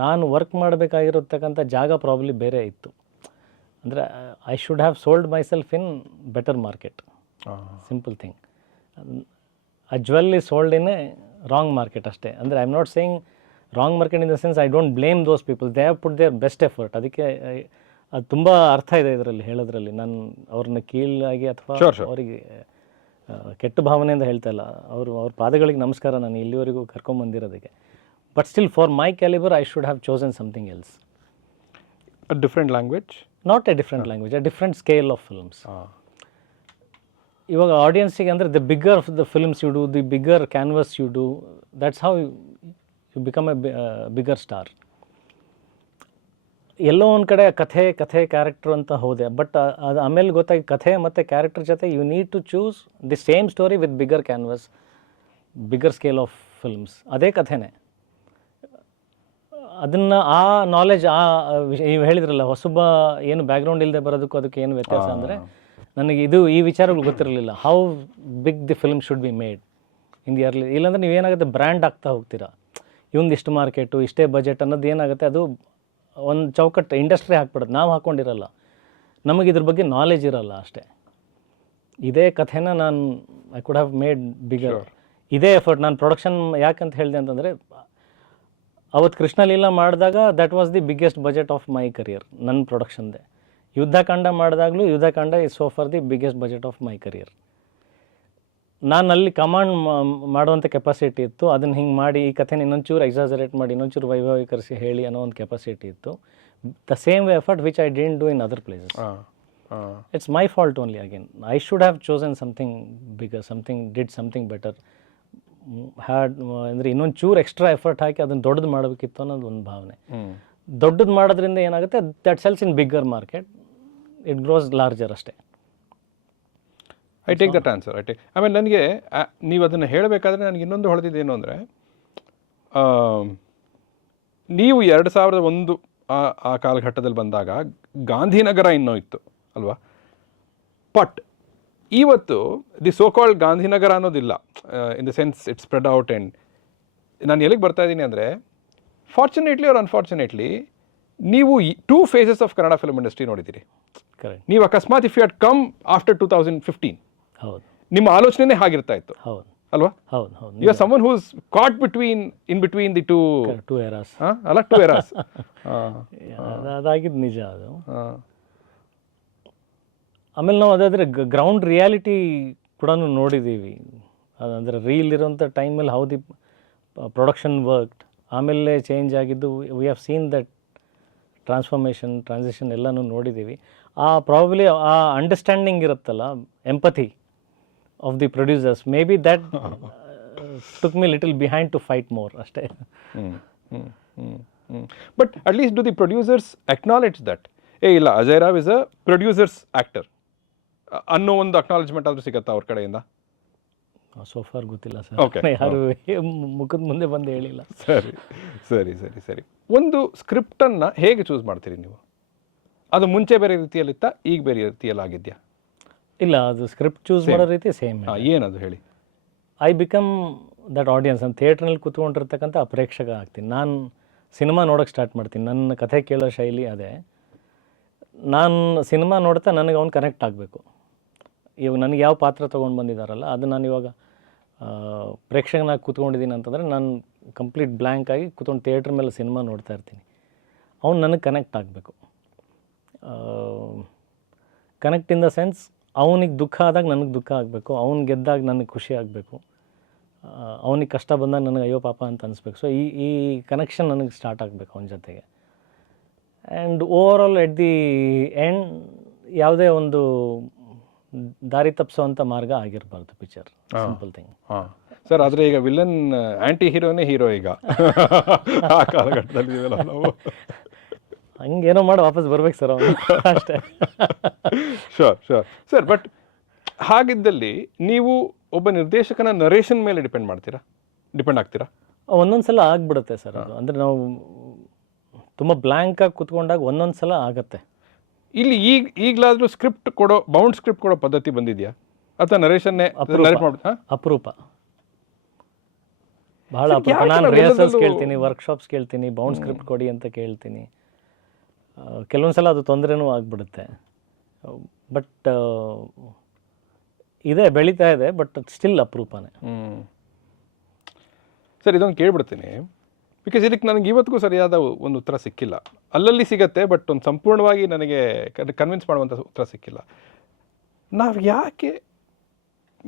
ನಾನು ವರ್ಕ್ ಮಾಡಬೇಕಾಗಿರತಕ್ಕಂಥ ಜಾಗ ಪ್ರಾಬ್ಲಿ ಬೇರೆ ಇತ್ತು. ಅಂದರೆ I should have sold myself in better market, simple thing. ಆ jewel is sold in a wrong market ಅಷ್ಟೇ. ಅಂದರೆ I am not saying wrong market in the sense I don't blame those people, they have put their best effort. ಅದಕ್ಕೆ ಅದು ತುಂಬ ಅರ್ಥ ಇದೆ ಇದರಲ್ಲಿ ಹೇಳೋದ್ರಲ್ಲಿ. ನಾನು ಅವ್ರನ್ನ ಕೀಳಾಗಿ ಅಥವಾ ಅವರಿಗೆ ಕೆಟ್ಟ ಭಾವನೆಯಿಂದ ಹೇಳ್ತಾ ಇಲ್ಲ, ಅವ್ರ ಪಾದಗಳಿಗೆ ನಮಸ್ಕಾರ ನಾನು ಇಲ್ಲಿವರೆಗೂ ಕರ್ಕೊಂಬಂದಿರೋದಕ್ಕೆ. But still for my calibre I should have chosen something else. A different language, not a different language, a different scale of films. ಇವಾಗ ಆಡಿಯನ್ಸಿಗೆ ಅಂದರೆ the bigger of the films you do, the bigger canvas you do, that's how you become a bigger star. ಎಲ್ಲೋ ಒಂದು ಕಡೆ ಕಥೆ character ಅಂತ ಹೋದೆ, but ಅದು ಆಮೇಲೆ ಗೊತ್ತಾಗಿ ಕಥೆ ಮತ್ತು ಕ್ಯಾರೆಕ್ಟರ್ ಜೊತೆ you need to choose the same story with bigger canvas, bigger scale of films. ಅದೇ ಕಥೆನೇ. ಅದನ್ನು ಆ ನಾಲೆಜ್, ನೀವು ಹೇಳಿದ್ರಲ್ಲ ಹೊಸಬ ಏನು ಬ್ಯಾಕ್ಗ್ರೌಂಡ್ ಇಲ್ಲದೆ ಬರೋದಕ್ಕೂ ಅದಕ್ಕೆ ಏನು ವ್ಯತ್ಯಾಸ ಅಂದರೆ, ನನಗೆ ಈ ವಿಚಾರಗಳು ಗೊತ್ತಿರಲಿಲ್ಲ. How big the film should be made in the early. ಇಲ್ಲಾಂದರೆ ನೀವೇನಾಗುತ್ತೆ ಬ್ರ್ಯಾಂಡ್ ಆಗ್ತಾ ಹೋಗ್ತೀರಾ, ಇವಂದು ಇಷ್ಟು ಮಾರ್ಕೆಟು ಇಷ್ಟೇ ಬಜೆಟ್ ಅನ್ನೋದು ಏನಾಗುತ್ತೆ, ಅದು ಒಂದು ಚೌಕಟ್ಟು ಇಂಡಸ್ಟ್ರಿ ಹಾಕ್ಬಿಡೋದು. ನಾವು ಹಾಕ್ಕೊಂಡಿರಲ್ಲ, ನಮಗೆ ಇದ್ರ ಬಗ್ಗೆ ನಾಲೆಜ್ ಇರಲ್ಲ ಅಷ್ಟೇ. ಇದೇ ಕಥೆನ ನಾನು I could have made bigger. ಇದೇ ಎಫರ್ಟ್ ನಾನು ಪ್ರೊಡಕ್ಷನ್ ಯಾಕಂತ ಹೇಳಿದೆ ಅಂತಂದರೆ, ಅವತ್ತು ಕೃಷ್ಣಲೀಲಾ ಮಾಡಿದಾಗ that was the biggest budget of my career, ನನ್ನ ಪ್ರೊಡಕ್ಷನ್ದೇ. ಯುದ್ಧಕಾಂಡ ಮಾಡಿದಾಗಲೂ Yuddhakaanda is so far the biggest budget of my career. ನಾನು ಅಲ್ಲಿ ಕಮಾಂಡ್ ಮಾಡುವಂಥ ಕೆಪಾಸಿಟಿ ಇತ್ತು. ಅದನ್ನು ಹಿಂಗೆ ಮಾಡಿ ಈ ಕಥೆನ ಇನ್ನೊಂಚೂರು ಎಕ್ಸಾಸರೇಟ್ ಮಾಡಿ ಇನ್ನೊಂಚೂರು ವೈಭವೀಕರಿಸಿ ಹೇಳಿ ಅನ್ನೋ ಒಂದು ಕೆಪಾಸಿಟಿ ಇತ್ತು. The same effort which I didn't do in other places. It's my fault only again. I should have chosen something bigger, something better. ಅಂದರೆ ಇನ್ನೊಂದು ಚೂರು ಎಕ್ಸ್ಟ್ರಾ ಎಫರ್ಟ್ ಹಾಕಿ ಅದನ್ನು ದೊಡ್ಡದು ಮಾಡಬೇಕಿತ್ತು ಅನ್ನೋದು ಒಂದು ಭಾವನೆ. ದೊಡ್ಡದು ಮಾಡೋದ್ರಿಂದ ಏನಾಗುತ್ತೆ, that sells in bigger market, it grows larger ಅಷ್ಟೇ. I take that answer. ಆಮೇಲೆ ನನಗೆ ನೀವು ಅದನ್ನು ಹೇಳಬೇಕಾದ್ರೆ ನನಗೆ ಇನ್ನೊಂದು ಹೊಳೆದಿದ್ದೇನು ಅಂದರೆ, ನೀವು 2001 ಆ ಕಾಲಘಟ್ಟದಲ್ಲಿ ಬಂದಾಗ ಗಾಂಧಿನಗರ ಇನ್ನೂ ಇತ್ತು ಅಲ್ವಾ? ಬಟ್ ಇವತ್ತು ದಿ ಸೋ ಕಾಲ್ಡ್ ಗಾಂಧಿನಗರ ಅನ್ನೋದಿಲ್ಲ. ಇನ್ the sense it's spread out. And ನಾನು ಎಲ್ಲಿಗೆ ಬರ್ತಾ ಇದ್ದೀನಿ ಅಂದರೆ, ಫಾರ್ಚುನೇಟ್ಲಿ ಆರ್ ಅನ್ಫಾರ್ಚುನೇಟ್ಲಿ ನೀವು 2 phases of Kannada film industry ನೋಡಿದ್ದೀರಿ. ಕರೆಕ್ಟ್. ನೀವು ಅಕಸ್ಮಾತ್ if you had come after 2015, ಹೌದು, ನಿಮ್ಮ ಆಲೋಚನೆ ಹಾಗಿರ್ತಾ ಇತ್ತು. ಹೌದು ಅಲ್ವಾ? ಹೌದು ಹೌದು. You are someone who's caught in between the two eras. ಅಲ್ಲ, 2 eras. ಅದಾಗಿದ್ದು ನಿಜ ಅದು. ಆಮೇಲೆ ನಾವು ಅದಾದರೆ ಗ್ರೌಂಡ್ ರಿಯಾಲಿಟಿ ಕೂಡ ನೋಡಿದ್ದೀವಿ. ಅದಂದರೆ ರೀಲ್ ಇರೋಂಥ ಟೈಮಲ್ಲಿ ಹೌ ದಿ ಪ್ರೊಡಕ್ಷನ್ ವರ್ಕ್ಡ್, ಆಮೇಲೆ ಚೇಂಜ್ ಆಗಿದ್ದು we have seen that transition ಎಲ್ಲನೂ ನೋಡಿದ್ದೀವಿ. ಪ್ರಾಬಬ್ಲಿ ಆ ಅಂಡರ್ಸ್ಟ್ಯಾಂಡಿಂಗ್ ಇರುತ್ತಲ್ಲ, empathy of the producers, maybe that took me little behind to fight more ಅಷ್ಟೇ. But at least do the producers acknowledge that ಇಲ್ಲ Ajay Rao is a producers actor ಅನ್ನೋ ಒಂದು acknowledgement ಆದರೂ ಸಿಗುತ್ತಾ ಅವ್ರ ಕಡೆಯಿಂದ? ಸೋಫಾರ್ ಗೊತ್ತಿಲ್ಲ Okay. ಸರ್, ಯಾರು ಮುಖದ ಮುಂದೆ ಬಂದು ಹೇಳಿಲ್ಲ. ಸರಿ. ಒಂದು ಸ್ಕ್ರಿಪ್ಟನ್ನು ಹೇಗೆ ಚೂಸ್ ಮಾಡ್ತೀರಿ ನೀವು? ಅದು ಮುಂಚೆ ಬೇರೆ ರೀತಿಯಲ್ಲಿತ್ತಾ, ಈಗ ಬೇರೆ ರೀತಿಯಲ್ಲಿ ಆಗಿದೆಯಾ? ಇಲ್ಲ, ಅದು ಸ್ಕ್ರಿಪ್ಟ್ ಚೂಸ್ ಮಾಡೋ ರೀತಿ ಸೇಮ್. ಏನದು ಹೇಳಿ? I become that audience. ನಾನು ಥಿಯೇಟ್ರ್ನಲ್ಲಿ ಕೂತ್ಕೊಂಡಿರ್ತಕ್ಕಂಥ ಪ್ರೇಕ್ಷಕ ಆಗ್ತೀನಿ. ನಾನು ಸಿನಿಮಾ ನೋಡೋಕ್ಕೆ ಸ್ಟಾರ್ಟ್ ಮಾಡ್ತೀನಿ. ನನ್ನ ಕಥೆ ಕೇಳೋ ಶೈಲಿ ಅದೇ. ನಾನು ಸಿನಿಮಾ ನೋಡ್ತಾ ನನಗೆ ಅವ್ನು ಕನೆಕ್ಟ್ ಆಗಬೇಕು. ಇವಾಗ ನನಗೆ ಯಾವ ಪಾತ್ರ ತೊಗೊಂಡು ಬಂದಿದ್ದಾರಲ್ಲ, ಅದು ನಾನು ಇವಾಗ ಪ್ರೇಕ್ಷಕನಾಗಿ ಕೂತ್ಕೊಂಡಿದ್ದೀನಿ ಅಂತಂದರೆ ನಾನು ಕಂಪ್ಲೀಟ್ ಬ್ಲ್ಯಾಂಕ್ ಆಗಿ ಕೂತ್ಕೊಂಡು ಥಿಯೇಟ್ರ್ ಮೇಲೆ ಸಿನಿಮಾ ನೋಡ್ತಾ ಇರ್ತೀನಿ. ಅವ್ನು ನನಗೆ ಕನೆಕ್ಟ್ ಆಗಬೇಕು. ಕನೆಕ್ಟ್ ಇನ್ ದ ಸೆನ್ಸ್, ಅವನಿಗೆ ದುಃಖ ಆದಾಗ ನನಗೆ ದುಃಖ ಆಗಬೇಕು, ಅವ್ನು ಗೆದ್ದಾಗ ನನಗೆ ಖುಷಿ ಆಗಬೇಕು, ಅವನಿಗೆ ಕಷ್ಟ ಬಂದಾಗ ನನಗೆ ಅಯ್ಯೋ ಪಾಪ ಅಂತ ಅನಿಸ್ಬೇಕು. ಸೊ ಈ ಕನೆಕ್ಷನ್ ನನಗೆ ಸ್ಟಾರ್ಟ್ ಆಗಬೇಕು ಅವನ ಜೊತೆಗೆ. And over all at the end ಯಾವುದೇ ಒಂದು ದಾರಿ ತಪ್ಪಿಸೋವಂಥ ಮಾರ್ಗ ಆಗಿರಬಾರ್ದು ಪಿಕ್ಚರ್. Simple thing. ಸರ್, ಆದರೆ ಈಗ ವಿಲನ್ ಆ್ಯಂಟಿ ಹೀರೋನೇ ಹೀರೋ ಈಗ ಆ ಕಾಲಘಟ್ಟದಲ್ಲಿ ನಾವು ಹಂಗೇನೋ ಮಾಡಿ ವಾಪಸ್ ಬರ್ಬೇಕು ಸರ್ ಅವನು ಅಷ್ಟೇ. Sure sir. ಬಟ್ ಹಾಗಿದ್ದಲ್ಲಿ ನೀವು ಒಬ್ಬ ನಿರ್ದೇಶಕನ ನರೇಷನ್ ಮೇಲೆ ಡಿಪೆಂಡ್ ಆಗ್ತೀರಾ? ಒಂದೊಂದು ಸಲ ಆಗಿಬಿಡುತ್ತೆ ಸರ್ ಅದು. ಅಂದರೆ ನಾವು ತುಂಬ ಬ್ಲ್ಯಾಂಕಾಗಿ ಕೂತ್ಕೊಂಡಾಗ ಒಂದೊಂದು ಸಲ ಆಗುತ್ತೆ. ಇಲ್ಲಿ ಈಗಲಾದರೂ ಬೌಂಡ್ ಸ್ಕ್ರಿಪ್ಟ್ ಕೊಡೋ ಪದ್ಧತಿ ಬಂದಿದೆಯಾ, ಅಥವಾ ನರೇಷನ್ನೇ ಅಪರೂಪ, ಭಾಳ ಅಪರೂಪ. ನಾನು ರಿಹರ್ಸಲ್ಸ್ ಕೇಳ್ತೀನಿ, ವರ್ಕ್ಶಾಪ್ಸ್ ಕೇಳ್ತೀನಿ, ಬೌಂಡ್ ಸ್ಕ್ರಿಪ್ಟ್ ಕೊಡಿ ಅಂತ ಕೇಳ್ತೀನಿ. ಕೆಲವೊಂದು ಸಲ ಅದು ತೊಂದರೆನೂ ಆಗಿಬಿಡುತ್ತೆ. ಬಟ್ ಇದೆ, ಬೆಳೀತಾ ಇದೆ, ಬಟ್ ಸ್ಟಿಲ್ ಅಪರೂಪನೇ. ಸರ್ ಇದೊಂದು ಕೇಳ್ಬಿಡ್ತೀನಿ, ಬಿಕಾಸ್ ಇದಕ್ಕೆ ನನಗೆ ಇವತ್ತಿಗೂ ಸರಿಯಾದ ಒಂದು ಉತ್ತರ ಸಿಕ್ಕಿಲ್ಲ. ಅಲ್ಲಲ್ಲಿ ಸಿಗತ್ತೆ, ಬಟ್ ಒಂದು ಸಂಪೂರ್ಣವಾಗಿ ನನಗೆ ಕನ್ವಿನ್ಸ್ ಮಾಡುವಂಥ ಉತ್ತರ ಸಿಕ್ಕಿಲ್ಲ. ನಾವು ಯಾಕೆ,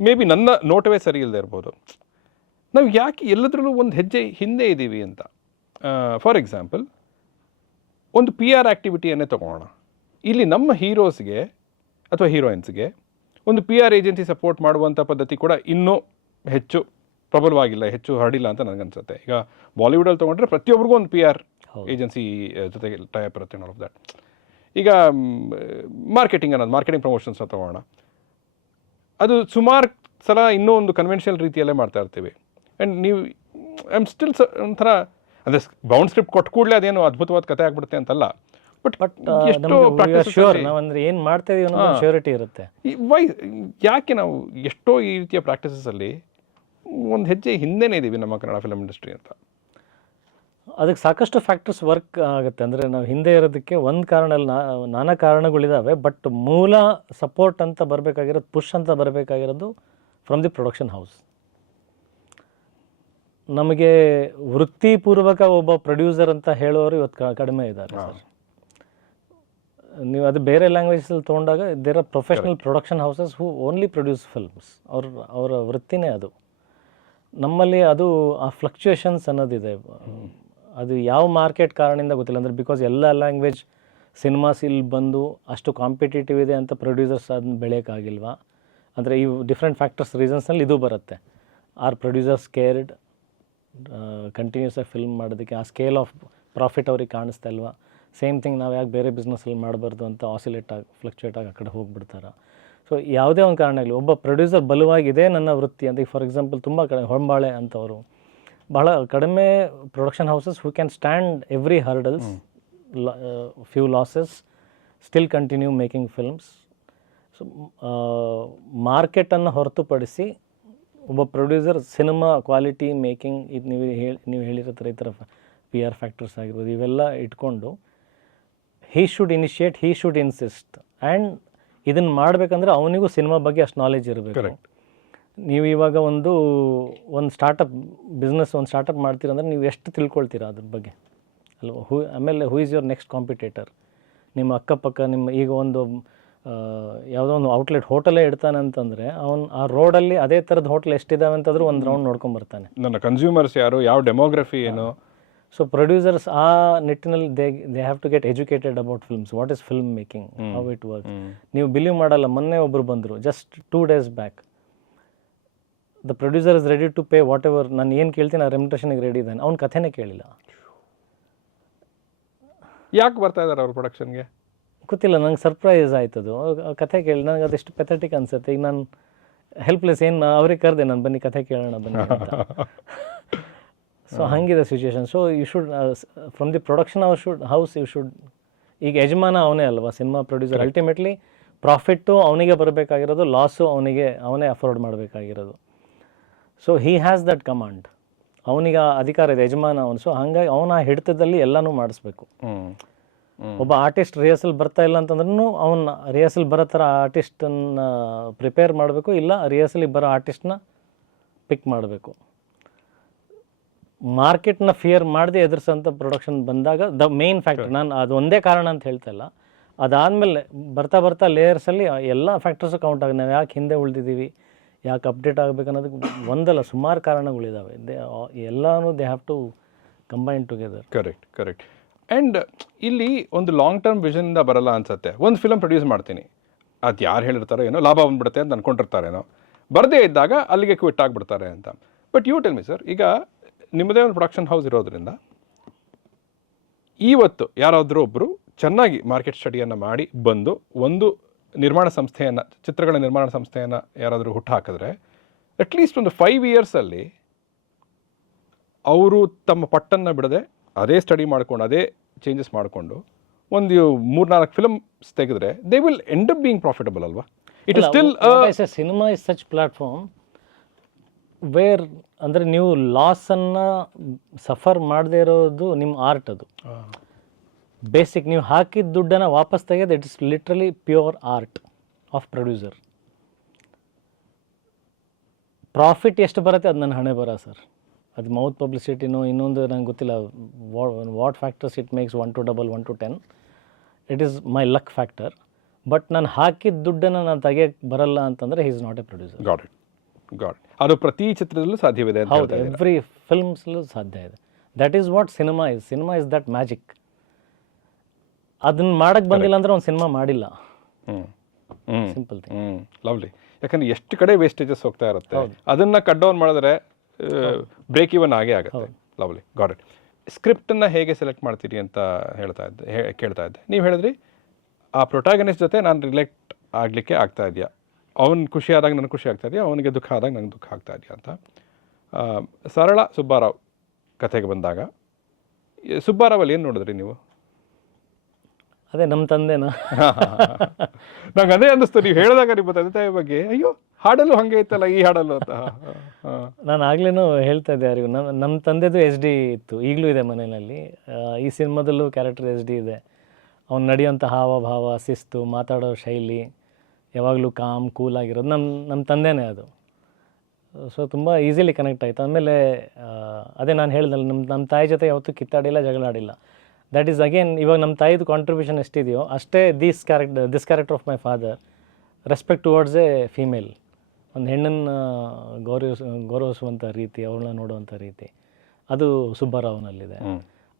ಮೇ ಬಿ ನನ್ನ ನೋಟವೇ ಸರಿ ಇಲ್ಲದೆ ಇರ್ಬೋದು, ನಾವು ಯಾಕೆ ಎಲ್ಲದರಲ್ಲೂ ಒಂದು ಹೆಜ್ಜೆ ಹಿಂದೆ ಇದ್ದೀವಿ ಅಂತ. ಫಾರ್ ಎಕ್ಸಾಂಪಲ್, ಒಂದು PR ಆ್ಯಕ್ಟಿವಿಟಿಯನ್ನೇ ತೊಗೊಳ್ಳೋಣ. ಇಲ್ಲಿ ನಮ್ಮ ಹೀರೋಸ್ಗೆ ಅಥವಾ ಹೀರೋಯಿನ್ಸ್ಗೆ ಒಂದು PR ಏಜೆನ್ಸಿ ಸಪೋರ್ಟ್ ಮಾಡುವಂಥ ಪದ್ಧತಿ ಕೂಡ ಇನ್ನೂ ಹೆಚ್ಚು ಪ್ರಬಲವಾಗಿಲ್ಲ, ಹೆಚ್ಚು ಹರಡಿಲ್ಲ ಅಂತ ನನಗನ್ಸುತ್ತೆ. ಈಗ ಬಾಲಿವುಡಲ್ಲಿ ತೊಗೊಂಡ್ರೆ ಪ್ರತಿಯೊಬ್ಬರಿಗೂ ಒಂದು PR ಏಜೆನ್ಸಿ ಜೊತೆಗೆ ಟೈಪ್ ಇರುತ್ತೆ, ಆಲ್ ಆಫ್ ದ್ಯಾಟ್. ಈಗ ಮಾರ್ಕೆಟಿಂಗ್ ಪ್ರಮೋಷನ್ಸ್ನ ತೊಗೊಳ್ಳೋಣ, ಅದು ಸುಮಾರು ಸಲ ಇನ್ನೂ ಒಂದು ಕನ್ವೆನ್ಷನಲ್ ರೀತಿಯಲ್ಲೇ ಮಾಡ್ತಾ ಇರ್ತೀವಿ. ಆ್ಯಂಡ್ ನೀವು ಐ ಆಮ್ ಸ್ಟಿಲ್ ಒಂಥರ ಅಂದರೆ ಬೌಂಡ್ ಸ್ಕ್ರಿಪ್ಟ್ ಕೊಟ್ಟು ಕೂಡಲೇ ಅದೇನು ಅದ್ಭುತವಾದ ಕತೆ ಆಗ್ಬಿಡುತ್ತೆ ಅಂತಲ್ಲ, ಬಟ್ ಎಷ್ಟೋ ಶ್ಯೂರ್ ನಾವಂದ್ರೆ ಏನು ಮಾಡ್ತಾ ಇದೀವಿ ಅನ್ನೋ ಶ್ಯೂರಿಟಿ ಇರುತ್ತೆ. ಯಾಕೆ ನಾವು ಎಷ್ಟೋ ಈ ರೀತಿಯ ಪ್ರಾಕ್ಟೀಸಸಲ್ಲಿ ಒಂದು ಹೆಜ್ಜೆ ಹಿಂದೆನೇ ಇದ್ದೀವಿ ನಮ್ಮ ಕನ್ನಡ ಫಿಲಮ್ ಇಂಡಸ್ಟ್ರಿ ಅಂತ? ಅದಕ್ಕೆ ಸಾಕಷ್ಟು ಫ್ಯಾಕ್ಟರ್ಸ್ ವರ್ಕ್ ಆಗುತ್ತೆ. ಅಂದರೆ ನಾವು ಹಿಂದೆ ಇರೋದಕ್ಕೆ ಒಂದು ಕಾರಣ ಅಲ್ಲ, ನಾನಾ ಕಾರಣಗಳಿದ್ದಾವೆ. ಬಟ್ ಮೂಲ ಸಪೋರ್ಟ್ ಅಂತ ಬರಬೇಕಾಗಿರೋದು, ಪುಷ್ ಅಂತ ಬರಬೇಕಾಗಿರೋದು ಫ್ರಮ್ ದಿ ಪ್ರೊಡಕ್ಷನ್ ಹೌಸ್. ನಮಗೆ ವೃತ್ತಿಪೂರ್ವಕ ಒಬ್ಬ ಪ್ರೊಡ್ಯೂಸರ್ ಅಂತ ಹೇಳೋರು ಇವತ್ತು ಕಡಿಮೆ ಇದ್ದಾರೆ ಸರ್. ನೀವು ಅದು ಬೇರೆ ಲ್ಯಾಂಗ್ವೇಜಲ್ಲಿ ತೊಗೊಂಡಾಗ there are professional production houses who only produce films. ಅವರ ವೃತ್ತಿನೇ ಅದು. ನಮ್ಮಲ್ಲಿ ಅದು ಆ ಫ್ಲಕ್ಚುಯೇಷನ್ಸ್ ಅನ್ನೋದಿದೆ. ಅದು ಯಾವ ಮಾರ್ಕೆಟ್ ಕಾರಣದಿಂದ ಗೊತ್ತಿಲ್ಲ. ಅಂದರೆ ಬಿಕಾಸ್ ಎಲ್ಲ ಲ್ಯಾಂಗ್ವೇಜ್ ಸಿನಿಮಾಸ್ ಇಲ್ಲಿ ಬಂದು ಅಷ್ಟು ಕಾಂಪಿಟೇಟಿವ್ ಇದೆ ಅಂತ ಪ್ರೊಡ್ಯೂಸರ್ಸ್ ಅದನ್ನ ಬೆಳೆಯೋಕ್ಕಾಗಿಲ್ವಾ? ಅಂದರೆ ಈ ಡಿಫ್ರೆಂಟ್ ಫ್ಯಾಕ್ಟರ್ಸ್ ರೀಸನ್ಸ್ನಲ್ಲಿ ಇದು ಬರುತ್ತೆ. ಆರ್ ಪ್ರೊಡ್ಯೂಸರ್ಸ್ ಕೇರ್ಡ್ ಕಂಟಿನ್ಯೂಸ್ ಆಗಿ ಫಿಲ್ಮ್ ಮಾಡೋದಕ್ಕೆ? ಆ ಸ್ಕೇಲ್ ಆಫ್ ಪ್ರಾಫಿಟ್ ಅವ್ರಿಗೆ ಕಾಣಿಸ್ತಾ ಇಲ್ವಾ? ಸೇಮ್ ಥಿಂಗ್ ನಾವು ಯಾಕೆ ಬೇರೆ ಬಿಸ್ನೆಸ್ಸಲ್ಲಿ ಮಾಡಬಾರ್ದು ಅಂತ ಫ್ಲಕ್ಚುಯೇಟ್ ಆಗಿ ಆ ಕಡೆ ಹೋಗ್ಬಿಡ್ತಾರೆ. ಸೊ ಯಾವುದೇ ಒಂದು ಕಾರಣ ಆಗಲಿ, ಒಬ್ಬ ಪ್ರೊಡ್ಯೂಸರ್ ಬಲವಾಗಿದೆ ನನ್ನ ವೃತ್ತಿ ಅಂತ. ಈಗ ಫಾರ್ ಎಕ್ಸಾಂಪಲ್ ತುಂಬ ಕಡೆ ಹೊಂಬಾಳೆ ಅಂತವರು ಬಹಳ ಕಡಿಮೆ production houses who can stand every hurdles, few losses, still continue making films. So ಮಾರ್ಕೆಟನ್ನು ಹೊರತುಪಡಿಸಿ ಒಬ್ಬ ಪ್ರೊಡ್ಯೂಸರ್ ಸಿನಿಮಾ ಕ್ವಾಲಿಟಿ ಮೇಕಿಂಗ್, ಇದು ನೀವು ಹೇಳಿರೋ ಥರ ಈ ಥರ PR ಫ್ಯಾಕ್ಟರ್ಸ್ ಆಗಿರ್ಬೋದು, ಇವೆಲ್ಲ ಇಟ್ಕೊಂಡು he should initiate, he should insist. And ಇದನ್ನು ಮಾಡಬೇಕಂದ್ರೆ ಅವನಿಗೂ ಸಿನಿಮಾ ಬಗ್ಗೆ ಅಷ್ಟು ನಾಲೆಜ್ ಇರಬೇಕು. ನೀವು ಇವಾಗ ಒಂದು ಸ್ಟಾರ್ಟಪ್ ಮಾಡ್ತೀರಂದ್ರೆ ನೀವು ಎಷ್ಟು ತಿಳ್ಕೊಳ್ತೀರಾ ಅದ್ರ ಬಗ್ಗೆ ಅಲ್ವ? ಆಮೇಲೆ who is your next competitor? ನಿಮ್ಮ ಅಕ್ಕಪಕ್ಕ ಈಗ ಒಂದು ಯಾವುದೋ ಒಂದು ಔಟ್ಲೆಟ್ ಹೋಟೆಲೇ ಇಡ್ತಾನೆ ಅಂತಂದರೆ ಅವನು ಆ ರೋಡಲ್ಲಿ ಅದೇ ಥರದ ಹೋಟೆಲ್ ಎಷ್ಟಿದ್ದಾವೆ ಅಂತಂದ್ರೂ ಒಂದು ರೌಂಡ್ ನೋಡ್ಕೊಂಬರ್ತಾನೆ. ನನ್ನ ಕನ್ಸ್ಯೂಮರ್ಸ್ ಯಾರು, ಯಾವ ಡೆಮೋಗ್ರಫಿ ಏನು. ಸೊ ಪ್ರೊಡ್ಯೂಸರ್ಸ್ ಆ ನಿಟ್ಟಿನಲ್ಲಿ they have to get educated about films, what is filmmaking, how it works. ನೀವು ಬಿಲೀವ್ ಮಾಡಲ್ಲ, ಮೊನ್ನೆ ಒಬ್ಬರು ಬಂದರು just 2 days back. The producer is ready to pay whatever, ನಾನು ಏನು ಕೇಳ್ತೀನಿ ಆ ರೆಮ್ಯುನರೇಷನ್ಗೆ ರೆಡಿ ಇದ್ದಾನೆ. ಅವ್ನ ಕಥೆನೇ ಕೇಳಿಲ್ಲ. ಯಾಕೆ ಬರ್ತಾ ಇದ್ದಾರೆ ಅವ್ರ ಪ್ರೊಡಕ್ಷನ್ಗೆ ಗೊತ್ತಿಲ್ಲ. ನಂಗೆ ಸರ್ಪ್ರೈಸ್ ಆಯ್ತದು ಕಥೆ ಕೇಳಿ. ನನಗೆ ಅದೆಷ್ಟು ಪೆಥೆಟಿಕ್ ಅನ್ಸುತ್ತೆ. ಈಗ ನಾನು ಹೆಲ್ಪ್ಲೆಸ್, ಏನು ಅವ್ರಿಗೆ ಕರೆದೆ, ನಾನು ಬನ್ನಿ ಕಥೆ ಕೇಳೋಣ ಬನ್ನಿ ಅಂತ. ಸೊ ಹಂಗಿದೆ situation. So you should from the production house you should, ಈಗ ಯಜಮಾನ ಅವನೇ ಅಲ್ವಾ ಸಿನಿಮಾ ಪ್ರೊಡ್ಯೂಸರ್. ಅಲ್ಟಿಮೇಟ್ಲಿ ಪ್ರಾಫಿಟ್ಟು ಅವನಿಗೆ ಬರಬೇಕಾಗಿರೋದು, ಲಾಸು ಅವನೇ ಅಫೋರ್ಡ್ ಮಾಡಬೇಕಾಗಿರೋದು. So he has that command, ಅವನಿಗೆ ಅಧಿಕಾರ ಇದೆ, ಯಜಮಾನ ಅವನು. ಸೊ ಹಾಗಾಗಿ ಅವನ ಹಿಡಿತದಲ್ಲಿ ಎಲ್ಲನೂ ಮಾಡಿಸ್ಬೇಕು. ಒಬ್ಬ ಆರ್ಟಿಸ್ಟ್ ರಿಹರ್ಸಲ್ ಬರ್ತಾ ಇಲ್ಲ ಅಂತಂದ್ರೂ ಅವನ್ನ ರಿಹರ್ಸಲ್ ಬರೋ ಥರ ಆರ್ಟಿಸ್ಟನ್ನು ಪ್ರಿಪೇರ್ ಮಾಡಬೇಕು, ಇಲ್ಲ ರಿಹರ್ಸಲಿಗೆ ಬರೋ ಆರ್ಟಿಸ್ಟ್ನ ಪಿಕ್ ಮಾಡಬೇಕು. ಮಾರ್ಕೆಟ್ನ ಫಿಯರ್ ಮಾಡದೆ ಎದುರಿಸೋಂಥ ಪ್ರೊಡಕ್ಷನ್ ಬಂದಾಗ ದ ಮೇನ್ ಫ್ಯಾಕ್ಟರ್, ನಾನು ಅದು ಒಂದೇ ಕಾರಣ ಅಂತ ಹೇಳ್ತಾ ಇಲ್ಲ, ಅದಾದಮೇಲೆ ಬರ್ತಾ ಲೇಯರ್ಸಲ್ಲಿ ಎಲ್ಲ ಫ್ಯಾಕ್ಟರ್ಸು ಕೌಂಟ್ ಆಗಿ ನಾವು ಯಾಕೆ ಹಿಂದೆ ಉಳಿದಿದ್ದೀವಿ, ಯಾಕೆ ಅಪ್ಡೇಟ್ ಆಗಬೇಕು ಅನ್ನೋದಕ್ಕೆ ಒಂದಲ್ಲ ಸುಮಾರು ಕಾರಣಗಳಿದ್ದಾವೆ. ಎಲ್ಲನೂ they have to combine together. Correct. And ಇಲ್ಲಿ ಒಂದು ಲಾಂಗ್ ಟರ್ಮ್ ವಿಷನಿಂದ ಬರಲ್ಲ ಅನ್ಸುತ್ತೆ. ಒಂದು ಫಿಲಮ್ ಪ್ರೊಡ್ಯೂಸ್ ಮಾಡ್ತೀನಿ, ಅದು ಯಾರು ಹೇಳಿರ್ತಾರೋ ಏನೋ, ಲಾಭ ಬಂದ್ಬಿಡುತ್ತೆ ಅಂತ ಅಂದ್ಕೊಂಡಿರ್ತಾರೇನೋ, ಬರದೇ ಇದ್ದಾಗ ಅಲ್ಲಿಗೆ ಕ್ವಿಟ್ ಆಗಿಬಿಡ್ತಾರೆ ಅಂತ. But you tell me sir, ಈಗ ನಿಮ್ಮದೇ ಒಂದು ಪ್ರೊಡಕ್ಷನ್ ಹೌಸ್ ಇರೋದ್ರಿಂದ ಇವತ್ತು ಯಾರಾದರೂ ಒಬ್ಬರು ಚೆನ್ನಾಗಿ ಮಾರ್ಕೆಟ್ ಸ್ಟಡಿಯನ್ನು ಮಾಡಿ ಬಂದು ಒಂದು ನಿರ್ಮಾಣ ಸಂಸ್ಥೆಯನ್ನು, ಚಿತ್ರಗಳ ನಿರ್ಮಾಣ ಸಂಸ್ಥೆಯನ್ನು ಯಾರಾದರೂ ಹುಟ್ಟು ಹಾಕಿದ್ರೆ ಅಟ್ಲೀಸ್ಟ್ ಒಂದು 5 yearsಲ್ಲಿ ಅವರು ತಮ್ಮ ಪಟ್ಟನ್ನು ಬಿಡದೆ ಅದೇ ಸ್ಟಡಿ ಮಾಡಿಕೊಂಡು ಅದೇ ಚೇಂಜಸ್ ಮಾಡಿಕೊಂಡು ಒಂದು 3-4 ಫಿಲ್ಮ್ಸ್ ತೆಗೆದ್ರೆ they will end up being profitable ಅಲ್ವಾ? It is still cinema is such platform where, ಅಂದರೆ ನೀವು ಲಾಸನ್ನು ಸಫರ್ ಮಾಡದೇ ಇರೋದು ನಿಮ್ಮ ಆರ್ಟ್. ಅದು ಬೇಸಿಕ್. ನೀವು ಹಾಕಿದ ದುಡ್ಡನ್ನು ವಾಪಸ್ ತೆಗೆದು it is literally pure art of producer. Profit ಎಷ್ಟು ಬರುತ್ತೆ ಅದು ನನ್ನ ಹಣೆ ಬರ ಸರ್. ಅದು ಮೌತ್ ಪಬ್ಲಿಸಿಟಿನೋ ಇನ್ನೊಂದು ನಂಗೆ ಗೊತ್ತಿಲ್ಲ what factors it makes 1 to 1 to 10. It is my luck factor. But ನಾನು ಹಾಕಿದ ದುಡ್ಡನ್ನು ನಾನು ತೆಗಿಯಕ್ಕೆ ಬರಲ್ಲ ಅಂತಂದರೆ he is not A producer. Got it. ಅದು ಪ್ರತಿ ಚಿತ್ರದಲ್ಲೂ ಸಾಧ್ಯವಿದೆ ಅಂತ ಹೌದು, ಎವ್ರಿ ಫಿಲ್ಮ್ಸ್ಲೂ ಸಾಧ್ಯ ಇದೆ. That is what cinema is that magic. ಅದನ್ನ ಮಾಡಕ್ಕೆ ಬಂದಿಲ್ಲ ಅಂದರೆ ಒಂದು ಸಿನಿಮಾ ಮಾಡಿಲ್ಲ. Simple thing. ಲವ್ಲಿ. ಯಾಕಂದ್ರೆ ಎಷ್ಟು ಕಡೆ ವೇಸ್ಟೇಜಸ್ ಹೋಗ್ತಾ ಇರುತ್ತೆ, ಅದನ್ನ ಕಟ್ ಡೌನ್ ಮಾಡಿದ್ರೆ ಬ್ರೇಕ್ ಇವನ್ ಆಗೇ ಆಗುತ್ತೆ. Lovely, got it. ಸ್ಕ್ರಿಪ್ಟನ್ನು ಹೇಗೆ ಸೆಲೆಕ್ಟ್ ಮಾಡ್ತೀರಿ ಅಂತ ಕೇಳ್ತಾ ಇದ್ದೆ. ನೀವು ಹೇಳಿದ್ರಿ ಆ ಪ್ರೊಟಾಗನಿಸ್ಟ್ ಜೊತೆ ನಾನು ರಿಲೇಟ್ ಆಗಲಿಕ್ಕೆ ಆಗ್ತಾ ಇದೆಯಾ, ಅವ್ನು ಖುಷಿ ಆದಾಗ ನನಗೆ ಖುಷಿ ಆಗ್ತಾ ಇದೆಯಾ, ಅವನಿಗೆ ದುಃಖ ಆದಾಗ ನನಗೆ ದುಃಖ ಆಗ್ತಾ ಇದೆಯಾ ಅಂತ. ಸರಳ ಸುಬ್ಬಾರಾವ್ ಕಥೆಗೆ ಬಂದಾಗ ಸುಬ್ಬಾರಾವಲ್ಲಿ ಏನು ನೋಡಿದ್ರಿ ನೀವು? ಅದೇ ನಮ್ಮ ತಂದೆನಾ? ನಂಗೆ ಅದೇ ಅನ್ನಿಸ್ತು ನೀವು ಹೇಳಿದಾಗ ನಿಮ್ಮ ತಂದೆ ತಾಯಿ ಬಗ್ಗೆ. ಅಯ್ಯೋ, ಹಾಡಲ್ಲೂ ಹಾಗೆ ಇತ್ತಲ್ಲ ಈ ಹಾಡಲ್ಲೂ ಅಂತ. ನಾನು ಆಗ್ಲೇನೂ ಹೇಳ್ತಾ ಇದ್ದೆ ಯಾರಿಗೂ, ನಮ್ಮ ತಂದೆದು SD ಇತ್ತು, ಈಗಲೂ ಇದೆ ಮನೆಯಲ್ಲಿ. ಈ ಸಿನಿಮಾದಲ್ಲೂ ಕ್ಯಾರೆಕ್ಟರ್ SD ಇದೆ. ಅವ್ನು ನಡೆಯೋಂಥ ಹಾವಭಾವ, ಶಿಸ್ತು, ಮಾತಾಡೋ ಶೈಲಿ, ಯಾವಾಗಲೂ ಕೂಲ್ ಆಗಿರೋದು ನಮ್ಮ ತಂದೆನೇ ಅದು. ಸೊ ತುಂಬ ಈಸಿಲಿ ಕನೆಕ್ಟ್ ಆಯಿತು. ಆಮೇಲೆ ಅದೇ ನಾನು ಹೇಳ್ದಲ್ಲ, ನಮ್ಮ ತಾಯಿ ಜೊತೆ ಯಾವತ್ತೂ ಕಿತ್ತಾಡಿಲ್ಲ, ಜಗಳ ಆಡಿಲ್ಲ. ದ್ಯಾಟ್ ಈಸ್ ಅಗೇನ್, ಇವಾಗ ನಮ್ಮ ತಾಯಿದು ಕಾಂಟ್ರಿಬ್ಯೂಷನ್ ಎಷ್ಟಿದೆಯೋ ಅಷ್ಟೇ this character of my father, respect towards A female. ಒಂದು ಹೆಣ್ಣನ್ನು ಗೌರವಿಸುವಂಥ ರೀತಿ, ಅವಳನ್ನ ನೋಡುವಂಥ ರೀತಿ, ಅದು ಸುಬ್ಬಾರಾವ್ನಲ್ಲಿದೆ.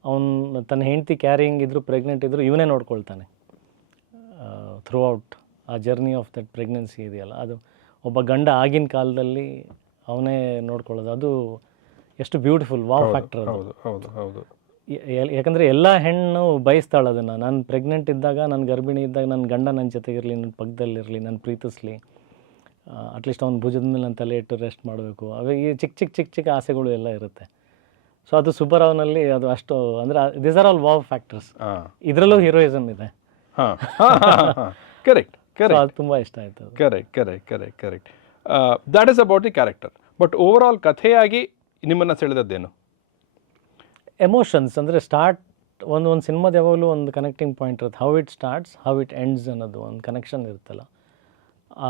ಅವನು ತನ್ನ ಹೆಂಡತಿ ಕ್ಯಾರಿಂಗ್ ಇದ್ದರೂ ಪ್ರೆಗ್ನೆಂಟ್ ಇದ್ದರೂ ಇವನೇ ನೋಡ್ಕೊಳ್ತಾನೆ ಥ್ರೂ ಔಟ್ ಆ ಜರ್ನಿ ಆಫ್ ದಟ್ ಪ್ರೆಗ್ನೆನ್ಸಿ ಇದೆಯಲ್ಲ, ಅದು ಒಬ್ಬ ಗಂಡ ಆಗಿನ ಕಾಲದಲ್ಲಿ ಅವನೇ ನೋಡ್ಕೊಳ್ಳೋದು. ಅದು ಎಷ್ಟು ಬ್ಯೂಟಿಫುಲ್ ವಾವ್ ಫ್ಯಾಕ್ಟರ್ ಅದು. ಹೌದು. ಯಾಕಂದರೆ ಎಲ್ಲ ಹೆಣ್ಣು ಬಯಸ್ತಾಳೆ ಅದನ್ನು. ನಾನು ಪ್ರೆಗ್ನೆಂಟ್ ಇದ್ದಾಗ, ನಾನು ಗರ್ಭಿಣಿ ಇದ್ದಾಗ ನನ್ನ ಗಂಡ ನನ್ನ ಜೊತೆಗಿರಲಿ, ನನ್ನ ಪಕ್ಕದಲ್ಲಿರಲಿ, ನಾನು ಪ್ರೀತಿಸಲಿ, ಅಟ್ಲೀಸ್ಟ್ ಅವ್ನ ಭುಜದ ಮೇಲೆ ನನ್ನ ತಲೆ ಇಟ್ಟು ರೆಸ್ಟ್ ಮಾಡಬೇಕು. ಅವೇ ಈ ಚಿಕ್ಕ ಆಸೆಗಳು ಎಲ್ಲ ಇರುತ್ತೆ. ಸೊ ಅದು ಸುಬ್ಬರಾವ್ನಲ್ಲಿ ಅದು ಅಷ್ಟು, ಅಂದರೆ these are all wow factors. ಇದರಲ್ಲೂ ಹೀರೋಯಿಸಮ್ ಇದೆ. ಕರೆಕ್ಟ್. ಅದು ತುಂಬ ಇಷ್ಟ ಆಯಿತು. Correct. That is about the character. But overall ಕಥೆಯಾಗಿ ನಿಮ್ಮನ್ನು ಸೆಳೆದದ್ದೇನು? ಎಮೋಷನ್ಸ್. ಅಂದರೆ ಒಂದು ಸಿನಿಮಾದ ಯಾವಾಗಲೂ ಒಂದು ಕನೆಕ್ಟಿಂಗ್ ಪಾಯಿಂಟ್ ಇರುತ್ತೆ. How it starts, how it ends ಅನ್ನೋದು ಒಂದು ಕನೆಕ್ಷನ್ ಇರುತ್ತಲ್ಲ. ಆ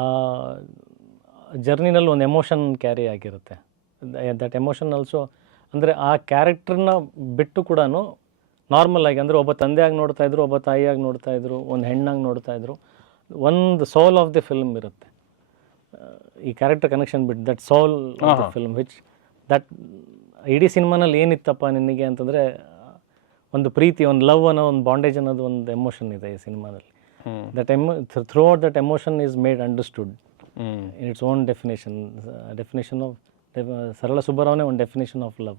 ಜರ್ನಿನಲ್ಲಿ ಒಂದು ಎಮೋಷನ್ ಕ್ಯಾರಿ ಆಗಿರುತ್ತೆ. ದಟ್ ಎಮೋಷನ್ ಆಲ್ಸೋ, ಅಂದರೆ ಆ ಕ್ಯಾರೆಕ್ಟ್ರನ್ನ ಬಿಟ್ಟು ಕೂಡ ನಾರ್ಮಲ್ ಆಗಿ, ಅಂದರೆ ಒಬ್ಬ ತಂದೆಯಾಗಿ ನೋಡ್ತಾಯಿದ್ರು, ಒಬ್ಬ ತಾಯಿಯಾಗಿ ನೋಡ್ತಾಯಿದ್ರು, ಒಂದು ಹೆಣ್ಣಾಗಿ ನೋಡ್ತಾಯಿದ್ರು. ಒಂದು ಸೋಲ್ ಆಫ್ ದಿ ಫಿಲ್ಮ್ ಇರುತ್ತೆ ಈ ಕ್ಯಾರೆಕ್ಟರ್ ಕನೆಕ್ಷನ್ ಬಿಟ್ಟು. That soul of the film which that ಇಡೀ ಸಿನಿಮಾನಲ್ಲಿ ಏನಿತ್ತಪ್ಪ ನಿನಗೆ ಅಂತಂದರೆ, ಒಂದು ಪ್ರೀತಿ, ಒಂದು ಲವ್ ಅನ್ನೋ, ಒಂದು ಬಾಂಡೇಜ್ ಅನ್ನೋದು ಒಂದು ಎಮೋಷನ್ ಇದೆ ಈ ಸಿನಿಮಾದಲ್ಲಿ. That through out that emotion is made understood in its own definition of ಸರಳ ಸುಬ್ಬರಾವ್ನೇ ಒಂದು definition of love.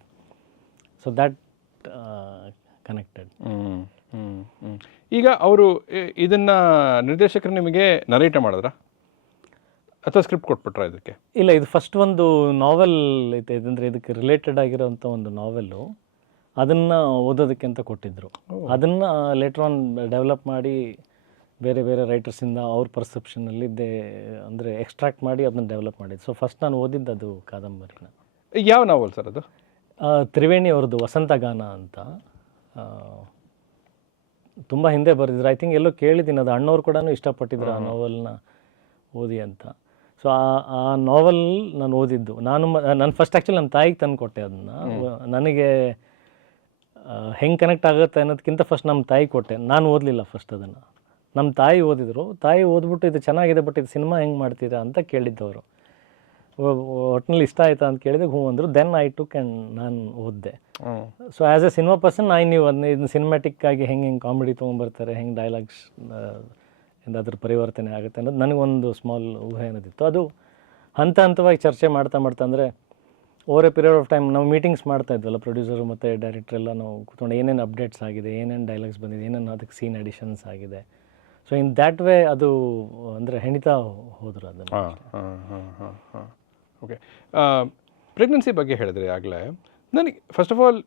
So that connected. ಈಗ ಅವರು ಇದನ್ನ ನಿರ್ದೇಶಕರು ನಿಮಗೆ ನರೇಟ್ ಮಾಡಿದ್ರ ಅಥವಾ ಸ್ಕ್ರಿಪ್ಟ್ ಕೊಟ್ಬಿಟ್ರ ಇದಕ್ಕೆ? ಇಲ್ಲ, ಇದು ಫಸ್ಟ್ ಒಂದು ನಾವೆಲ್ ಐತೆ, ಇದಂದರೆ ಇದಕ್ಕೆ ರಿಲೇಟೆಡ್ ಆಗಿರೋಂಥ ಒಂದು ನಾವೆಲ್ಲು, ಅದನ್ನು ಓದೋದಕ್ಕೆ ಅಂತ ಕೊಟ್ಟಿದ್ದರು. ಅದನ್ನು ಲೇಟರ್ ಆನ್ ಡೆವಲಪ್ ಮಾಡಿ ಬೇರೆ ರೈಟರ್ಸಿಂದ ಅವ್ರ ಪರ್ಸೆಪ್ಷನಲ್ಲಿ ಅಂದರೆ ಎಕ್ಸ್ಟ್ರಾಕ್ಟ್ ಮಾಡಿ ಅದನ್ನು ಡೆವಲಪ್ ಮಾಡಿದ್ದು. ಸೊ ಫಸ್ಟ್ ನಾನು ಓದಿದ್ದು ಅದು ಕಾದಂಬರಿನ. ಯಾವ ನಾವಲ್ ಸರ್ ಅದು? ತ್ರಿವೇಣಿ ಅವ್ರದ್ದು ವಸಂತಗಾನ ಅಂತ. ತುಂಬ ಹಿಂದೆ ಬರೆದಿದ್ರು. ಐ ಥಿಂಕ್ ಎಲ್ಲೋ ಕೇಳಿದ್ದೀನಿ, ಅದು ಅಣ್ಣವ್ರು ಕೂಡ ಇಷ್ಟಪಟ್ಟಿದ್ರು ಆ ನಾವೆಲ್ನ ಓದಿ ಅಂತ. ಸೊ ಆ ನಾವೆಲ್ ನಾನು ಓದಿದ್ದು. ನಾನು ಫಸ್ಟ್ ಆ್ಯಕ್ಚುಲಿ ನಮ್ಮ ತಾಯಿಗೆ ತಂದು ಕೊಟ್ಟೆ ಅದನ್ನು. ನನಗೆ ಹೆಂಗೆ ಕನೆಕ್ಟ್ ಆಗುತ್ತೆ ಅನ್ನೋದಕ್ಕಿಂತ ಫಸ್ಟ್ ನಮ್ಮ ತಾಯಿ ಕೊಟ್ಟೆ. ನಾನು ಓದಲಿಲ್ಲ ಫಸ್ಟ್ ಅದನ್ನು. ನಮ್ಮ ತಾಯಿ ಓದಿದ್ರು. ತಾಯಿ ಓದ್ಬಿಟ್ಟು ಇದು ಚೆನ್ನಾಗಿದೆ, ಬಟ್ ಇದು ಸಿನಿಮಾ ಹೆಂಗೆ ಮಾಡ್ತೀರಾ ಅಂತ ಕೇಳಿದ್ದವರು. ಒಟ್ಟಿನಲ್ಲಿ ಇಷ್ಟ ಆಯಿತಾ ಅಂತ ಕೇಳಿದಾಗ ಹ್ಞೂ ಅಂದರು. ದೆನ್ ಐ ಟುಕ್ ಆ್ಯಂಡ್ ನಾನು ಓದಿದೆ. So as A cinema person ನೀವು ಅದನ್ನ ಇದನ್ನ ಸಿನಿಮ್ಯಾಟಿಕ್ಕಾಗಿ ಹೆಂಗೆ ಕಾಮಿಡಿ ತೊಗೊಂಬರ್ತಾರೆ, ಹೆಂಗೆ ಡೈಲಾಗ್ಸ್ ಅದ್ರ ಪರಿವರ್ತನೆ ಆಗುತ್ತೆ ಅನ್ನೋದು ನನಗೊಂದು ಸ್ಮಾಲ್ ಊಹೆ ಅನ್ನೋದಿತ್ತು. ಅದು ಹಂತವಾಗಿ ಚರ್ಚೆ ಮಾಡ್ತಾ ಅಂದರೆ over A period of time ನಾವು ಮೀಟಿಂಗ್ಸ್ ಮಾಡ್ತಾ ಇದ್ವಲ್ಲ, ಪ್ರೊಡ್ಯೂಸರು ಮತ್ತು ಡೈರೆಕ್ಟ್ರ್ ಎಲ್ಲ, ನಾವು ಕೂತ್ಕೊಂಡು ಏನೇನು ಅಪ್ಡೇಟ್ಸ್ ಆಗಿದೆ, ಏನೇನು ಡೈಲಾಗ್ಸ್ ಬಂದಿದೆ, ಏನೇನು ಅದಕ್ಕೆ ಸೀನ್ ಎಡಿಷನ್ಸ್ ಆಗಿದೆ. ಸೊ ಇನ್ ದ್ಯಾಟ್ ವೇ ಅದು ಅಂದರೆ ಹೆಣಿತಾ ಹೋದರು ಅದನ್ನು. ಓಕೆ, ಪ್ರೆಗ್ನೆನ್ಸಿ ಬಗ್ಗೆ ಹೇಳಿದ್ರಿ ಆಗಲೇ. ನನಗೆ ಫಸ್ಟ್ ಆಫ್ ಆಲ್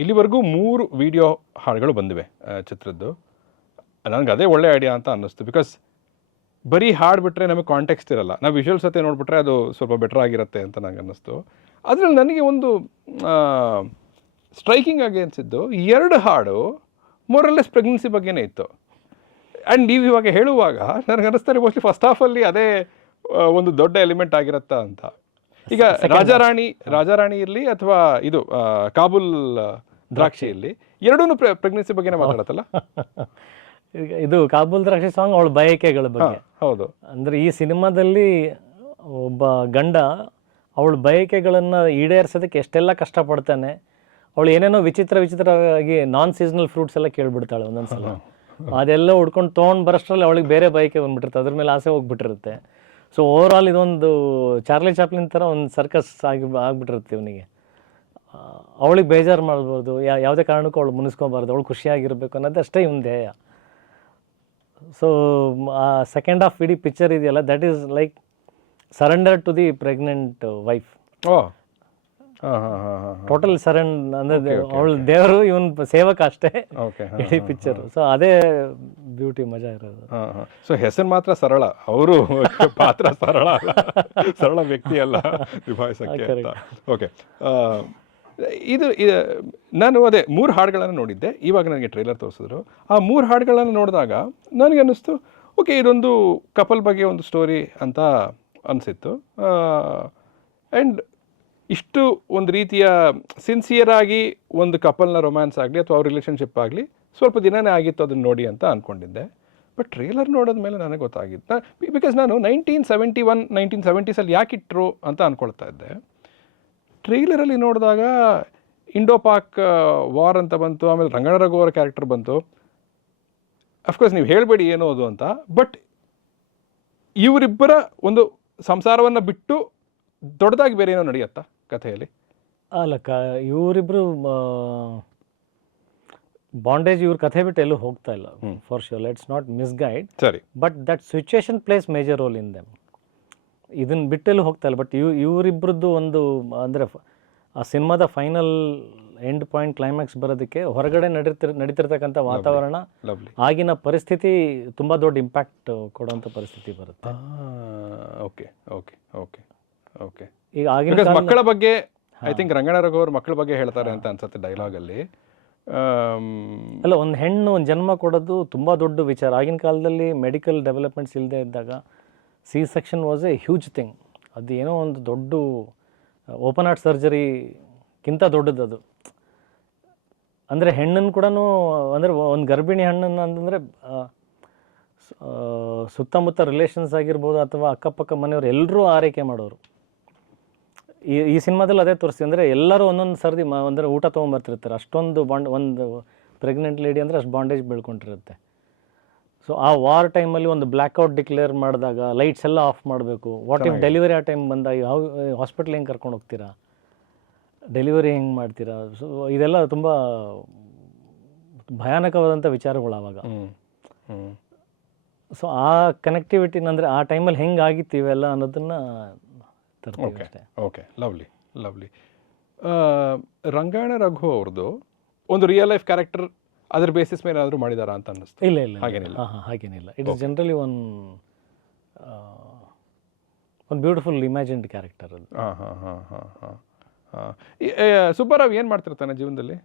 ಇಲ್ಲಿವರೆಗೂ 3 ವಿಡಿಯೋ ಹಾಡುಗಳು ಬಂದಿವೆ ಚಿತ್ರದ್ದು. ನನಗೆ ಅದೇ ಒಳ್ಳೆ ಐಡಿಯಾ ಅಂತ ಅನ್ನಿಸ್ತು. ಬಿಕಾಸ್ ಬರೀ ಹಾಡುಬಿಟ್ರೆ ನಮಗೆ ಕಾಂಟೆಕ್ಸ್ಟ್ ಇರಲ್ಲ. ನಾವು ವಿಜುವಲ್ಸ್ ಜೊತೆ ನೋಡಿಬಿಟ್ರೆ ಅದು ಸ್ವಲ್ಪ ಬೆಟರ್ ಆಗಿರುತ್ತೆ ಅಂತ ನನಗೆ ಅನ್ನಿಸ್ತು. ಅದರಲ್ಲಿ ನನಗೆ ಒಂದು ಸ್ಟ್ರೈಕಿಂಗ್ ಆಗಿ ಅನಿಸಿದ್ದು 2 ಹಾಡು ಮೋರಲ್ಲೆಸ್ ಪ್ರೆಗ್ನೆನ್ಸಿ ಬಗ್ಗೆನೇ ಇತ್ತು. ಆ್ಯಂಡ್ ನೀವು ಇವಾಗ ಹೇಳುವಾಗ ನನಗೆ ಅನ್ನಿಸ್ತಾರೆ ಮೋಸ್ಟ್ಲಿ ಫಸ್ಟ್ ಹಾಫಲ್ಲಿ ಅದೇ ಒಂದು ದೊಡ್ಡ ಎಲಿಮೆಂಟ್ ಆಗಿರತ್ತಾ ಅಂತ. ಈಗ ರಾಜಾರಾಣಿ ಇರಲಿ ಅಥವಾ ಇದು ಕಾಬೂಲ್ ದ್ರಾಕ್ಷಿ ಇರಲಿ, ಎರಡೂ ಪ್ರೆಗ್ನೆನ್ಸಿ ಬಗ್ಗೆನೇ ಮಾತಾಡತ್ತಲ್ಲ. ಈಗ ಇದು ಕಾಬೂಲ್ ದ್ರಾಕ್ಷಿ ಸಾಂಗ್ ಅವಳ ಬಯಕೆಗಳ ಬಗ್ಗೆ. ಹೌದು. ಅಂದರೆ ಈ ಸಿನಿಮಾದಲ್ಲಿ ಒಬ್ಬ ಗಂಡ ಅವಳ ಬಯಕೆಗಳನ್ನು ಈಡೇರಿಸೋದಕ್ಕೆ ಎಷ್ಟೆಲ್ಲ ಕಷ್ಟಪಡ್ತಾನೆ. ಅವಳು ಏನೇನೋ ವಿಚಿತ್ರವಾಗಿ ನಾನ್ ಸೀಸನಲ್ ಫ್ರೂಟ್ಸ್ ಎಲ್ಲ ಕೇಳ್ಬಿಡ್ತಾಳೆ ಒಂದೊಂದ್ಸಲ. ಅದೆಲ್ಲ ಹುಡ್ಕೊಂಡು ತೊಗೊಂಡು ಬರೋಷ್ಟರಲ್ಲಿ ಅವಳಿಗೆ ಬೇರೆ ಬಯಕೆ ಬಂದ್ಬಿಟ್ಟಿರುತ್ತೆ, ಅದ್ರ ಮೇಲೆ ಆಸೆ ಹೋಗ್ಬಿಟ್ಟಿರುತ್ತೆ. ಸೊ ಓವರ್ ಆಲ್ ಇದೊಂದು ಚಾರ್ಲಿ ಚಾಪ್ಲಿನ್ ಥರ ಒಂದು ಸರ್ಕಸ್ ಆಗ್ಬಿಟ್ಟಿರುತ್ತೆ ಇವನಿಗೆ. ಅವಳಿಗೆ ಬೇಜಾರು ಮಾಡ್ಬೋದು, ಯಾವುದೇ ಕಾರಣಕ್ಕೂ ಅವಳು ಮುನಿಸ್ಕೊಬಾರ್ದು, ಅವಳು ಖುಷಿಯಾಗಿರ್ಬೇಕು ಅನ್ನೋದು ಅಷ್ಟೇ ಇವನ ಧ್ಯೇಯ. ಸೊ ಆ ಸೆಕೆಂಡ್ ಹಾಫ್ ಇಡೀ ಪಿಕ್ಚರ್ ಇದೆಯಲ್ಲ, that is like surrender to the pregnant wife. Total surrender ಅಂದರೆ ಅವಳು ದೇವರು, ಇವನ್ ಸೇವಕ ಅಷ್ಟೇ ಇಡೀ ಪಿಕ್ಚರ್. ಸೊ ಅದೇ ಬ್ಯೂಟಿ, ಮಜಾ ಇರೋದು. ಸೊ ಹೆಸರು ಮಾತ್ರ ಸರಳ, ಅವರು ಪಾತ್ರ ಸರಳ ಅಲ್ಲ, ಸರಳ ವ್ಯಕ್ತಿ ಅಲ್ಲ ನಿಭಾಯಿಸಕ್ಕೆ. ಓಕೆ, ಇದು ನಾನು ಅದೇ 3 ಹಾಡುಗಳನ್ನು ನೋಡಿದ್ದೆ. ಇವಾಗ ನನಗೆ ಟ್ರೈಲರ್ ತೋರಿಸಿದ್ರು. ಆ 3 ಹಾಡುಗಳನ್ನು ನೋಡಿದಾಗ ನನಗೆ ಅನ್ನಿಸ್ತು, ಓಕೆ ಇದೊಂದು ಕಪಲ್ ಬಗ್ಗೆ ಒಂದು ಸ್ಟೋರಿ ಅಂತ ಅನಿಸಿತ್ತು. ಆ್ಯಂಡ್ ಇಷ್ಟು ಒಂದು ರೀತಿಯ ಸಿನ್ಸಿಯರಾಗಿ ಒಂದು ಕಪಲ್ನ ರೊಮ್ಯಾನ್ಸ್ ಆಗಲಿ ಅಥವಾ ಅವ್ರ ರಿಲೇಷನ್ಶಿಪ್ ಆಗಲಿ ಸ್ವಲ್ಪ ದಿನವೇ ಆಗಿತ್ತು ಅದನ್ನು ನೋಡಿ ಅಂತ ಅಂದ್ಕೊಂಡಿದ್ದೆ. ಬಟ್ ಟ್ರೇಲರ್ ನೋಡಿದ ಮೇಲೆ ನನಗೆ ಗೊತ್ತಾಗಿತ್ತು. ಬಿಕಾಸ್ ನಾನು 1971 1970s ಯಾಕೆ ಇಟ್ಟರು ಅಂತ ಅಂದ್ಕೊಳ್ತಾ ಇದ್ದೆ. ಟ್ರೇಲರಲ್ಲಿ ನೋಡಿದಾಗ ಇಂಡೋ ಪಾಕ್ ವಾರ್ ಅಂತ ಬಂತು, ಆಮೇಲೆ ರಂಗಣ ರಘು ಅವರ ಕ್ಯಾರೆಕ್ಟರ್ ಬಂತು. ಅಫ್ಕೋರ್ಸ್ ನೀವು ಹೇಳಬೇಡಿ ಏನೋ ಅದು ಅಂತ, ಬಟ್ ಇವರಿಬ್ಬರ ಒಂದು ಸಂಸಾರವನ್ನು ಬಿಟ್ಟು ದೊಡ್ಡದಾಗಿ ಬೇರೆ ಏನೋ ನಡೆಯುತ್ತಾ ಕಥೆಯಲ್ಲಿ? ಅಲ್ಲ, ಇವರಿಬ್ರು ಬಾಂಡೇಜ್ ಇವ್ರ ಕಥೆ ಬಿಟ್ಟು ಎಲ್ಲೂ ಹೋಗ್ತಾ ಇಲ್ಲ, for sure. Let's not misguide. ಸರಿ. But that situation plays major role in them. ಇದನ್ನ ಬಿಟ್ಟೆಲ್ಲೂ ಹೋಗ್ತಾ ಇಲ್ಲ. ಬಟ್ ಇವರಿಬ್ರದ್ದು ಒಂದು ಅಂದರೆ ಆ ಸಿನಿಮಾದ ಫೈನಲ್ ಎಂಡ್ ಪಾಯಿಂಟ್ ಕ್ಲೈಮ್ಯಾಕ್ಸ್ ಬರೋದಕ್ಕೆ ಹೊರಗಡೆ ನಡೀತಿರ್ತಕ್ಕಂಥ ವಾತಾವರಣ, ಆಗಿನ ಪರಿಸ್ಥಿತಿ ತುಂಬ ದೊಡ್ಡ ಇಂಪ್ಯಾಕ್ಟ್ ಕೊಡುವಂಥ ಪರಿಸ್ಥಿತಿ ಬರುತ್ತೆ. Okay okay okay okay. ಈಗ ಆಗಿನ ಮಕ್ಕಳ ಬಗ್ಗೆ ಐ ಥಿಂಕ್ ರಂಗಣ ರಘು ಅವ್ರ ಮಕ್ಕಳ ಬಗ್ಗೆ ಹೇಳ್ತಾರೆ ಅಂತ ಅನ್ಸುತ್ತೆ ಡೈಲಾಗಲ್ಲಿ. ಅಲ್ಲ, ಒಂದು ಹೆಣ್ಣು ಒಂದು ಜನ್ಮ ಕೊಡೋದು ತುಂಬ ದೊಡ್ಡ ವಿಚಾರ. ಆಗಿನ ಕಾಲದಲ್ಲಿ ಮೆಡಿಕಲ್ ಡೆವಲಪ್ಮೆಂಟ್ಸ್ ಇಲ್ಲದೆ ಇದ್ದಾಗ C section was A huge thing. ಅದು ಏನೋ ಒಂದು ದೊಡ್ಡ ಓಪನ್ ಹಾರ್ಟ್ ಸರ್ಜರಿಗಿಂತ ದೊಡ್ಡದು ಅದು. ಅಂದರೆ ಹೆಣ್ಣನ್ನು ಕೂಡ ಅಂದರೆ ಒಂದು ಗರ್ಭಿಣಿ ಹೆಣ್ಣನ್ನು ಅಂತಂದರೆ ಸುತ್ತಮುತ್ತ ರಿಲೇಷನ್ಸ್ ಆಗಿರ್ಬೋದು ಅಥವಾ ಅಕ್ಕಪಕ್ಕ ಮನೆಯವರು ಎಲ್ಲರೂ ಆರೈಕೆ ಮಾಡೋರು. ಈ ಸಿನಿಮಾದಲ್ಲಿ ಅದೇ ತೋರಿಸ್ತೀವಿ. ಅಂದರೆ ಎಲ್ಲರೂ ಒಂದೊಂದು ಸರ್ದಿ ಅಂದರೆ ಊಟ ತೊಗೊಂಬರ್ತಿರ್ತಾರೆ. ಅಷ್ಟೊಂದು ಒಂದು ಪ್ರೆಗ್ನೆಂಟ್ ಲೇಡಿ ಅಂದರೆ ಅಷ್ಟು ಬಾಂಡೇಜ್ ಬೆಳ್ಕೊಂಡಿರುತ್ತೆ. ಸೊ ಆ ವಾರ್ ಟೈಮಲ್ಲಿ ಒಂದು ಬ್ಲ್ಯಾಕ್ಔಟ್ ಡಿಕ್ಲೇರ್ ಮಾಡಿದಾಗ ಲೈಟ್ಸ್ ಎಲ್ಲ ಆಫ್ ಮಾಡಬೇಕು. ವಾಟ್ ಇಫ್ ಡೆಲಿವರಿ ಆ ಟೈಮ್ ಬಂದಾಗ ಯಾವ ಹಾಸ್ಪಿಟ್ಲ್ ಹೆಂಗೆ ಕರ್ಕೊಂಡು ಹೋಗ್ತೀರಾ, ಡೆಲಿವರಿ ಹೆಂಗೆ ಮಾಡ್ತೀರಾ? ಸೊ ಇದೆಲ್ಲ ತುಂಬ ಭಯಾನಕವಾದಂಥ ವಿಚಾರಗಳು ಆವಾಗ. ಸೊ ಆ ಕನೆಕ್ಟಿವಿಟಿನ ಅಂದರೆ ಆ ಟೈಮಲ್ಲಿ ಹೆಂಗೆ ಆಗಿತ್ತು ಇವೆಲ್ಲ ಅನ್ನೋದನ್ನು ತರ್ತೀವಿ ಅಷ್ಟೇ. Okay, lovely lovely. Rangayana Raghu ಅವ್ರದ್ದು ಒಂದು ರಿಯಲ್ ಲೈಫ್ ಕ್ಯಾರೆಕ್ಟರ್ ಅದ್ರ ಬೇಸಿಸ್ ಮೇಲೆ ಏನಾದರೂ ಮಾಡಿದಾರಾ ಅಂತ ಅನ್ನಿಸ್ತು? ಇಲ್ಲ ಇಲ್ಲ, ಹಾಗೇನಿಲ್ಲ. ಹಾಗೇನಿಲ್ಲ. ಇಟ್ ಇಸ್ ಜನರಲಿ ಒಂದು ಬ್ಯೂಟಿಫುಲ್ ಇಮ್ಯಾಜಿನ್ಡ್ ಕ್ಯಾರೆಕ್ಟರ್ ಅದು. ಸುಬ್ಬರಾವ್ ಏನು ಮಾಡ್ತಿರ್ತಾನೆ ಜೀವನದಲ್ಲಿ?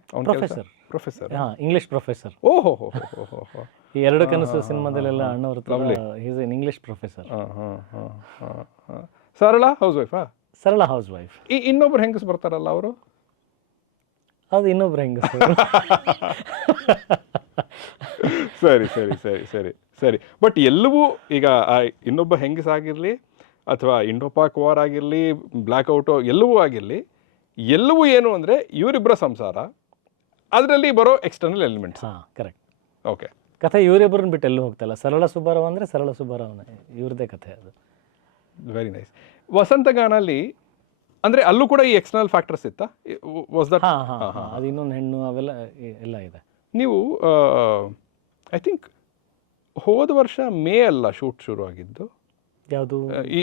Professor, English professor. ಓಹೋ, ಈ 2 ಕನಸು ಸಿನಿಮಾದಲ್ಲೆಲ್ಲ ಅಣ್ಣವ್ರ ಈಸ್ ಎನ್ ಇಂಗ್ಲಿಷ್ ಪ್ರೊಫೆಸರ್. ಸರಳ ಹೌಸ್ ವೈಫಾ? ಸರಳ ಹೌಸ್ ವೈಫ್. ಇನ್ನೊಬ್ರು ಹೆಂಗಸ್ ಬರ್ತಾರಲ್ಲ ಅವರು? ಅದು ಇನ್ನೊಬ್ರು ಹೆಂಗಸು. ಸರಿ ಸರಿ ಸರಿ ಸರಿ ಸರಿ. ಬಟ್ ಎಲ್ಲವೂ ಈಗ ಇನ್ನೊಬ್ಬ ಹೆಂಗಸಾಗಿರಲಿ ಅಥವಾ ಇಂಡೋಪಾಕ್ ವಾರ್ ಆಗಿರಲಿ, ಬ್ಲ್ಯಾಕ್ಔಟು ಎಲ್ಲವೂ ಆಗಿರಲಿ, ಎಲ್ಲವೂ ಏನು ಅಂದರೆ ಇವರಿಬ್ಬರ ಸಂಸಾರ, ಅದರಲ್ಲಿ ಬರೋ ಎಕ್ಸ್ಟರ್ನಲ್ ಎಲಿಮೆಂಟ್ಸ್. ಹಾಂ, ಕರೆಕ್ಟ್. ಓಕೆ. ಕಥೆ ಇವರಿಬ್ಬರನ್ನ ಬಿಟ್ಟು ಎಲ್ಲೂ ಹೋಗ್ತಾಯಿಲ್ಲ. ಸರಳ ಸುಬ್ಬಾರಾವ್ ಅಂದರೆ ಸರಳ ಸುಬ್ಬಾರಾವ್ನೇ, ಇವ್ರದ್ದೇ ಕಥೆ ಅದು. Very nice. ವಸಂತಗಾನಲ್ಲಿ ಅಂದರೆ ಅಲ್ಲೂ ಕೂಡ ಈ ಎಕ್ಸ್ಟರ್ನಲ್ ಫ್ಯಾಕ್ಟರ್ಸ್ ಇತ್ತಾ? Was that? ಹಾಂ, ಅದು ಇನ್ನೊಂದು ಹೆಣ್ಣು ಅವೆಲ್ಲ ಎಲ್ಲ ಇದೆ. ನೀವು ಐ ಥಿಂಕ್ ಹೋದ ವರ್ಷ ಮೇ ಅಲ್ಲ ಶೂಟ್ ಶುರು ಆಗಿದ್ದು ಯಾವುದು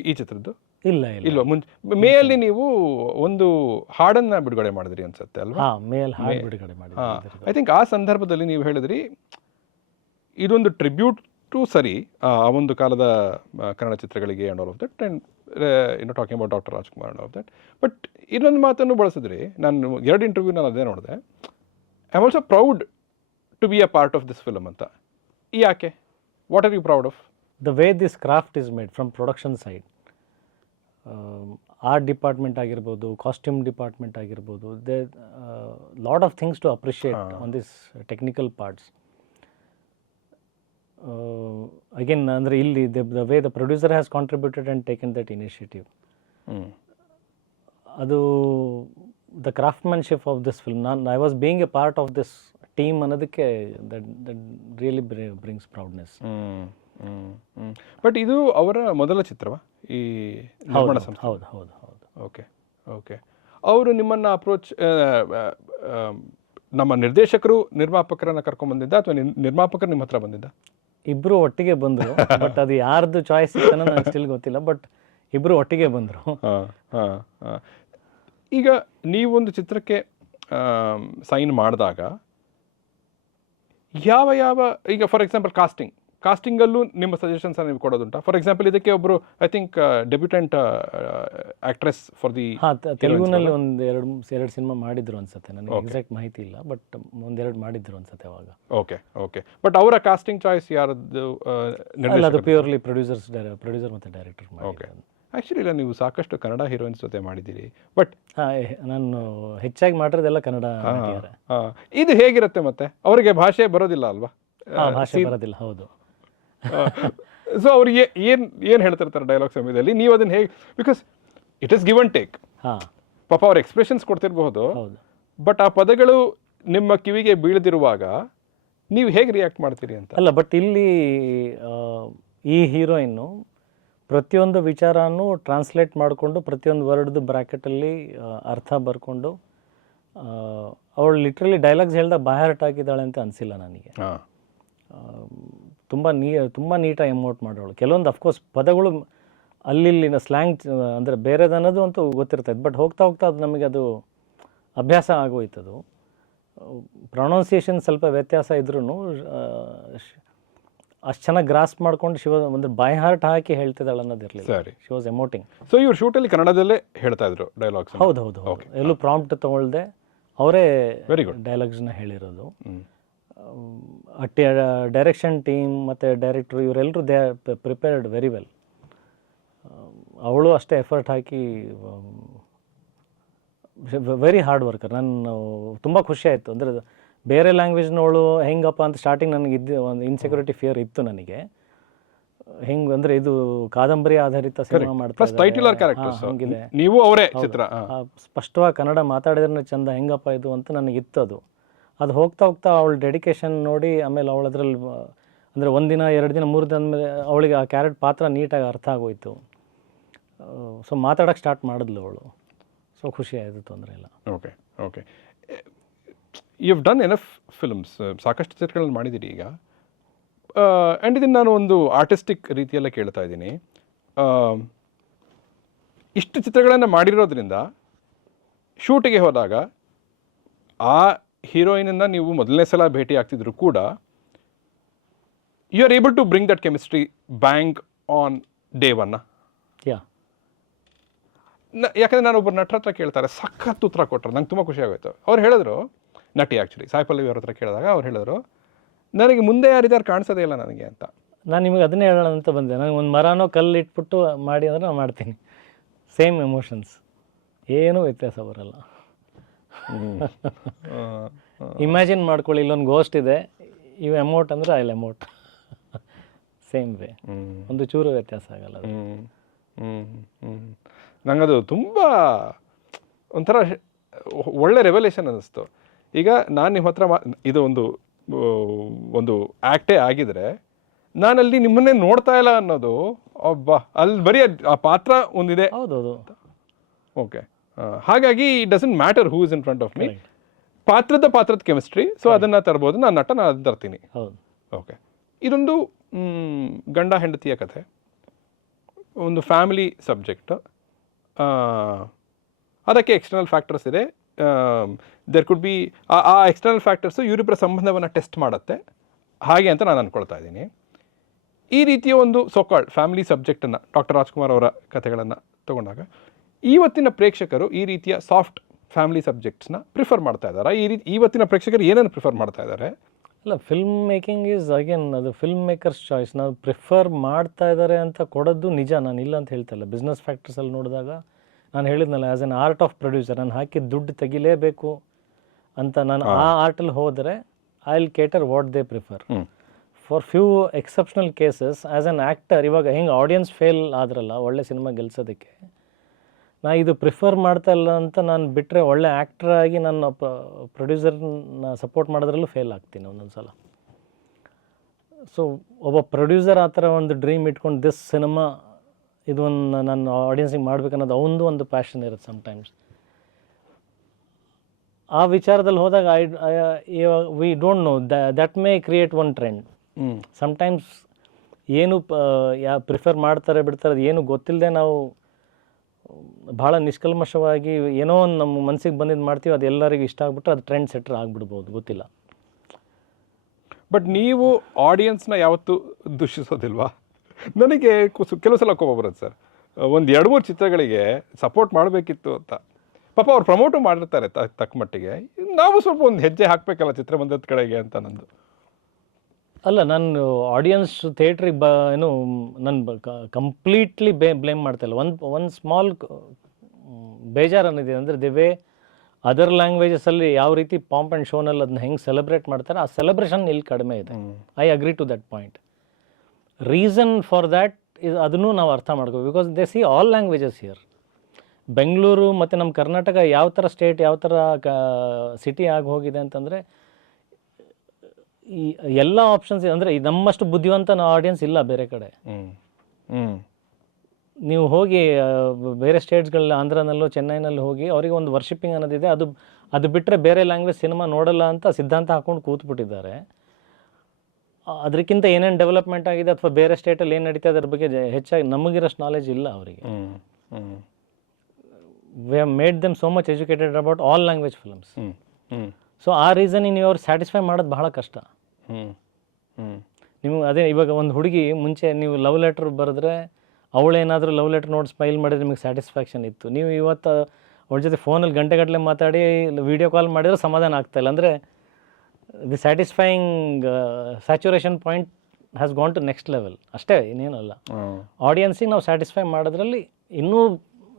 ಈ ಚಿತ್ರದ್ದು? ಇಲ್ವಾ? ಮೇ ಅಲ್ಲಿ ನೀವು ಒಂದು ಹಾಡನ್ನ ಬಿಡುಗಡೆ ಮಾಡಿದ್ರಿ ಅನ್ಸುತ್ತೆ ಅಲ್ವಾ? ಮೇಲ್ ಹಾಡು ಬಿಡುಗಡೆ ಮಾಡಿದ್ರಿ. ಐ ಥಿಂಕ್ ಆ ಸಂದರ್ಭದಲ್ಲಿ ನೀವು ಹೇಳಿದ್ರಿ ಇದೊಂದು ಟ್ರಿಬ್ಯೂಟ್ ಟು ಸರಿ ಆ ಒಂದು ಕಾಲದ ಕನ್ನಡ ಚಿತ್ರಗಳಿಗೆ and all of that, and talking about doctor Rajkumar and all of that. But ಇನ್ನೊಂದು ಮಾತನ್ನು ಬಳಸಿದ್ರಿ. ನಾನು 2 ಇಂಟರ್ವ್ಯೂ ನಾನು ಅದೇ ನೋಡಿದೆ. I am also proud to be a part of this film ಅಂತ. ಯಾಕೆ? What are you proud of? The way this craft is made from production side, art department ಆಗಿರ್ಬೋದು, ಕಾಸ್ಟ್ಯೂಮ್ ಡಿಪಾರ್ಟ್ಮೆಂಟ್ ಆಗಿರ್ಬೋದು, they lot of things to appreciate on this technical parts. Again ಅಂದರೆ ಇಲ್ಲಿ the way the producer has contributed and taken that initiative, ಅದು the craftsmanship of this film. I was being a part of this team ಅನ್ನೋದಕ್ಕೆ that really brings proudness. But ಇದು ಅವರ ಮೊದಲ ಚಿತ್ರವಾ ಈ ನಿರ್ಮಾಣ ಸಂಸ್ಥೆ? ಹೌದು ಹೌದು ಹೌದು. Okay okay. ಅವರು ನಿಮ್ಮನ್ನು ಅಪ್ರೋಚ್, ನಮ್ಮ ನಿರ್ದೇಶಕರು ನಿರ್ಮಾಪಕರನ್ನು ಕರ್ಕೊಂಡ್ಬಂದಿದ್ದ ಅಥವಾ ನಿರ್ಮಾಪಕರು ನಿಮ್ಮ ಹತ್ರ ಬಂದಿದ್ದ? ಇಬ್ಬರು ಒಟ್ಟಿಗೆ ಬಂದರು, ಬಟ್ ಅದು ಯಾರ್ದು ಚಾಯ್ಸ್ ಇತ್ತನೋ ನನಗೆ ಸ್ಟಿಲ್ ಗೊತ್ತಿಲ್ಲ, ಬಟ್ ಇಬ್ಬರು ಒಟ್ಟಿಗೆ ಬಂದರು. ಈಗ ನೀವೊಂದು ಚಿತ್ರಕ್ಕೆ ಸೈನ್ ಮಾಡಿದಾಗ ಯಾವ ಯಾವ, ಈಗ ಫಾರ್ ಎಕ್ಸಾಂಪಲ್ ಕಾಸ್ಟಿಂಗಲ್ಲೂ ನಿಮ್ಮ ಸಜೆಷನ್ಸ್ ನೀವು ಕೊಡೋದುಂಟಾ? ಫಾರ್ ಎಕ್ಸಾಂಪಲ್ ಇದಕ್ಕೆ ಒಬ್ಬರು I think debutant actress for the, ತೆಲುಗುನಲ್ಲಿ ಎರಡು ಸಿನಿಮಾ ಮಾಡಿದ್ರು ಅನ್ಸುತ್ತೆ, ನನಗೆ ಎಕ್ಸಾಕ್ಟ್ ಮಾಹಿತಿ ಇಲ್ಲ, ಬಟ್ ಒಂದೆರಡು ಮಾಡಿದ್ರು ಅನ್ಸುತ್ತೆ ಅವಾಗ. Okay okay. ಬಟ್ ಅವರ ಕಾಸ್ಟಿಂಗ್ ಚಾಯ್ಸ್ ಯಾರದ್ದು? ಅದು ಪ್ಯೂರ್ಲಿ ಪ್ರೊಡ್ಯೂಸರ್ ಮತ್ತು ಡೈರೆಕ್ಟರ್. ಓಕೆ. ಆ್ಯಕ್ಚುಲಿ ಇಲ್ಲ, ನೀವು ಸಾಕಷ್ಟು ಕನ್ನಡ ಹೀರೋಯಿನ್ಸ್ ಜೊತೆ ಮಾಡಿದ್ದೀರಿ, ಬಟ್ ನಾನು ಹೆಚ್ಚಾಗಿ ಮಾಡಿರೋದೆಲ್ಲ ಕನ್ನಡ. ಇದು ಹೇಗಿರುತ್ತೆ ಮತ್ತೆ? ಅವರಿಗೆ ಭಾಷೆ ಬರೋದಿಲ್ಲ ಅಲ್ವಾ? ಭಾಷೆ ಬರೋದಿಲ್ಲ, ಹೌದು. ಸೊ ಅವ್ರಿಗೆ ಏನು ಹೇಳ್ತಿರ್ತಾರೆ ಡೈಲಾಗ್ ಸಮಯದಲ್ಲಿ, ನೀವು ಅದನ್ನು ಹೇಗೆ, because it is give and take. ಪಾಪ ಅವ್ರ ಎಕ್ಸ್ಪ್ರೆಷನ್ಸ್ ಕೊಡ್ತಿರ್ಬಹುದು, ಬಟ್ ಆ ಪದಗಳು ನಿಮ್ಮ ಕಿವಿಗೆ ಬೀಳದಿರುವಾಗ ನೀವು ಹೇಗೆ ರಿಯಾಕ್ಟ್ ಮಾಡ್ತೀರಿ ಅಂತ. ಅಲ್ಲ, ಬಟ್ ಇಲ್ಲಿ ಈ ಹೀರೋಯಿನ್ನು ಪ್ರತಿಯೊಂದು ವಿಚಾರನೂ ಟ್ರಾನ್ಸ್ಲೇಟ್ ಮಾಡಿಕೊಂಡು ಪ್ರತಿಯೊಂದು ವರ್ಡ್ದು ಬ್ರ್ಯಾಕೆಟಲ್ಲಿ ಅರ್ಥ ಬರ್ಕೊಂಡು, ಅವಳು ಲಿಟ್ರಲಿ ಡೈಲಾಗ್ಸ್ ಹೇಳ್ದಾಗ ಬಾಯರ್ಟ್ ಆಗಿದ್ದಾಳೆ ಅಂತ ಅನಿಸಿಲ್ಲ ನನಗೆ. ತುಂಬ ನೀಟಾಗಿ ಎಮೋಟ್ ಮಾಡೋಳು. ಕೆಲವೊಂದು ಅಫ್ಕೋರ್ಸ್ ಪದಗಳು ಅಲ್ಲಿನ ಸ್ಲ್ಯಾಂಗ್ ಅಂದರೆ ಬೇರೆದನ್ನೋದು ಅಂತೂ ಗೊತ್ತಿರ್ತೈತೆ, ಬಟ್ ಹೋಗ್ತಾ ಹೋಗ್ತಾ ಅದು ನಮಗೆ ಅದು ಅಭ್ಯಾಸ ಆಗೋಯ್ತದು. ಪ್ರೊನೌನ್ಸಿಯೇಷನ್ ಸ್ವಲ್ಪ ವ್ಯತ್ಯಾಸ ಇದ್ರೂ ಅಷ್ಟು ಚೆನ್ನಾಗಿ ಗ್ರಾಸ್ಪ್ ಮಾಡ್ಕೊಂಡು ಅಂದರೆ ಬೈ ಹಾರ್ಟ್ ಹಾಕಿ ಹೇಳ್ತಿದ್ದಾಳೆ ಅನ್ನೋದಿರಲಿಲ್ಲ. She was emoting. ಸೊ ಇವ್ರು ಶೂಟಲ್ಲಿ ಕನ್ನಡದಲ್ಲೇ ಹೇಳ್ತಾ ಇದ್ರು ಡೈಲಾಗ್ಸ್? ಹೌದು ಹೌದು ಹೌದು. ಎಲ್ಲೂ ಪ್ರಾಂಪ್ಟ್ ತೊಗೊಳ್ದೆ ಅವರೇ ಡೈಲಾಗ್ಸ್ನ ಹೇಳಿರೋದು. ಡೈರೆಕ್ಷನ್ ಟೀಮ್ ಮತ್ತು ಡೈರೆಕ್ಟ್ರು ಇವರೆಲ್ಲರೂ they are prepared very well. ಅವಳು ಅಷ್ಟೇ ಎಫರ್ಟ್ ಹಾಕಿ, ವೆರಿ ಹಾರ್ಡ್ ವರ್ಕರ್. ನಾನು ತುಂಬ ಖುಷಿ ಆಯಿತು. ಅಂದರೆ ಬೇರೆ ಲ್ಯಾಂಗ್ವೇಜ್ನವಳು ಹೆಂಗಪ್ಪ ಅಂತ ಸ್ಟಾರ್ಟಿಂಗ್ ನನಗೆ ಒಂದು ಇನ್ಸೆಕ್ಯೂರಿಟಿ ಫಿಯರ್ ಇತ್ತು ನನಗೆ. ಹೆಂಗೆ ಅಂದರೆ ಇದು ಕಾದಂಬರಿ ಆಧಾರಿತ ಸಿನಿಮಾ ಮಾಡ್ತಾರೆ, ನೀವು ಅವರೇ ಚಿತ್ರ ಸ್ಪಷ್ಟವಾಗಿ ಕನ್ನಡ ಮಾತಾಡಿದ್ರೆ ಚಂದ, ಹೆಂಗಪ್ಪ ಇದು ಅಂತ ನನಗಿತ್ತು. ಅದು ಹೋಗ್ತಾ ಹೋಗ್ತಾ ಅವಳ ಡೆಡಿಕೇಶನ್ ನೋಡಿ, ಆಮೇಲೆ ಅವಳು ಅದರಲ್ಲಿ ಅಂದರೆ 1 ದಿನ 2 ದಿನ 3 ದಿನ ಮೇಲೆ ಅವಳಿಗೆ ಆ ಕ್ಯಾರೆಕ್ಟ್ ಪಾತ್ರ ನೀಟಾಗಿ ಅರ್ಥ ಆಗೋಯ್ತು. ಸೊ ಮಾತಾಡೋಕ್ಕೆ ಸ್ಟಾರ್ಟ್ ಮಾಡಿದ್ಲು ಅವಳು. ಸೊ ಖುಷಿ ಆಯಿತು, ತೊಂದರೆ ಇಲ್ಲ. Okay okay. You have done enough films, ಸಾಕಷ್ಟು ಚಿತ್ರಗಳನ್ನು ಮಾಡಿದ್ದೀರಿ ಈಗ. ಆ್ಯಂಡ್ ಇದನ್ನು ನಾನು ಒಂದು ಆರ್ಟಿಸ್ಟಿಕ್ ರೀತಿಯಲ್ಲೇ ಕೇಳ್ತಾ ಇದ್ದೀನಿ. ಇಷ್ಟು ಚಿತ್ರಗಳನ್ನು ಮಾಡಿರೋದ್ರಿಂದ ಶೂಟಿಗೆ ಹೋದಾಗ ಆ ಹೀರೋಯಿನನ್ನು ನೀವು ಮೊದಲನೇ ಸಲ ಭೇಟಿ ಆಗ್ತಿದ್ರು ಕೂಡ you are able to bring that chemistry bang on day one. ಯಾಕಂದರೆ ನಾನು ಒಬ್ಬರು ನಟರ ಹತ್ರ ಕೇಳ್ತಾರೆ, ಸಖತ್ ಉತ್ತರ ಕೊಟ್ಟರು, ನಂಗೆ ತುಂಬ ಖುಷಿ ಆಗೋಯ್ತು. ಅವ್ರು ಹೇಳಿದ್ರು, ನಟಿ ಆ್ಯಕ್ಚುಲಿ ಸಾಯಿ ಪಲ್ಲವಿ ಅವ್ರ ಹತ್ರ ಕೇಳಿದಾಗ ಅವ್ರು ಹೇಳಿದ್ರು, ನನಗೆ ಮುಂದೆ ಯಾರಿದ್ದಾರೆ ಕಾಣಿಸೋದೇ ಇಲ್ಲ ನನಗೆ ಅಂತ. ನಾನು ನಿಮಗೆ ಅದನ್ನೇ ಹೇಳೋಣ ಅಂತ ಬಂದೆ. ನನಗೆ ಒಂದು ಮರನೋ ಕಲ್ಲು ಇಟ್ಬಿಟ್ಟು ಮಾಡಿ ಅಂದರೆ ನಾನು ಮಾಡ್ತೀನಿ. ಸೇಮ್ ಎಮೋಷನ್ಸ್, ಏನೂ ವ್ಯತ್ಯಾಸ ಬರಲ್ಲ. ಇಮ್ಯಾಜಿನ್ ಮಾಡ್ಕೊಳ್ಳಿ, ಇಲ್ಲೊಂದು ಗೋಸ್ಟ್ ಇದೆ, ಇವು ಎಮೋಟ್ ಅಂದರೆ ಐಲ್ ಎಮೋಟ್. ಸೇಮ್ ವೇ, ಒಂದು ಚೂರು ವ್ಯತ್ಯಾಸ ಆಗಲ್ಲ. ನಂಗದು ತುಂಬ ಒಂಥರ ಒಳ್ಳೆ ರೆವಲ್ಯೂಷನ್ ಅನ್ನಿಸ್ತು. ಈಗ ನಾನು ನಿಮ್ಮ ಹತ್ರ ಇದು ಒಂದು ಆ್ಯಕ್ಟೇ ಆಗಿದ್ರೆ ನಾನಲ್ಲಿ ನಿಮ್ಮನ್ನೇ ನೋಡ್ತಾ ಇಲ್ಲ ಅನ್ನೋದು, ಅಬ್ಬಾ ಅಲ್ಲಿ ಬರೀ ಆ ಪಾತ್ರ ಒಂದಿದೆ. ಹೌದೌದು. ಓಕೆ. ಹಾಗಾಗಿ it doesn't matter who is in front of me, ಪಾತ್ರದ ಕೆಮಿಸ್ಟ್ರಿ. ಸೊ ಅದನ್ನು ತರ್ಬೋದು, ನಾನು ನಟ, ನಾನು ಅದನ್ನು ತರ್ತೀನಿ. ಓಕೆ. ಇದೊಂದು ಗಂಡ ಹೆಂಡತಿಯ ಕಥೆ, ಒಂದು ಫ್ಯಾಮಿಲಿ ಸಬ್ಜೆಕ್ಟ್. ಅದಕ್ಕೆ ಎಕ್ಸ್ಟರ್ನಲ್ ಫ್ಯಾಕ್ಟರ್ಸ್ ಇದೆ. ದೇರ್ ಕುಡ್ ಬಿ ಆ ಎಕ್ಸ್ಟರ್ನಲ್ ಫ್ಯಾಕ್ಟರ್ಸು ಇವರಿಬ್ಬರ ಸಂಬಂಧವನ್ನು ಟೆಸ್ಟ್ ಮಾಡುತ್ತೆ, ಹಾಗೆ ಅಂತ ನಾನು ಅಂದ್ಕೊಳ್ತಾ ಇದ್ದೀನಿ. ಈ ರೀತಿಯ ಒಂದು ಸೋಕಾಲ್ಡ್ ಫ್ಯಾಮಿಲಿ ಸಬ್ಜೆಕ್ಟನ್ನು ಡಾಕ್ಟರ್ ರಾಜ್ಕುಮಾರ್ ಅವರ ಕಥೆಗಳನ್ನು ತಗೊಂಡಾಗ ಇವತ್ತಿನ ಪ್ರೇಕ್ಷಕರು ಈ ರೀತಿಯ ಸಾಫ್ಟ್ ಫ್ಯಾಮಿಲಿ ಸಬ್ಜೆಕ್ಟ್ಸ್ನ ಪ್ರಿಫರ್ ಮಾಡ್ತಾ ಇದ್ದಾರೆ. ಇವತ್ತಿನ ಪ್ರೇಕ್ಷಕರು ಏನನ್ನು ಪ್ರಿಫರ್ ಮಾಡ್ತಾ ಇದ್ದಾರೆ? ಇಲ್ಲ, ಫಿಲ್ಮ್ ಮೇಕಿಂಗ್ ಈಸ್ ಅಗೇನ್ ಅದು ಫಿಲ್ಮ್ ಮೇಕರ್ಸ್ ಚಾಯ್ಸ್. ನಾವು ಪ್ರಿಫರ್ ಮಾಡ್ತಾ ಇದ್ದಾರೆ ಅಂತ ಕೊಡೋದು ನಿಜ, ನಾನು ಇಲ್ಲ ಅಂತ ಹೇಳ್ತಾ ಇಲ್ಲ. ಬಿಸ್ನೆಸ್ ಫ್ಯಾಕ್ಟರ್ಸಲ್ಲಿ ನೋಡಿದಾಗ ನಾನು ಹೇಳಿದ್ನಲ್ಲ, as an art of producer ನಾನು ಹಾಕಿದ ದುಡ್ಡು ತೆಗಿಲೇಬೇಕು ಅಂತ ನಾನು ಆ ಆರ್ಟಲ್ಲಿ ಹೋದರೆ I will cater what they prefer. For few exceptional cases as an actor, ಇವಾಗ ಹೆಂಗೆ ಆಡಿಯನ್ಸ್ ಫೇಲ್ ಆದ್ರಲ್ಲ ಒಳ್ಳೆ ಸಿನಿಮಾ ಗೆಲ್ಸೋದಕ್ಕೆ, ನಾ ಇದು ಪ್ರಿಫರ್ ಮಾಡ್ತಾ ಇಲ್ಲ ಅಂತ ನಾನು ಬಿಟ್ಟರೆ ಒಳ್ಳೆ ಆ್ಯಕ್ಟರ್ ಆಗಿ ನನ್ನ ಪ್ರೊಡ್ಯೂಸರ್ನ ಸಪೋರ್ಟ್ ಮಾಡೋದ್ರಲ್ಲೂ ಫೇಲ್ ಆಗ್ತೀನಿ ಒಂದೊಂದು ಸಲ. ಸೊ ಒಬ್ಬ ಪ್ರೊಡ್ಯೂಸರ್ ಆ ಥರ ಒಂದು ಡ್ರೀಮ್ ಇಟ್ಕೊಂಡು ದಿಸ್ ಸಿನಿಮಾ ಇದು ಒಂದು ನಾನು ಆಡಿಯನ್ಸಿಗೆ ಮಾಡ್ಬೇಕನ್ನೋದು ಅವನದು ಒಂದು ಪ್ಯಾಷನ್ ಇರುತ್ತೆ ಸಮ್ಟೈಮ್ಸ್. ಆ ವಿಚಾರದಲ್ಲಿ ಹೋದಾಗ we don't know that may create one trend. Sometimes ಏನು ಪ್ರಿಫರ್ ಮಾಡ್ತಾರೆ ಬಿಡ್ತಾರೆ ಅದು ಏನು ಗೊತ್ತಿಲ್ಲದೆ ನಾವು ಭಾಳ ನಿಷ್ಕಲ್ಮಶವಾಗಿ ಏನೋ ಒಂದು ನಮ್ಮ ಮನಸ್ಸಿಗೆ ಬಂದಿದ್ದು ಮಾಡ್ತೀವಿ, ಅದು ಎಲ್ಲರಿಗೂ ಇಷ್ಟ ಆಗ್ಬಿಟ್ರೆ ಅದು ಟ್ರೆಂಡ್ ಸೆಟ್ಟರ್ ಆಗಿಬಿಡ್ಬೋದು, ಗೊತ್ತಿಲ್ಲ. ಬಟ್ ನೀವು ಆಡಿಯನ್ಸ್ನ ಯಾವತ್ತೂ ದೂಷಿಸೋದಿಲ್ವಾ? ನನಗೆ ಕೆಲವು ಸಲ ಕೋಪ ಬರುತ್ತೆ ಸರ್, ಒಂದು 2-3 ಚಿತ್ರಗಳಿಗೆ ಸಪೋರ್ಟ್ ಮಾಡಬೇಕಿತ್ತು ಅಂತ ಪಾಪ ಅವ್ರು ಪ್ರಮೋಟು ಮಾಡಿರ್ತಾರೆ ತಕ್ಕ ಮಟ್ಟಿಗೆ, ನಾವು ಸ್ವಲ್ಪ ಒಂದು ಹೆಜ್ಜೆ ಹಾಕಬೇಕಲ್ಲ ಚಿತ್ರಮಂದಿರದ ಕಡೆಗೆ ಅಂತ ನಂದು. ಅಲ್ಲ, ನಾನು ಆಡಿಯನ್ಸ್ ಥಿಯೇಟ್ರಿಗೆ ಏನು ನಾನು ಕಂಪ್ಲೀಟ್ಲಿ ಬ್ಲೇಮ್ ಮಾಡ್ತಾಯಿಲ್ಲ. ಒಂದು ಸ್ಮಾಲ್ ಬೇಜಾರು ಅನ್ನೋದಿದೆ ಅಂದರೆ ದಿ ವೇ ಅದರ್ ಲ್ಯಾಂಗ್ವೇಜಸಲ್ಲಿ ಯಾವ ರೀತಿ ಪಾಂಪ್ ಆ್ಯಂಡ್ ಶೋನಲ್ಲಿ ಅದನ್ನ ಹೆಂಗೆ ಸೆಲೆಬ್ರೇಟ್ ಮಾಡ್ತಾರೆ, ಆ ಸೆಲೆಬ್ರೇಷನ್ ಇಲ್ಲಿ ಕಡಿಮೆ ಇದೆ. I agree to that point. Reason for that ಇದು ಅದನ್ನು ನಾವು ಅರ್ಥ ಮಾಡ್ಕೋಬೇಕು, because they see all languages here. Bengaluru ಮತ್ತು ನಮ್ಮ ಕರ್ನಾಟಕ ಯಾವ ಥರ ಸ್ಟೇಟ್, ಯಾವ ಥರ ಸಿಟಿ ಆಗಿ ಹೋಗಿದೆ ಅಂತಂದರೆ ಈ ಎಲ್ಲ ಆಪ್ಷನ್ಸ್ ಅಂದರೆ ನಮ್ಮಷ್ಟು ಬುದ್ಧಿವಂತ ಆಡಿಯನ್ಸ್ ಇಲ್ಲ ಬೇರೆ ಕಡೆ. ನೀವು ಹೋಗಿ ಬೇರೆ ಸ್ಟೇಟ್ಸ್ಗಳಲ್ಲಿ ಆಂಧ್ರನಲ್ಲೋ ಚೆನ್ನೈನಲ್ಲಿ ಹೋಗಿ ಅವರಿಗೆ ಒಂದು ವರ್ಷಿಪಿಂಗ್ ಅನ್ನೋದಿದೆ, ಅದು ಬಿಟ್ಟರೆ ಬೇರೆ ಲ್ಯಾಂಗ್ವೇಜ್ ಸಿನಿಮಾ ನೋಡಲ್ಲ ಅಂತ ಸಿದ್ಧಾಂತ ಹಾಕೊಂಡು ಕೂತ್ಬಿಟ್ಟಿದ್ದಾರೆ. ಅದಕ್ಕಿಂತ ಏನೇನು ಡೆವಲಪ್ಮೆಂಟ್ ಆಗಿದೆ ಅಥವಾ ಬೇರೆ ಸ್ಟೇಟಲ್ಲಿ ಏನು ನಡೀತಾ ಅದ್ರ ಬಗ್ಗೆ ಹೆಚ್ಚಾಗಿ ನಮಗಿರೋಷ್ಟು ನಾಲೆಜ್ ಇಲ್ಲ ಅವರಿಗೆ. We have made them so much educated about all language films. So ಆ ರೀಸನ್ ನೀವು ಅವ್ರು ಸ್ಯಾಟಿಸ್ಫೈ ಮಾಡೋದು ಬಹಳ ಕಷ್ಟ. ನೀವು ಅದೇ ಇವಾಗ ಒಂದು ಹುಡುಗಿ ಮುಂಚೆ ನೀವು ಲವ್ ಲೆಟ್ರ್ ಬರೆದ್ರೆ ಅವಳೇನಾದರೂ ಲವ್ ಲೆಟ್ರ್ ನೋಡಿ ಸ್ಮೈಲ್ ಮಾಡಿದ್ರೆ ನಿಮಗೆ ಸ್ಯಾಟಿಸ್ಫ್ಯಾಕ್ಷನ್ ಇತ್ತು. ನೀವು ಇವತ್ತು ಅವಳ ಜೊತೆ ಫೋನಲ್ಲಿ ಗಂಟೆಗಟ್ಟಲೆ ಮಾತಾಡಿ ವೀಡಿಯೋ ಕಾಲ್ ಮಾಡಿದ್ರೆ ಸಮಾಧಾನ ಆಗ್ತಾಯಿಲ್ಲ. ಅಂದರೆ the satisfying saturation point has gone to next level ಅಷ್ಟೇ, ಇನ್ನೇನಲ್ಲ. ಆಡಿಯನ್ಸಿಗೆ ನಾವು ಸ್ಯಾಟಿಸ್ಫೈ ಮಾಡೋದ್ರಲ್ಲಿ ಇನ್ನೂ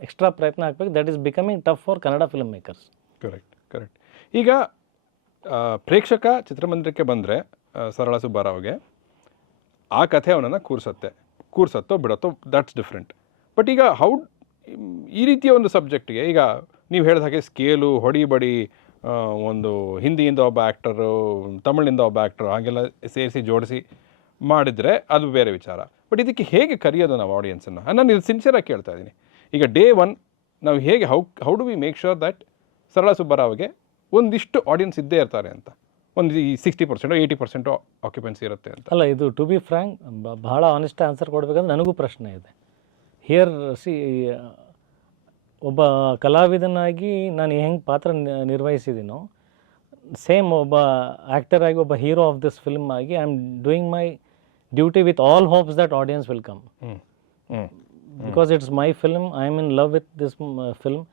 ಎಕ್ಸ್ಟ್ರಾ ಪ್ರಯತ್ನ ಹಾಕ್ಬೇಕು. That is becoming tough for Kannada film makers. Correct. ಈಗ ಪ್ರೇಕ್ಷಕ ಚಿತ್ರಮಂದಿರಕ್ಕೆ ಬಂದರೆ ಸರಳ ಸುಬ್ಬಾರಾವ್ಗೆ ಆ ಕಥೆ ಅವನನ್ನು ಕೂರ್ಸತ್ತೋ ಬಿಡತ್ತೋ, ದಟ್ಸ್ ಡಿಫ್ರೆಂಟ್. ಬಟ್ ಈಗ ಈ ರೀತಿಯ ಒಂದು ಸಬ್ಜೆಕ್ಟಿಗೆ ಈಗ ನೀವು ಹೇಳಿದ ಹಾಗೆ ಸ್ಕೇಲು ಹೊಡಿ ಒಂದು ಹಿಂದಿಯಿಂದ ಒಬ್ಬ ಆ್ಯಕ್ಟರು, ತಮಿಳಿನಿಂದ ಒಬ್ಬ ಆ್ಯಕ್ಟರು ಹಾಗೆಲ್ಲ ಸೇರಿಸಿ ಜೋಡಿಸಿ ಮಾಡಿದರೆ ಅದು ಬೇರೆ ವಿಚಾರ. ಬಟ್ ಇದಕ್ಕೆ ಹೇಗೆ ಕರೆಯೋದು ನಾವು ಆಡಿಯನ್ಸನ್ನು? ನಾನು ಇದು ಸಿನ್ಸಿಯರಾಗಿ ಕೇಳ್ತಾ ಇದ್ದೀನಿ. ಈಗ ಡೇ 1 ನಾವು ಹೇಗೆ how do we make sure that ಸರಳ ಸುಬ್ಬಾರಾವ್ಗೆ ಒಂದಿಷ್ಟು ಆಡಿಯನ್ಸ್ ಇದ್ದೇ ಇರ್ತಾರೆ ಅಂತ, ಒಂದು 60% 80% ಆಕ್ಯುಪೆನ್ಸಿ ಇರುತ್ತೆ ಅಂತ? ಅಲ್ಲ, ಇದು ಟು ಬಿ ಫ್ರ್ಯಾಂಕ್ ಬಹಳ ಆನೆಸ್ಟ್ ಆನ್ಸರ್ ಕೊಡಬೇಕಂದ್ರೆ ನನಗೂ ಪ್ರಶ್ನೆ ಇದೆ. ಹಿಯರ್ ಒಬ್ಬ ಕಲಾವಿದನಾಗಿ ನಾನು ಹೆಂಗೆ ಪಾತ್ರ ನಿರ್ವಹಿಸಿದ್ದೀನೋ ಸೇಮ್ ಒಬ್ಬ ಆ್ಯಕ್ಟರ್ ಆಗಿ, ಒಬ್ಬ ಹೀರೋ ಆಫ್ ದಿಸ್ ಫಿಲ್ಮ್ ಆಗಿ I am doing my duty with all hopes that audience will come. Because it's my film, I am in love with this film.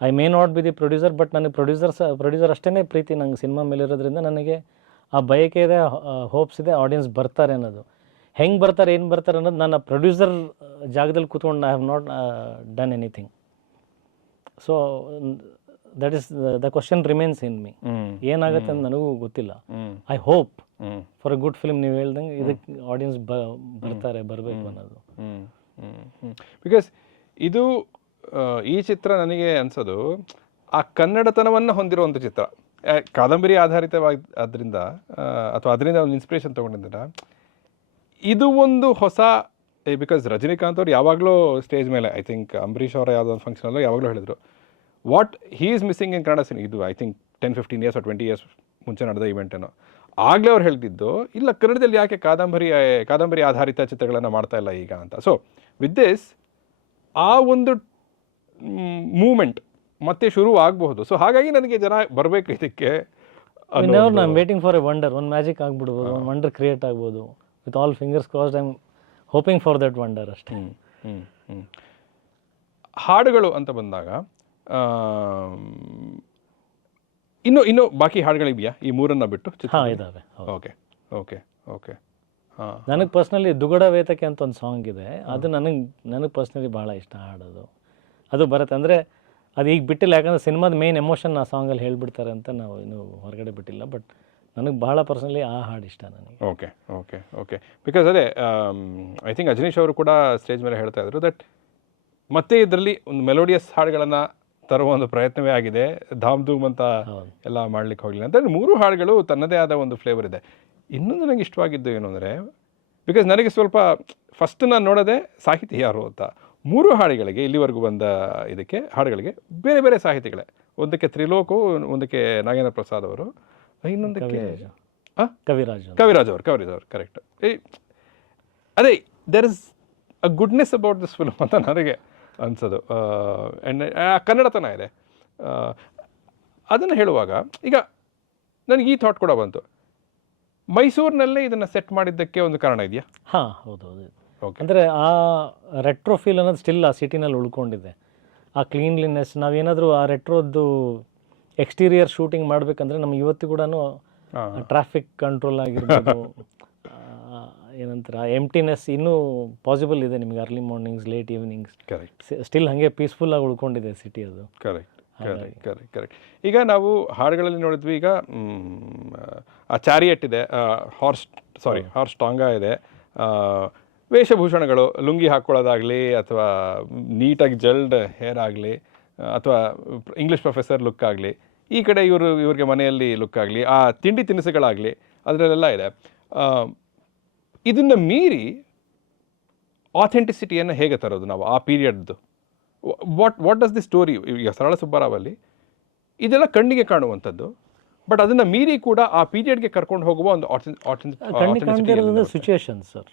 I may not be the producer, but ನನಗೆ producer ಅಷ್ಟೇ ಪ್ರೀತಿ ನಂಗೆ cinema ಮೇಲಿರೋದ್ರಿಂದ ನನಗೆ ಆ ಬಯಕೆ ಇದೆ, hopes ಇದೆ, audience ಬರ್ತಾರೆ ಅನ್ನೋದು. ಹೆಂಗೆ ಬರ್ತಾರೆ, ಏನು ಬರ್ತಾರೆ ಅನ್ನೋದು ನನ್ನ ಪ್ರೊಡ್ಯೂಸರ್ ಜಾಗದಲ್ಲಿ ಕೂತ್ಕೊಂಡು I have not done anything. So that is the question remains in me. ಏನಾಗುತ್ತೆ ಅಂತ ನನಗೂ ಗೊತ್ತಿಲ್ಲ. I hope for A good film, ನೀವು ಹೇಳ್ದಂಗೆ ಇದಕ್ಕೆ ಆಡಿಯನ್ಸ್ ಬರಬೇಕು ಅನ್ನೋದು. ಬಿಕಾಸ್ ಇದು ಈ ಚಿತ್ರ ನನಗೆ ಅನ್ಸೋದು ಆ ಕನ್ನಡತನವನ್ನು ಹೊಂದಿರುವಂಥ ಚಿತ್ರ, ಕಾದಂಬರಿ ಆಧಾರಿತವಾದ್ರಿಂದ ಅಥವಾ ಅದರಿಂದ ಒಂದು ಇನ್ಸ್ಪಿರೇಷನ್ ತೊಗೊಂಡಿದ್ದೀರ. ಇದು ಒಂದು ಹೊಸ, ಬಿಕಾಸ್ ರಜನಿಕಾಂತ್ ಅವ್ರು ಯಾವಾಗಲೂ ಸ್ಟೇಜ್ ಮೇಲೆ, ಐ ಥಿಂಕ್ ಅಂಬರೀಷ್ ಅವರ ಯಾವುದೋ ಒಂದು ಫಂಕ್ಷನಲ್ಲೂ ಯಾವಾಗಲೂ ಹೇಳಿದರು, what he is missing in Kannada cinema. ಇದು I think 10-15 years or 20 years ಮುಂಚೆ ನಡೆದ ಇವೆಂಟೇನೋ. ಆಗಲೇ ಅವ್ರು ಹೇಳ್ತಿದ್ದು, ಇಲ್ಲ ಕನ್ನಡದಲ್ಲಿ ಯಾಕೆ ಕಾದಂಬರಿ ಆಧಾರಿತ ಚಿತ್ರಗಳನ್ನು ಮಾಡ್ತಾ ಇಲ್ಲ ಈಗ ಅಂತ. ಸೊ ವಿತ್ ದಿಸ್ ಆ ಒಂದು ಮೂಮೆಂಟ್ ಮತ್ತೆ ಶುರು ಆಗಬಹುದು. ಸೊ ಹಾಗಾಗಿ ನನಗೆ ಜನ ಬರಬೇಕು ಇದಕ್ಕೆ. ವೇಟಿಂಗ್ ಫಾರ್ ಎ ವಂಡರ್, ಒಂದು ಮ್ಯಾಜಿಕ್ ಆಗ್ಬಿಡ್ಬೋದು, ಒಂದು ವಂಡರ್ ಕ್ರಿಯೇಟ್ ಆಗ್ಬೋದು. With all fingers crossed, I am hoping for that wonder ಅಷ್ಟೇ. ಹಾಡುಗಳು ಅಂತ ಬಂದಾಗ ಇನ್ನು ಬಾಕಿ ಹಾಡುಗಳಿದೆಯಾ ಈ ಮೂರನ್ನು ಬಿಟ್ಟು? ಇದ್ದಾವೆ. ಓಕೆ. ಓಕೆ ಓಕೆ ಹಾಂ ನನಗೆ ಪರ್ಸ್ನಲಿ ದುಗಡ ವೇತಕ್ಕೆ ಅಂತ ಒಂದು ಸಾಂಗ್ ಇದೆ, ಅದು ನನಗೆ ಪರ್ಸ್ನಲಿ ಭಾಳ ಇಷ್ಟ ಹಾಡೋದು. ಅದು ಬರುತ್ತೆ ಅಂದರೆ ಅದು ಈಗ ಬಿಟ್ಟಿಲ್ಲ, ಯಾಕಂದರೆ ಸಿನಿಮಾದ ಮೇನ್ ಎಮೋಷನ್ ಆ ಸಾಂಗಲ್ಲಿ ಹೇಳ್ಬಿಡ್ತಾರೆ ಅಂತ ನಾವು ಇನ್ನೂ ಹೊರಗಡೆ ಬಿಟ್ಟಿಲ್ಲ. ಬಟ್ ನನಗೆ ಭಾಳ ಪರ್ಸ್ನಲಿ ಆ ಹಾಡು ಇಷ್ಟ ನನಗೆ. ಓಕೆ ಓಕೆ ಓಕೆ ಬಿಕಾಸ್ ಅದೇ ಐ ಥಿಂಕ್ ಅಜನೀಶ್ ಅವರು ಕೂಡ ಸ್ಟೇಜ್ ಮೇಲೆ ಹೇಳ್ತಾ ಇದ್ರು ದಟ್ ಮತ್ತೆ ಇದರಲ್ಲಿ ಒಂದು ಮೆಲೋಡಿಯಸ್ ಹಾಡುಗಳನ್ನು ತರುವ ಒಂದು ಪ್ರಯತ್ನವೇ ಆಗಿದೆ, ಧಾಮ್ ಧೂಮ್ ಅಂತ ಎಲ್ಲ ಮಾಡ್ಲಿಕ್ಕೆ ಹೋಗಲಿಲ್ಲ ಅಂತ. 3 ಹಾಡುಗಳು ತನ್ನದೇ ಆದ ಒಂದು ಫ್ಲೇವರ್ ಇದೆ. ಇನ್ನೊಂದು ನನಗೆ ಇಷ್ಟವಾಗಿದ್ದು ಏನು ಅಂದರೆ, ಬಿಕಾಸ್ ನನಗೆ ಸ್ವಲ್ಪ ಫಸ್ಟ್ ನಾನು ನೋಡೋದೆ ಸಾಹಿತಿ ಯಾರು ಅಂತ. 3 ಹಾಡುಗಳಿಗೆ ಇಲ್ಲಿವರೆಗೂ ಬಂದ ಇದಕ್ಕೆ ಹಾಡುಗಳಿಗೆ ಬೇರೆ ಬೇರೆ ಸಾಹಿತಿಗಳೇ. ಒಂದಕ್ಕೆ ತ್ರಿಲೋಕು, ಒಂದಕ್ಕೆ ನಾಗೇಂದ್ರ ಪ್ರಸಾದ್ ಅವರು, ಇನ್ನೊಂದಕ್ಕೆ ಕವಿರಾಜ್ ಅವರು ಕರೆಕ್ಟ್. ಅದೇ there is a goodness about this film ಅಂತ ನನಗೆ ಅನ್ಸೋದು. ಆ್ಯಂಡ್ ಕನ್ನಡತನ ಇದೆ. ಅದನ್ನು ಹೇಳುವಾಗ ಈಗ ನನಗೆ ಈ ಥಾಟ್ ಕೂಡ ಬಂತು, ಮೈಸೂರಿನಲ್ಲೇ ಇದನ್ನು ಸೆಟ್ ಮಾಡಿದ್ದಕ್ಕೆ ಒಂದು ಕಾರಣ ಇದೆಯಾ? ಹಾಂ, ಹೌದು. ಅಂದರೆ ಆ ರೆಟ್ರೋ ಫೀಲ್ ಅನ್ನೋದು ಸ್ಟಿಲ್ ಆ ಸಿಟಿನಲ್ಲಿ ಉಳ್ಕೊಂಡಿದೆ. ಆ ಕ್ಲೀನ್ಲಿನೆಸ್, ನಾವೇನಾದರೂ ಆ ರೆಟ್ರೋದ್ದು ಎಕ್ಸ್ಟೀರಿಯರ್ ಶೂಟಿಂಗ್ ಮಾಡಬೇಕಂದ್ರೆ ನಮ್ಗೆ ಇವತ್ತು ಕೂಡ ಟ್ರಾಫಿಕ್ ಕಂಟ್ರೋಲ್ ಆಗಿರ್ಬೋದು, ಏನಂತಾರೆ ಎಂಟಿನೆಸ್ ಇನ್ನೂ ಪಾಸಿಬಲ್ ಇದೆ ನಿಮಗೆ. Early mornings, late evenings, still ಹಾಗೆ ಪೀಸ್ಫುಲ್ಲಾಗಿ ಉಳ್ಕೊಂಡಿದೆ ಸಿಟಿ ಅದು. ಕರೆಕ್ಟ್. ಈಗ ನಾವು ಹಾಡುಗಳಲ್ಲಿ ನೋಡಿದ್ವಿ, ಈಗ ಆ ಚಾರಿಯಟ್ ಇದೆ, ಹಾರ್ಸ್ ಟಾಂಗಾ ಇದೆ, ವೇಷಭೂಷಣಗಳು, ಲುಂಗಿ ಹಾಕ್ಕೊಳ್ಳೋದಾಗಲಿ ಅಥವಾ ನೀಟಾಗಿ ಜಲ್ಡ್ ಹೇರ್ ಆಗಲಿ ಅಥವಾ ಇಂಗ್ಲೀಷ್ ಪ್ರೊಫೆಸರ್ ಲುಕ್ ಆಗಲಿ, ಈ ಕಡೆ ಇವ್ರಿಗೆ ಮನೆಯಲ್ಲಿ ಲುಕ್ ಆಗಲಿ, ಆ ತಿಂಡಿ ತಿನಿಸುಗಳಾಗಲಿ, ಅದರಲ್ಲೆಲ್ಲ ಇದೆ. ಇದನ್ನು ಮೀರಿ ಆಥೆಂಟಿಸಿಟಿಯನ್ನು ಹೇಗೆ ತರೋದು ನಾವು ಆ ಪೀರಿಯಡ್ದು? What does the story? ಈಗ ಸರಳ ಸುಬ್ಬರಾವಲ್ಲಿ ಇದೆಲ್ಲ ಕಣ್ಣಿಗೆ ಕಾಣುವಂಥದ್ದು, ಬಟ್ ಅದನ್ನು ಮೀರಿ ಕೂಡ ಆ ಪೀರಿಯಡ್ಗೆ ಕರ್ಕೊಂಡು ಹೋಗುವ ಒಂದು situations sir,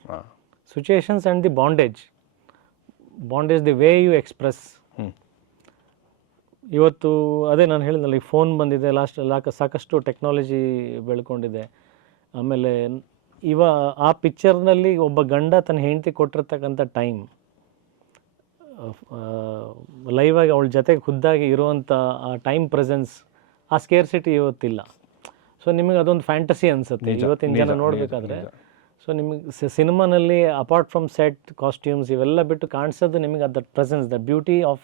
situations and the bondage, the way you express. ಇವತ್ತು ಅದೇ ನಾನು ಹೇಳಿದ್ನಲ್ಲ, ಈ ಫೋನ್ ಬಂದಿದೆ, ಸಾಕಷ್ಟು ಟೆಕ್ನಾಲಜಿ ಬೆಳ್ಕೊಂಡಿದೆ. ಆಮೇಲೆ ಆ ಪಿಕ್ಚರ್ನಲ್ಲಿ ಒಬ್ಬ ಗಂಡ ತನ್ನ ಹೆಂಡತಿ ಕೊಟ್ಟಿರ್ತಕ್ಕಂಥ ಟೈಮ್, ಲೈವಾಗಿ ಅವಳ ಜೊತೆಗೆ ಖುದ್ದಾಗಿ ಇರುವಂಥ ಆ ಟೈಮ್ ಪ್ರೆಸೆನ್ಸ್, ಆ ಸ್ಕೇರ್ಸಿಟಿ ಇವತ್ತಿಲ್ಲ. ಸೊ ನಿಮಗೆ ಅದೊಂದು ಫ್ಯಾಂಟಸಿ ಅನಿಸುತ್ತೆ ಇವತ್ತಿನ ಜನ ನೋಡಬೇಕಾದ್ರೆ. ಸೊ ನಿಮಗೆ ಸಿನಿಮಾನಲ್ಲಿ ಅಪಾರ್ಟ್ ಫ್ರಮ್ ಸೆಟ್, ಕಾಸ್ಟ್ಯೂಮ್ಸ್ ಇವೆಲ್ಲ ಬಿಟ್ಟು ಕಾಣಿಸೋದು ನಿಮಗೆ ಅದು presence, the beauty of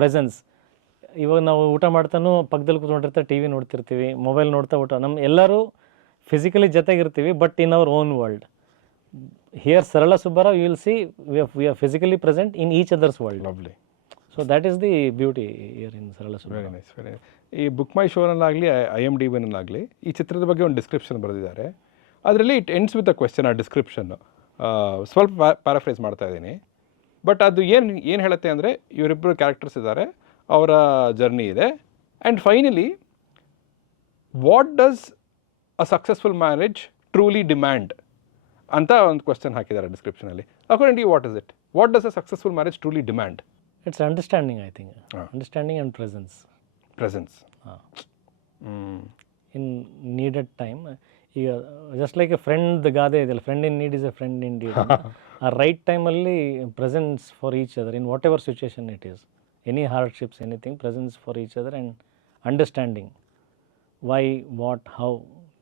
presence. ಇವಾಗ ನಾವು ಊಟ ಮಾಡ್ತಾನೂ ಪಕ್ಕದಲ್ಲಿ ಕೂತ್ಕೊಂಡಿರ್ತಾರೆ, ಟಿ ವಿ ನೋಡ್ತಿರ್ತೀವಿ, ಮೊಬೈಲ್ ನೋಡ್ತಾ ಊಟ, ಎಲ್ಲರೂ ಫಿಸಿಕಲಿ ಜೊತೆಗಿರ್ತೀವಿ, but in our own world. Here Sarala Subbarao, you will see we are physically present in each other's world. Lovely. So that is the beauty here in Sarala Subbarao. Very nice. ಈ book my ಶೋನಲ್ಲಾಗಲಿ IMDb-ನಲ್ಲಾಗಲಿ ಈ ಚಿತ್ರದ ಬಗ್ಗೆ ಒಂದು ಡಿಸ್ಕ್ರಿಪ್ಷನ್ ಬರೆದಿದ್ದಾರೆ. ಅದರಲ್ಲಿ it ends with a question. ಆ ಡಿಸ್ಕ್ರಿಪ್ಷನ್ನು ಸ್ವಲ್ಪ ಪ್ಯಾರಾಫ್ರೈಸ್ ಮಾಡ್ತಾ ಇದ್ದೀನಿ, ಬಟ್ ಅದು ಏನು ಹೇಳುತ್ತೆ ಅಂದರೆ, ಇವರಿಬ್ಬರು ಕ್ಯಾರೆಕ್ಟರ್ಸ್ ಇದ್ದಾರೆ, ಅವರ ಜರ್ನಿ ಇದೆ, and finally what does a successful marriage truly demand ಅಂತ ಒಂದು ಕ್ವೆಶ್ಚನ್ ಹಾಕಿದ್ದಾರೆ ಡಿಸ್ಕ್ರಿಪ್ಷನಲ್ಲಿ. According to you, what is it? What does a successful marriage truly demand? It's understanding, I think. Understanding and presence. In needed time. ಈಗ just like a friend ಗಾದೆ ಇದೆಯಲ್ಲ, friend in need is a friend indeed. ಆ right ಟೈಮಲ್ಲಿ presence for each other in whatever situation it is, any hardships, anything, presence for each other and understanding why, what, how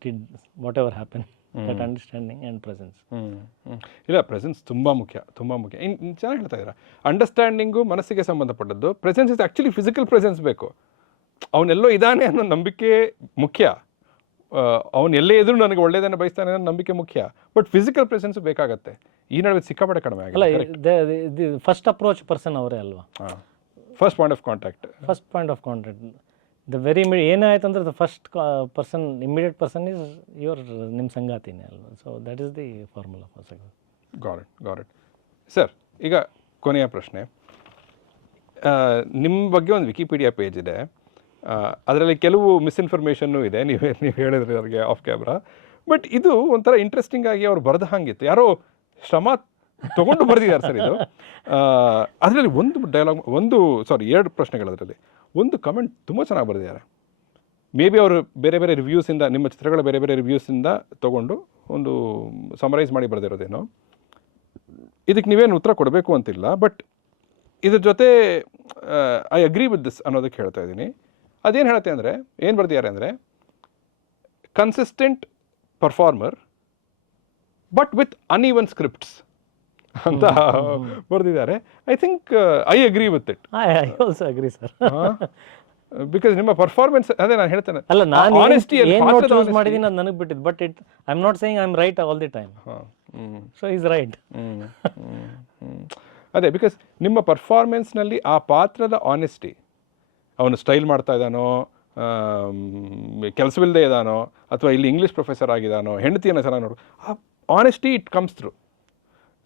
did whatever happen. That understanding and presence. ಇಲ್ಲ, presence ತುಂಬ ಮುಖ್ಯ. ಇನ್ನು ಚೆನ್ನಾಗಿ ಹೇಳ್ತಾ ಇದ್ದೀರಾ. Understanding ಮನಸ್ಸಿಗೆ ಸಂಬಂಧಪಟ್ಟದ್ದು. Presence is actually physical presence ಬೇಕು. ಅವನೆಲ್ಲೋ ಇದ್ದಾನೆ ಅನ್ನೋ ನಂಬಿಕೆ ಮುಖ್ಯ. ಅವನು ಎಲ್ಲೇ ಇದ್ರೂ ನನಗೆ ಒಳ್ಳೆಯದನ್ನು ಬಯಸ್ತಾನೆ ಅನ್ನೋ ನಂಬಿಕೆ ಮುಖ್ಯ, ಬಟ್ ಫಿಸಿಕಲ್ ಪ್ರೆಸೆನ್ಸ್ ಬೇಕಾಗತ್ತೆ. ಈ ನಡುವೆ ಸಿಕ್ಕಾಪಟ್ಟೆ ಕಡಿಮೆ ಆಗಲ್ಲ. ಫಸ್ಟ್ ಅಪ್ರೋಚ್ ಪರ್ಸನ್ ಅವರೇ ಅಲ್ವಾ? First point of contact. The very ಏನಾಯ್ತು ಅಂದರೆ the first person, immediate person is ನಿಮ್ಮ ಸಂಗಾತಿನೇ ಅಲ್ವಾ? So that is the formula for success. Got it sir. ಈಗ ಕೊನೆಯ ಪ್ರಶ್ನೆ. ನಿಮ್ಮ ಬಗ್ಗೆ ಒಂದು ವಿಕಿಪೀಡಿಯಾ ಪೇಜ್ ಇದೆ, ಅದರಲ್ಲಿ ಕೆಲವು ಮಿಸ್ಇನ್ಫಾರ್ಮೇಷನ್ನು ಇದೆ, ನೀವು ಹೇಳಿದ್ರಿ ಅವ್ರಿಗೆ ಆಫ್ ಕ್ಯಾಮ್ರಾ. ಬಟ್ ಇದು ಒಂಥರ ಇಂಟ್ರೆಸ್ಟಿಂಗ್ ಆಗಿ ಅವ್ರು ಬರೆದ ಹಾಗಿತ್ತು. ಯಾರೋ ಶ್ರಮ ತೊಗೊಂಡು ಬರೆದಿದ್ದಾರೆ ಸರ್ ಇದು. ಅದರಲ್ಲಿ ಒಂದು ಡೈಲಾಗ್, ಎರಡು ಪ್ರಶ್ನೆಗಳು. ಅದರಲ್ಲಿ ಒಂದು ಕಮೆಂಟ್ ತುಂಬ ಚೆನ್ನಾಗಿ ಬರೆದಿದ್ದಾರೆ. ಮೇ ಬಿ ಅವರು ಬೇರೆ ಬೇರೆ ರಿವ್ಯೂಸಿಂದ, ನಿಮ್ಮ ಚಿತ್ರಗಳ ಬೇರೆ ಬೇರೆ ರಿವ್ಯೂಸಿಂದ ತೊಗೊಂಡು ಒಂದು ಸಮರೈಸ್ ಮಾಡಿ ಬರೆದಿರೋದೇನೋ. ಇದಕ್ಕೆ ನೀವೇನು ಉತ್ತರ ಕೊಡಬೇಕು ಅಂತಿಲ್ಲ, ಬಟ್ ಇದ್ರ ಜೊತೆ ಐ ಅಗ್ರಿ ವಿತ್ ದಿಸ್ ಅನ್ನೋದಕ್ಕೆ ಹೇಳ್ತಾ ಇದ್ದೀನಿ. ಅದೇನು ಹೇಳುತ್ತೆ ಅಂದರೆ, ಏನು ಬರೆದಿದ್ದಾರೆ ಅಂದರೆ, consistent performer but with uneven scripts ಅಂತ ಬರೆದಿದ್ದಾರೆ. I think I agree with it. I also agri sir. Because ನಿಮ್ಮ ಪರ್ಫಾರ್ಮೆನ್ಸ್, ಅದೇ ನಾನು ಹೇಳ್ತೇನೆ, ಅಲ್ಲ ನಾನು ಆನೆಸ್ಟಿಯಲ್ಲಿ ಚೂಸ್ ಮಾಡಿದ್ದೀನಿ ಅದು ನನಗೆ ಬಿಟ್ಟಿದ್ದು. But I am not saying I am right all the time. So is right. ಅದೇ, ಬಿಕಾಸ್ ನಿಮ್ಮ ಪರ್ಫಾರ್ಮೆನ್ಸ್ನಲ್ಲಿ ಆ ಪಾತ್ರದ ಆನೆಸ್ಟಿ, ಅವನು ಸ್ಟೈಲ್ ಮಾಡ್ತಾ ಇದ್ದಾನೋ, ಕೆಲಸವಿಲ್ಲದೆ ಇದ್ದಾನೋ, ಅಥವಾ ಇಲ್ಲಿ ಇಂಗ್ಲೀಷ್ ಪ್ರೊಫೆಸರ್ ಆಗಿದ್ದಾನೋ, ಹೆಂಡತಿಯನ್ನು ಚೆನ್ನಾಗಿ ನೋಡು, ಆ honesty it comes through.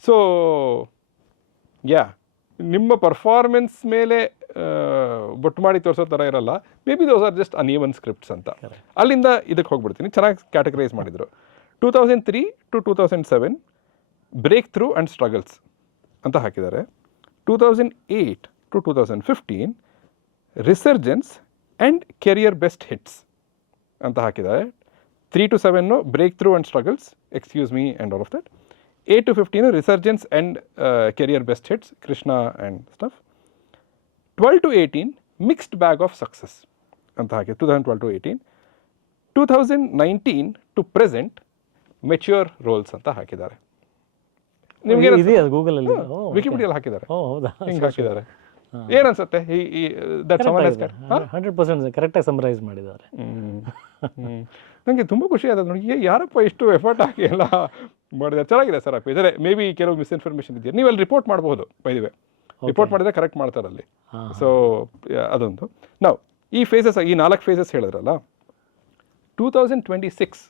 So yeah, ನಿಮ್ಮ ಪರ್ಫಾರ್ಮೆನ್ಸ್ ಮೇಲೆ ಬೊಟ್ಟು ಮಾಡಿ ತೋರಿಸೋ ಥರ ಇರಲ್ಲ. May be those are just uneven scripts ಅಂತ. ಅಲ್ಲಿಂದ ಇದಕ್ಕೆ ಹೋಗ್ಬಿಡ್ತೀನಿ. ಚೆನ್ನಾಗಿ ಕ್ಯಾಟಗರೈಸ್ ಮಾಡಿದರು. 2003 to 2007 breakthrough and struggles ಅಂತ ಹಾಕಿದ್ದಾರೆ. 2008 to 2015 resurgence and career best hits ಅಂತ ಹಾಕಿದ್ದಾರೆ. 3 to 7 breakthrough and struggles, excuse me and all of that. 8 to 15 resurgence and career best hits, Krishna and stuff. 12 to 18 mixed bag of success ಅಂತ ಹಾಕಿ 2012 to 18. 2019 to present mature roles ಅಂತ ಹಾಕಿದ್ದಾರೆ. ನಿಮಗೆ ಇದೆ ಅದು Google ಅಲ್ಲಿ, ವಿಕಿಪೀಡಿಯಲ್ಲಿ ಹಾಕಿದ್ದಾರೆ. ಓ ಹೌದಾ, ಹಿಂಗೆ ಹಾಕಿದ್ದಾರೆ. ಏನು ಅನ್ಸುತ್ತೆ? 100% ಕರೆಕ್ಟಾಗಿ ಸಮರೈಸ್ ಮಾಡಿದ್ದಾರೆ. ನನಗೆ ತುಂಬ ಖುಷಿ ಆದ ನೋಡಿ, ಯಾರಪ್ಪ ಇಷ್ಟು ಎಫರ್ಟ್ ಹಾಕಿ ಎಲ್ಲ ಮಾಡಿದ್ದಾರೆ. ಚೆನ್ನಾಗಿದೆ ಸರ್ ಆ ಪೇಜ್. ಅದೇ ಮೇ ಬಿ ಕೆಲವು ಮಿಸ್ಇನ್ಫಾರ್ಮೇಷನ್ ಇದೆಯಾ, ನೀವು ಅಲ್ಲಿ ರಿಪೋರ್ಟ್ ಮಾಡಬಹುದು. ಬೈದಿವೆ ರಿಪೋರ್ಟ್ ಮಾಡಿದರೆ ಕರೆಕ್ಟ್ ಮಾಡ್ತಾರೆ ಅಲ್ಲಿ. ಸೊ ಅದೊಂದು. ನಾವು ಈ ಫೇಸಸ್, ಈ 4 ಫೇಸಸ್ ಹೇಳಿದ್ರಲ್ಲ, 2026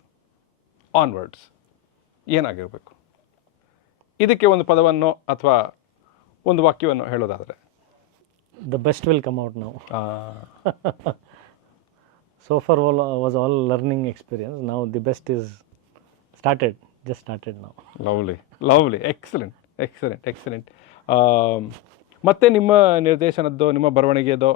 ಆನ್ವರ್ಡ್ಸ್ ಏನಾಗಿರಬೇಕು? ಇದಕ್ಕೆ ಒಂದು ಪದವನ್ನು ಅಥವಾ ಒಂದು ವಾಕ್ಯವನ್ನು ಹೇಳೋದಾದರೆ? The best will come out now. So far was all learning experience. Now the best is just started now. Lovely, excellent. ಮತ್ತೆ ನಿಮ್ಮ ನಿರ್ದೇಶನದ್ದು, ನಿಮ್ಮ ಬರವಣಿಗೆದೋ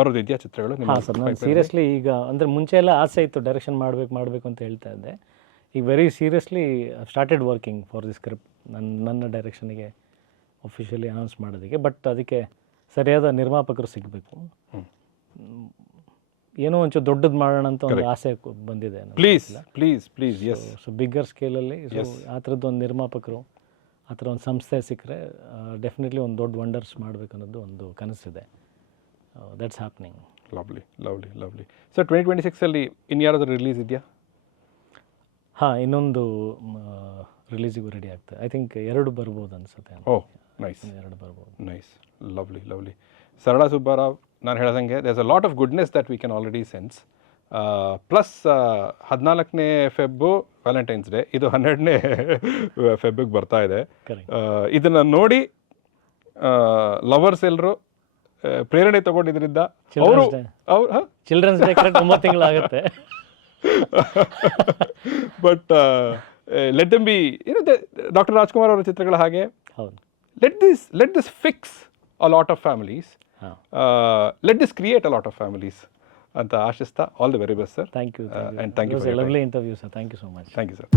ಬರೋದಿದೆಯಾ ಚಿತ್ರಗಳು? ಹಾಂ ಸರ್, ನಾನು ಸೀರಿಯಸ್ಲಿ ಈಗ ಅಂದರೆ ಮುಂಚೆ ಎಲ್ಲ ಆಸೆ ಇತ್ತು ಡೈರೆಕ್ಷನ್ ಮಾಡಬೇಕು ಅಂತ ಹೇಳ್ತಾ ಇದ್ದೆ. ಈಗ very seriously started working for the script, ನನ್ನ ಡೈರೆಕ್ಷನಿಗೆ ಅಫಿಷಿಯಲಿ ಅನೌನ್ಸ್ ಮಾಡೋದಕ್ಕೆ. ಬಟ್ ಅದಕ್ಕೆ ಸರಿಯಾದ ನಿರ್ಮಾಪಕರು ಸಿಗಬೇಕು. ಏನೋ ಒಂಚೂರು ದೊಡ್ಡದು ಮಾಡೋಣ ಅಂತ ಒಂದು ಆಸೆ ಬಂದಿದೆ. Please yes. ಸೊ ಬಿಗ್ಗರ್ ಸ್ಕೇಲಲ್ಲಿ ಆ ಥರದ್ದು ಒಂದು ನಿರ್ಮಾಪಕರು, ಆ ಥರ ಒಂದು ಸಂಸ್ಥೆ ಸಿಕ್ಕರೆ ಡೆಫಿನೆಟ್ಲಿ ಒಂದು ದೊಡ್ಡ ವಂಡರ್ಸ್ ಮಾಡಬೇಕು ಅನ್ನೋದು ಒಂದು ಕನಸಿದೆ. That's happening. ಲವ್ಲಿ. ಸೊ 2026ಅಲ್ಲಿ ಇನ್ಯಾರಾದರೂ ರಿಲೀಸ್ ಇದೆಯಾ? ಹಾಂ, ಇನ್ನೊಂದು ರಿಲೀಸಿಗೂ ರೆಡಿ ಆಗ್ತದೆ. ಐ ಥಿಂಕ್ 2 ಬರ್ಬೋದು ಅನಿಸುತ್ತೆ. ಓಹ್ ನೈಸ್. 2 ಬರ್ಬೋದು. ನೈಸ್. ಲವ್ಲಿ. ಸರಳಾ ಸುಬ್ಬಾರಾವ್, ನಾನು ಹೇಳ್ದಂಗೆ there's a lot of goodness that we can already sense. Plus 14ನೇ ಫೆಬ್ಬು ವ್ಯಾಲೆಂಟೈನ್ಸ್ ಡೇ, ಇದು 12ನೇ ಫೆಬ್ಬಿಗೆ ಬರ್ತಾ ಇದೆ. ಇದನ್ನು ನೋಡಿ ಲವರ್ಸ್ ಎಲ್ಲರೂ ಪ್ರೇರಣೆ ತಗೊಂಡಿದ್ರಿಂದ ಅವರು ಚಿಲ್ಡ್ರನ್ಸ್ ಡೇ ಕರೆಕ್ಟ್ 9 ತಿಂಗಳಾಗುತ್ತೆ. But let them be, doctor Rajkumar ಅವರ ಚಿತ್ರಗಳ ಹಾಗೆ let this fix a lot of families, let this create a lot of families ಅಂತ ಆಶಿಸ್ತಾ, all the very best sir. Thank you. And thank you for your lovely interview sir. Thank you so much. Thank you sir.